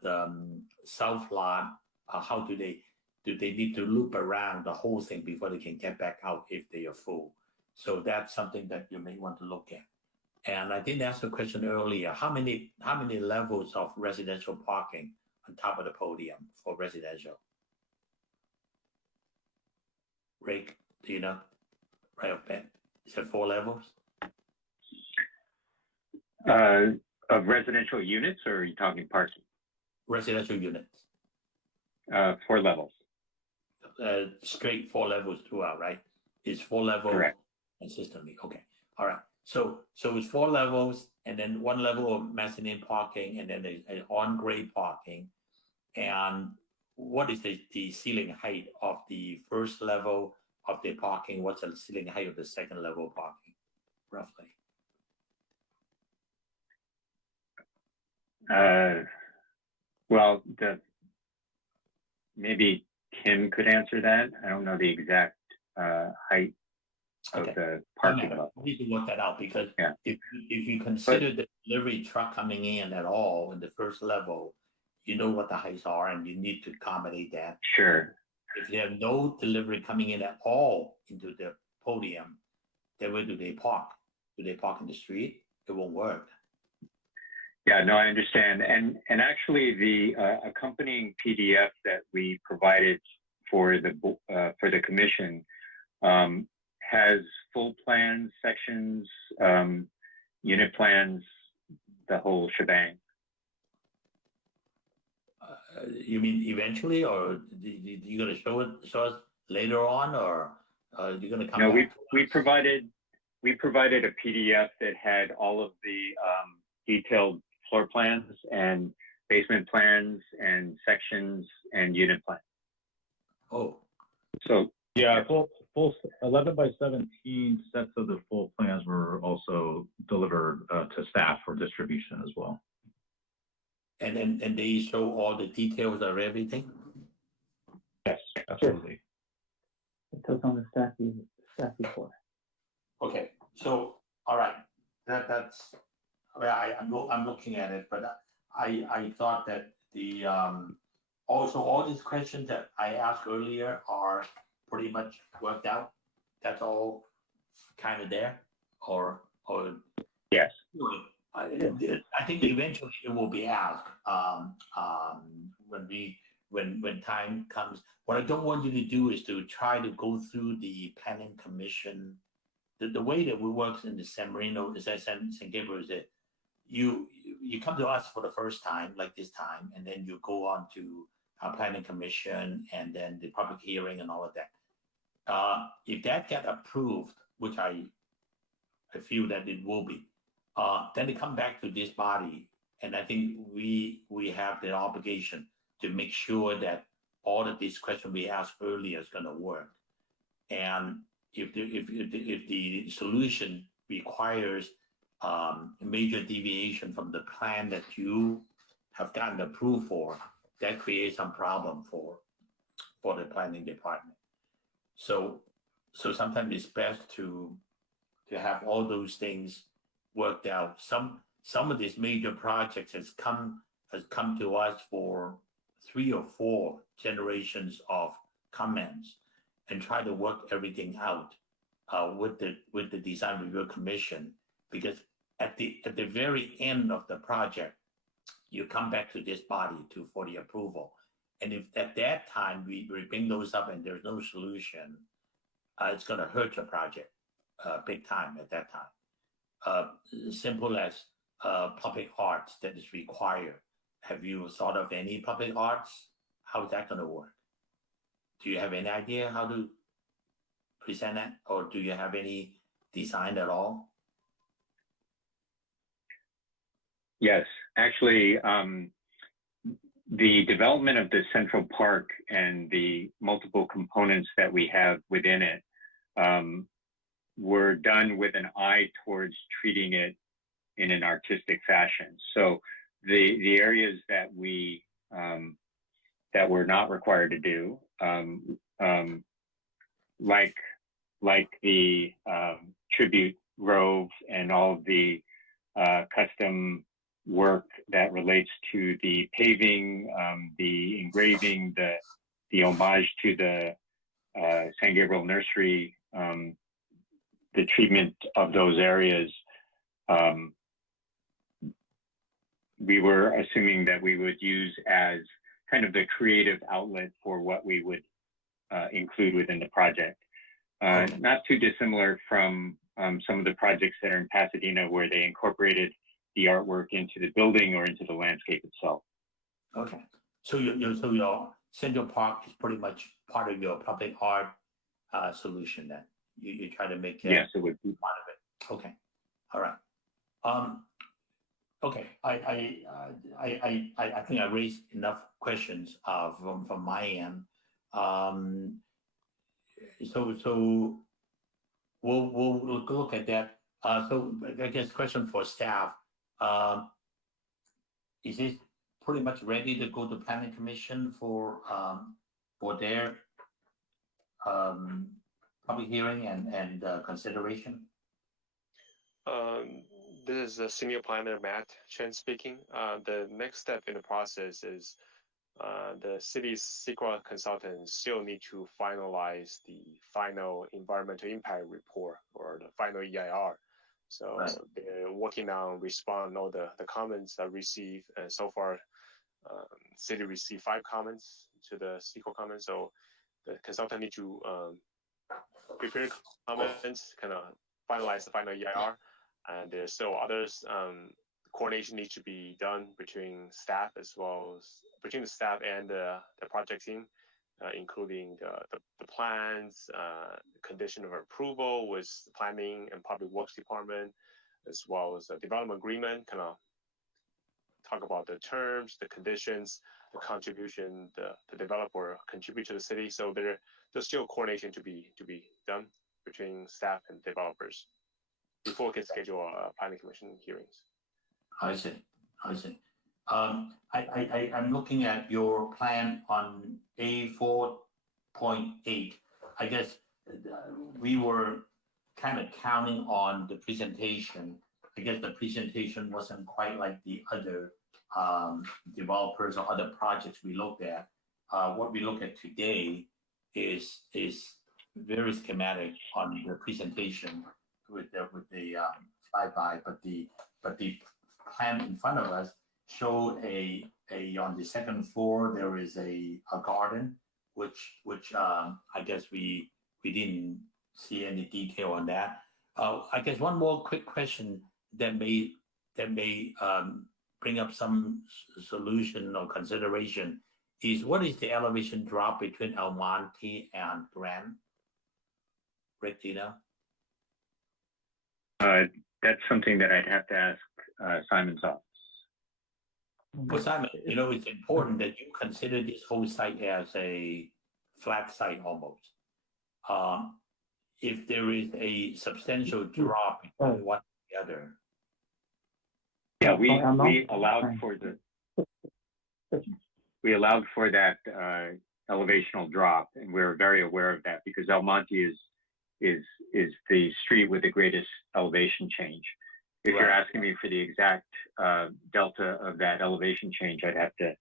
south lot, how do they? do they need to loop around the whole thing before they can get back out if they are full? So that's something that you may want to look at. And I didn't ask the question earlier. How many levels of residential parking on top of the podium for residential? Rick, do you know? Right off bat, is it 4 levels? Of residential units, or are you talking parking? Residential units. 4 levels. Straight 4 levels throughout, right? It's 4 levels Correct. consistently. Okay. All right. So it's 4 levels, and then 1 level of mezzanine parking, and then there's an on-grade parking. And what is the ceiling height of the first level of the parking? What's the ceiling height of the second level parking, roughly? Well, maybe Kim could answer that. I don't know the exact height of the parking level. We need to work that out because Yeah. if you consider the delivery truck coming in at all in the first level, you know what the heights are and you need to accommodate that. Sure. If you have no delivery coming in at all into the podium, then where do they park? Do they park in the street? It won't work. Yeah, no, I understand. And actually, the accompanying PDF that we provided for the commission has full plans, sections, unit plans, the whole shebang. You mean eventually, or you going to show us later on, or you're going to come? No, back we provided a PDF that had all of the detailed floor plans and basement plans and sections and unit plans. Oh, so yeah, full 11 by 17 sets of the full plans were also delivered to staff for distribution as well. And they show all the details of everything? Yes, absolutely. It goes on the staff report. Okay, so all right, that's. I'm looking at it, but I thought that the also all these questions that I asked earlier are pretty much worked out. That's all kind of there, or yes. I think eventually it will be asked when time comes. What I don't want you to do is to try to go through the planning commission. The way that we work in the San Marino is that San Gabriel is that you come to us for the first time, like this time, and then you go on to our planning commission and then the public hearing and all of that. If that get approved, which I feel that it will be, then they come back to this body, and I think we have the obligation to make sure that all of these questions we asked earlier is going to work. And if the solution requires a major deviation from the plan that you have gotten approved for, that creates some problem for the planning department. So sometimes it's best to have all those things worked out. Some of these major projects has come to us for 3 or 4 generations of comments, and try to work everything out with the design review commission, because at the very end of the project, you come back to this body for the approval. And if at that time we bring those up and there's no solution, it's going to hurt your project big time at that time. Simple as public arts that is required. Have you thought of any public arts? How is that going to work? Do you have any idea how to present that, or do you have any design at all? Yes, actually, the development of the Central Park and the multiple components that we have within it were done with an eye towards treating it in an artistic fashion. So the areas that we that we're not required to do, like the tribute grove and all of the custom work that relates to the paving, the engraving, the homage to the San Gabriel Nursery, the treatment of those areas, we were assuming that we would use as kind of the creative outlet for what we would include within the project. Not too dissimilar from some of the projects that are in Pasadena where they incorporated the artwork into the building or into the landscape itself. Okay. So your Central Park is pretty much part of your public art solution then. You try to make Yes, it would be part of it. Okay. All right. Okay. I think I raised enough questions from my end. So we'll look at that. So I guess question for staff. Is this pretty much ready to go to planning commission for their public hearing and consideration? This is the senior planner Matt Chen speaking. The next step in the process is the city's CEQA consultants still need to finalize the final environmental impact report or the final EIR. So right. They're working on respond all the comments I received, and so far, city received 5 comments to the CEQA comments. So the consultant need to prepare comments, kind of finalize the final EIR, and there's still others. Coordination needs to be done between staff as well as between the staff and the project team, including the plans, condition of approval with the planning and public works department, as well as the development agreement, kind of talk about the terms, the conditions, the contribution the developer contribute to the city. So there's still coordination to be done between staff and developers before we can schedule planning commission hearings. I see. I'm looking at your plan on A4.8. I guess we were kind of counting on the presentation. I guess the presentation wasn't quite like the other developers or other projects we looked at. What we look at today is very schematic on the presentation with the flyby, but the plan in front of us showed a on the second floor there is a garden, which I guess we didn't see any detail on that. I guess one more quick question that may bring up some solution or consideration is what is the elevation drop between El Monte and Bran? Regina? That's something that I'd have to ask Simon's office. Well, Simon, it's important that you consider this whole site as a flat site almost. If there is a substantial drop between one and the other. Yeah, we allowed for that elevational drop, and we're very aware of that because El Monte is the street with the greatest elevation change. If you're asking me for the exact delta of that elevation change, I'd have to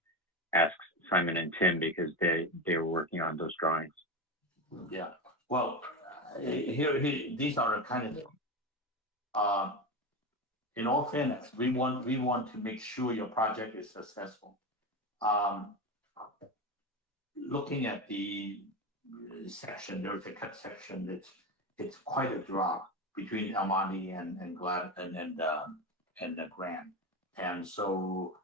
ask Simon and Tim because they were working on those drawings. Yeah. Well, here these are kind of in all fairness, we want to make sure your project is successful. Looking at the section, there's a cut section it's quite a drop between El Monte and the Grand. And so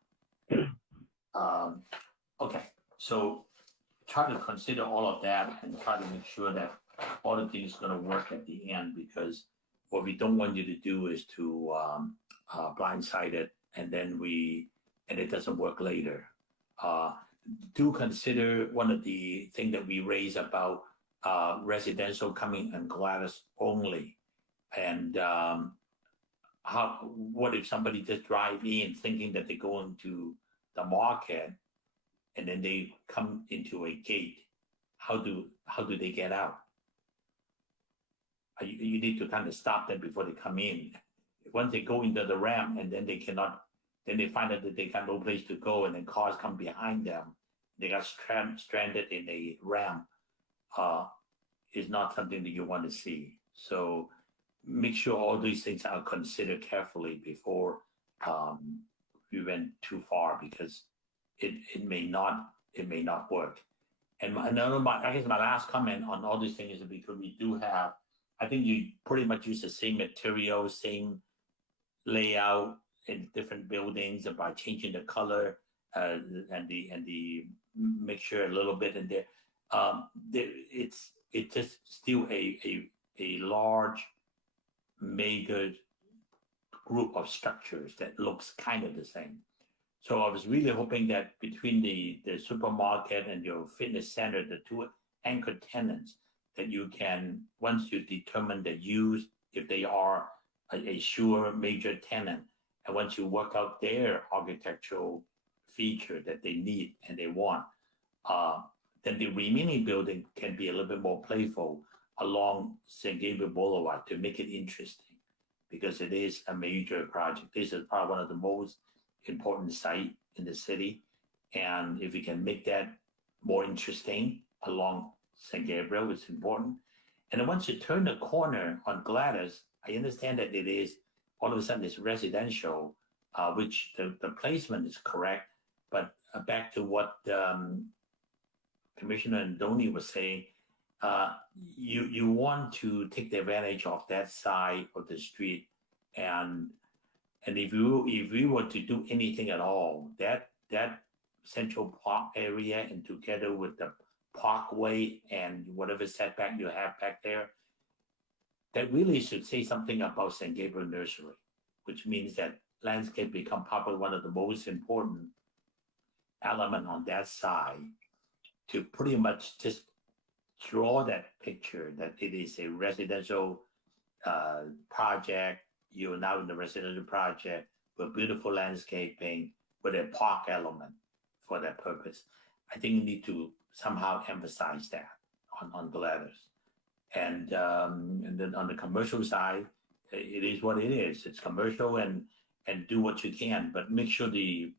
okay, so try to consider all of that and try to make sure that all the things are going to work at the end, because what we don't want you to do is to blindside it and it doesn't work later. Do consider one of the things that we raised about residential coming and Gladys only, and what if somebody just drive in thinking that they're going to the market and then they come into a gate? How do they get out? You need to kind of stop them before they come in. Once they go into the ramp and then they find out that they got no place to go, and then cars come behind them, they got stranded in a ramp, is not something that you want to see. So make sure all these things are considered carefully before we went too far, because it may not work. And I guess my last comment on all these things is because we do have, I think you pretty much use the same material, same layout in different buildings, and by changing the color and the mixture a little bit in there, it's just still a large mega group of structures that looks kind of the same. So I was really hoping that between the supermarket and your fitness center, the two anchor tenants, that you can, once you determine the use, if they are a sure major tenant, and once you work out their architectural feature that they need and they want, then the remaining building can be a little bit more playful along San Gabriel Boulevard to make it interesting, because it is a major project. This is probably one of the most important site in the city, and if we can make that more interesting along San Gabriel, it's important. And then once you turn the corner on Gladys, I understand that it is all of a sudden it's residential, which the placement is correct, but back to what Commissioner Ndoni was saying, you want to take the advantage of that side of the street, and if we were to do anything at all, that Central Park area, and together with the parkway and whatever setback you have back there, that really should say something about San Gabriel Nursery, which means that landscape become probably one of the most important element on that side, to pretty much just draw that picture that it is a residential project. You're now in the residential project with beautiful landscaping, with a park element for that purpose. I think you need to somehow emphasize that on Gladys. And then on the commercial side, it is what it is. It's commercial, and do what you can, but make sure the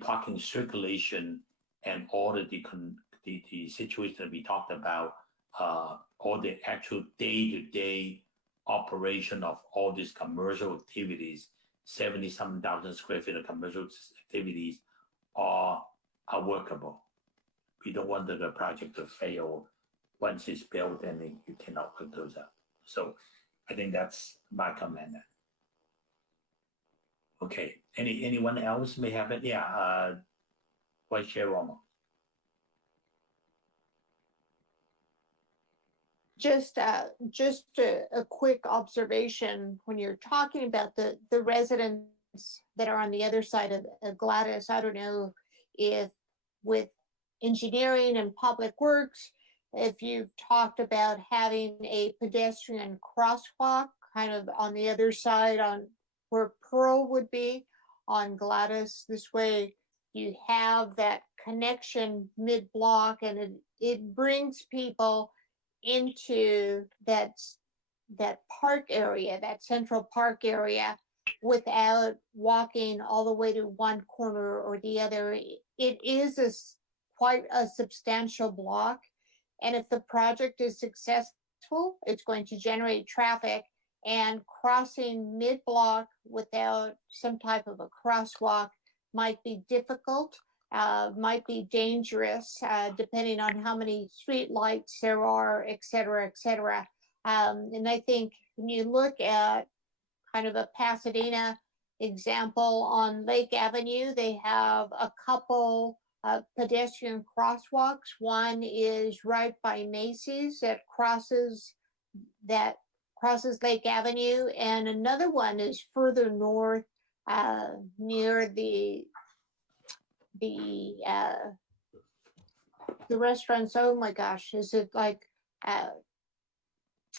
parking circulation and all the situation that we talked about, all the actual day-to-day operation of all these commercial activities, 70-some thousand square feet of commercial activities are workable. We don't want the project to fail once it's built and you cannot put those up. So I think that's my comment. Okay, anyone else may have it? Yeah, Vice Chair Romo. Just a quick observation, when you're talking about the residents that are on the other side of Gladys, I don't know if with engineering and public works, if you've talked about having a pedestrian crosswalk kind of on the other side on where Pearl would be on Gladys. This way you have that connection mid-block, and it brings people into that park area, that Central Park area, without walking all the way to one corner or the other. It is quite a substantial block, and if the project is successful, it's going to generate traffic, and crossing mid-block without some type of a crosswalk might be difficult. Might be dangerous, depending on how many street lights there are, et cetera, et cetera. And I think when you look at kind of a Pasadena example on Lake Avenue, they have a couple pedestrian crosswalks. One is right by Macy's that crosses Lake Avenue, and another one is further north near the restaurants. Oh my gosh, is it like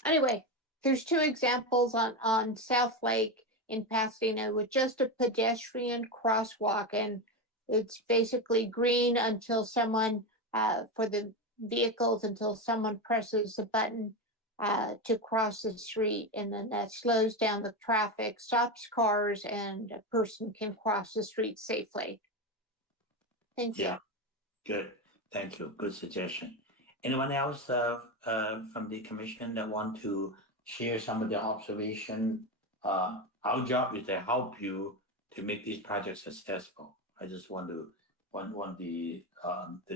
anyway, there's two examples on South Lake in Pasadena with just a pedestrian crosswalk, and it's basically green until someone for the vehicles until someone presses the button to cross the street, and then that slows down the traffic, stops cars, and a person can cross the street safely. Thank you. Good. Thank you. Good suggestion. Anyone else from the commission that want to share some of their observation? Our job is to help you to make these projects successful. I just want the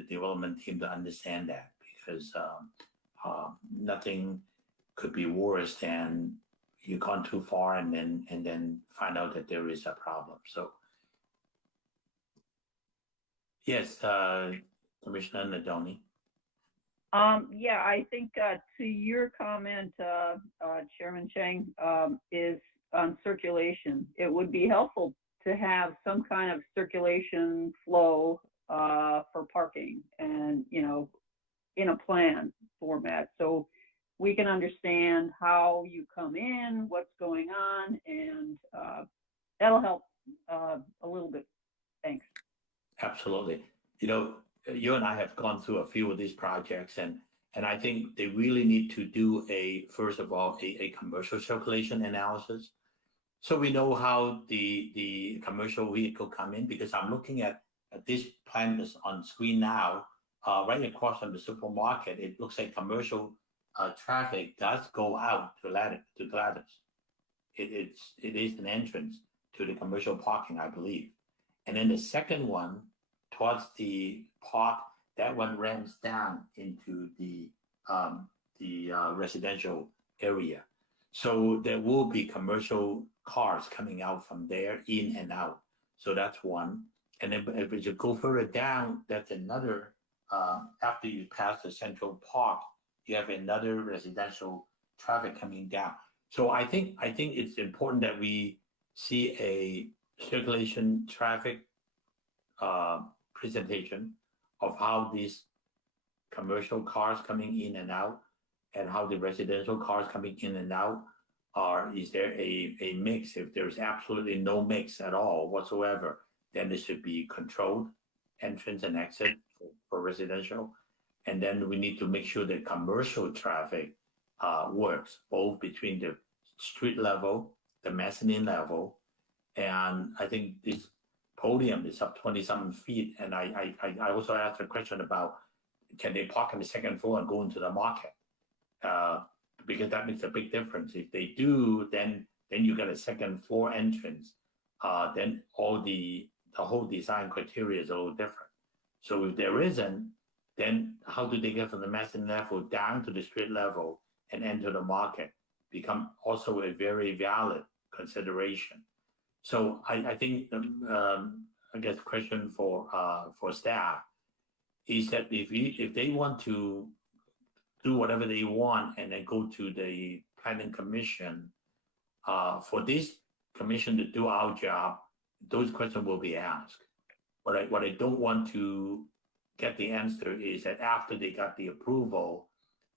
development team to understand that, because nothing could be worse than you gone too far and then find out that there is a problem. So yes, Commissioner Nadoni. Yeah, I think to your comment, Chairman Chang, is on circulation. It would be helpful to have some kind of circulation flow for parking, and in a plan format, so we can understand how you come in, what's going on, and that'll help a little bit. Thanks. Absolutely. You and I have gone through a few of these projects, and I think they really need to do first of all, a commercial circulation analysis. So we know how the commercial vehicle come in, because I'm looking at this plan that's on screen now, right across from the supermarket. It looks like commercial traffic does go out to Gladys. It is an entrance to the commercial parking, I believe. And then the second one towards the park, that one ramps down into the residential area. So there will be commercial cars coming out from there, in and out. So that's one. And then if you go further down, that's another, after you pass the central park, you have another residential traffic coming down. So I think it's important that we see a circulation traffic presentation of how these commercial cars coming in and out, and how the residential cars coming in and out is there a mix? If there's absolutely no mix at all whatsoever, then there should be controlled entrance and exit for residential. And then we need to make sure that commercial traffic works both between the street level, the mezzanine level, and I think this podium is up 20-something feet. And I also asked a question about, can they park on the second floor and go into the market? Because that makes a big difference. If they do, then you get a second floor entrance. Then the whole design criteria is a little different. So if there isn't, then how do they get from the mezzanine level down to the street level and enter the market? Become also a very valid consideration. So I think I guess question for staff is that if they want to do whatever they want and then go to the planning commission, for this commission to do our job, those questions will be asked. What I don't want to get the answer is that after they got the approval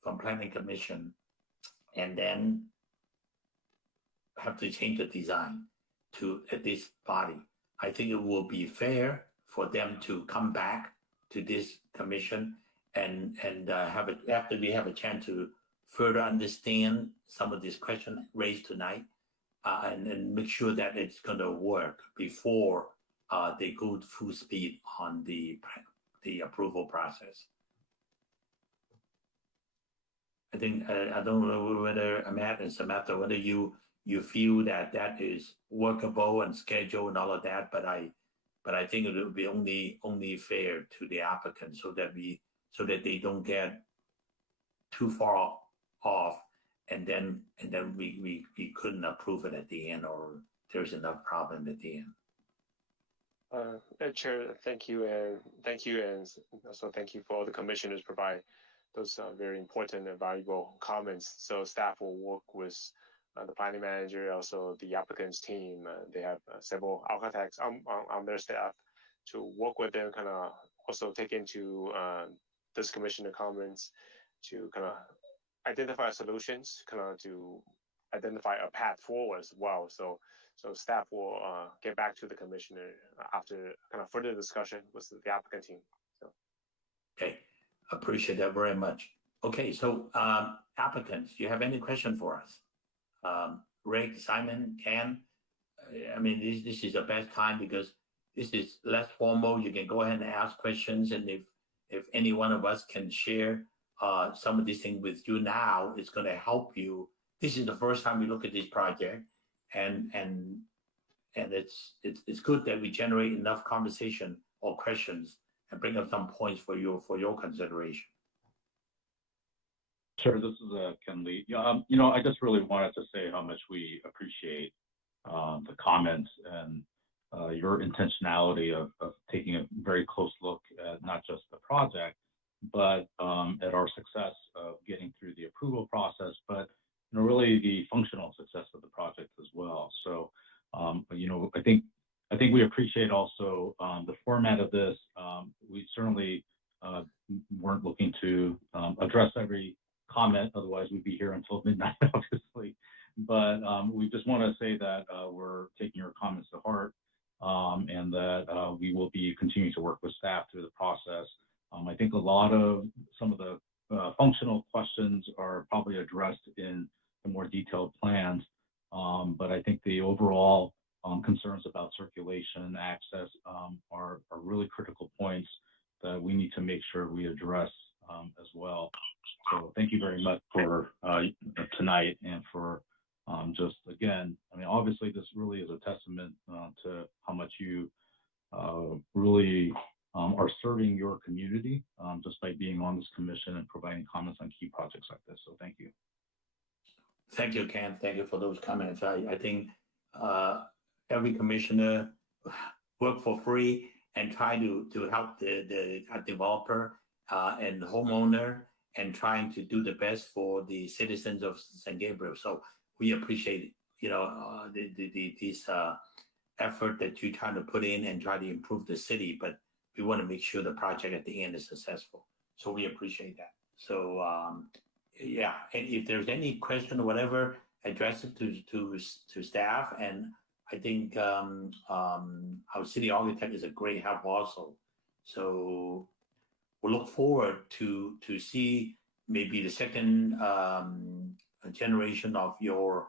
from planning commission, and then have to change the design to this body. I think it will be fair for them to come back to this commission and have it after we have a chance to further understand some of these questions raised tonight, and make sure that it's going to work before they go full speed on the approval process. I think I don't know whether Matt and Samantha, whether you feel that is workable and schedule and all of that, but I think it would be only fair to the applicant so that they don't get too far off, and then we couldn't approve it at the end, or there's enough problem at the end. Chair, thank you, and also thank you for all the commissioners provide those very important and valuable comments. So staff will work with the planning manager, also the applicant's team. They have several architects on their staff to work with them, kind of also take into this commissioner comments to kind of identify solutions, kind of to identify a path forward as well. So staff will get back to the commissioner after kind of further discussion with the applicant team. So. Okay, appreciate that very much. Okay, so applicants, do you have any question for us? Rick, Simon, Ken, I mean, this is the best time because this is less formal. You can go ahead and ask questions, and if any one of us can share some of these things with you now, it's going to help you. This is the first time we look at this project, and it's good that we generate enough conversation or questions and bring up some points for your consideration. Sure, this is Ken Lee. I just really wanted to say how much we appreciate the comments and your intentionality of taking a very close look at not just the project, but at our success of getting through the approval process, but really the functional success of the project as well. So, I think we appreciate also the format of this. We certainly weren't looking to address every comment, otherwise we'd be here until midnight, obviously. But we just want to say that we're taking your comments to heart, and that we will be continuing to work with staff through the process. I think a lot of some of the functional questions are probably addressed in the more detailed plans, but I think the overall concerns about circulation, access are really critical points that we need to make sure we address as well. So thank you very much for tonight, and for just, again, obviously this really is a testament to how much you really are serving your community just by being on this commission and providing comments on key projects like this. So thank you. Thank you, Ken. Thank you for those comments. I think every commissioner work for free and try to help the developer and the homeowner, and trying to do the best for the citizens of San Gabriel. So we appreciate this effort that you're trying to put in and try to improve the city, but we want to make sure the project at the end is successful. So we appreciate that. So yeah, and if there's any question or whatever, address it to staff. And I think our city architect is a great help also. So we'll look forward to see maybe the second generation of your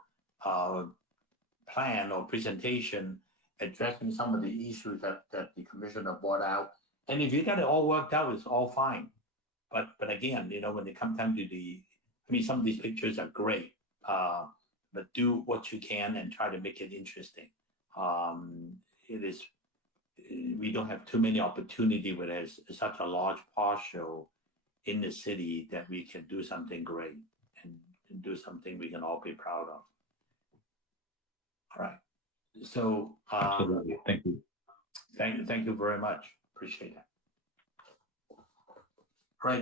plan or presentation, addressing some of the issues that the commissioner brought out. And if you got it all worked out, it's all fine. But again, when it comes time to some of these pictures are great, but do what you can and try to make it interesting. We don't have too many opportunities where there's such a large parcel in the city that we can do something great and do something we can all be proud of. All right. So absolutely, thank you. Thank you very much. Appreciate that. All right,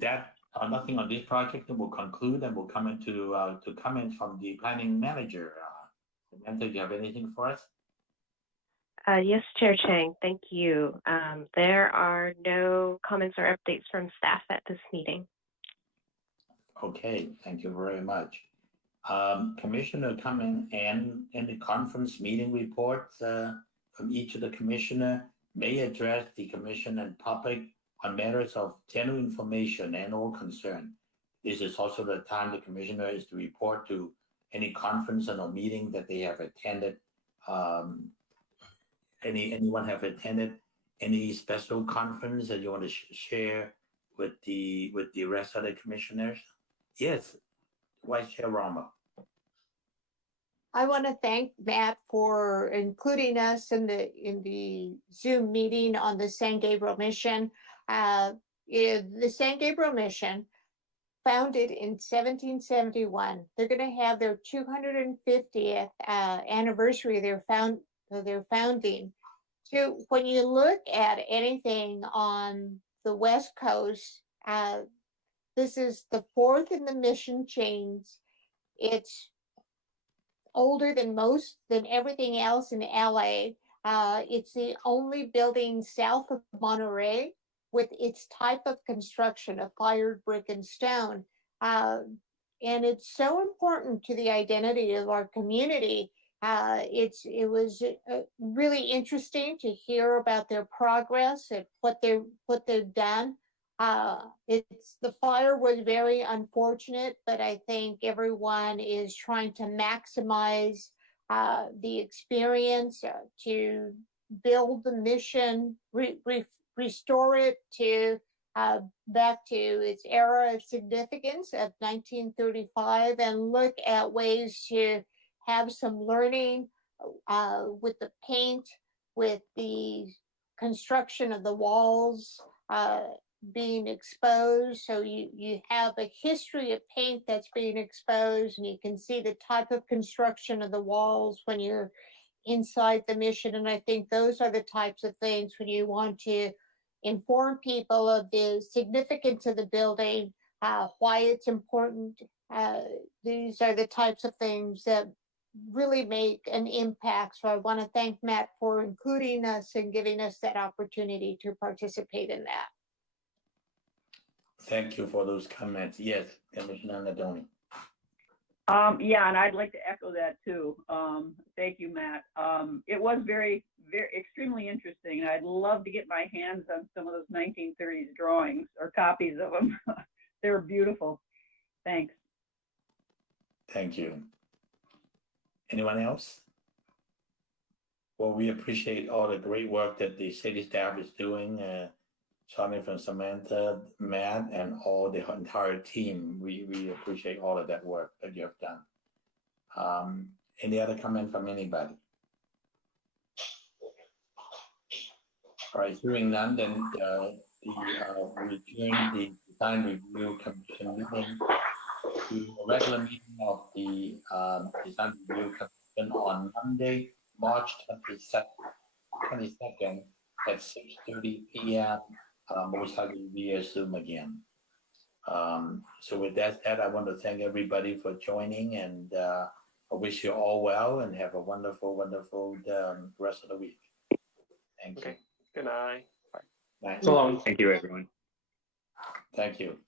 that nothing on this project, and we'll conclude, and we'll come into to comments from the planning manager. Monte, do you have anything for us? Yes, Chair Chang, thank you. There are no comments or updates from staff at this meeting. Okay, thank you very much. Commissioner comment and in the conference meeting reports from each of the commissioner may address the commission and public on matters of general information and or concern. This is also the time the commissioner is to report to any conference or meeting that they have attended. Anyone have attended any special conference that you want to share with the rest of the commissioners? Yes, Vice Chair Rama. I want to thank Matt for including us in the Zoom meeting on the San Gabriel mission. The San Gabriel mission, founded in 1771, they're going to have their 250th anniversary of their founding. So when you look at anything on the West Coast, this is the fourth in the mission chains. It's older than everything else in LA. It's the only building south of Monterey with its type of construction of fired brick and stone. And it's so important to the identity of our community. It was really interesting to hear about their progress and what they've done. The fire was very unfortunate, but I think everyone is trying to maximize the experience to build the mission, restore it to back to its era of significance of 1935, and look at ways to have some learning with the paint, with the construction of the walls being exposed. So you have a history of paint that's being exposed, and you can see the type of construction of the walls when you're inside the mission. And I think those are the types of things when you want to inform people of the significance of the building, why it's important. These are the types of things that really make an impact. So I want to thank Matt for including us and giving us that opportunity to participate in that. Thank you for those comments. Yes, Commissioner Nadoni. Yeah, and I'd like to echo that too. Thank you, Matt. It was very, extremely interesting. I'd love to get my hands on some of those 1930s drawings or copies of them. They were beautiful. Thanks. Thank you. Anyone else? Well, we appreciate all the great work that the city staff is doing, starting from Samantha, Matt, and all the entire team. We appreciate all of that work that you have done. Any other comment from anybody? All right, hearing none, then we adjourn the Design Review Commission meeting to a regular meeting of the Design Review Commission on Monday, March 22nd at 6:30 p.m. Most likely via Zoom again. So with that said, I want to thank everybody for joining, and I wish you all well and have a wonderful, wonderful rest of the week. Thank you. Okay. Good night. Bye. Bye. So long. Thank you, everyone. Thank you.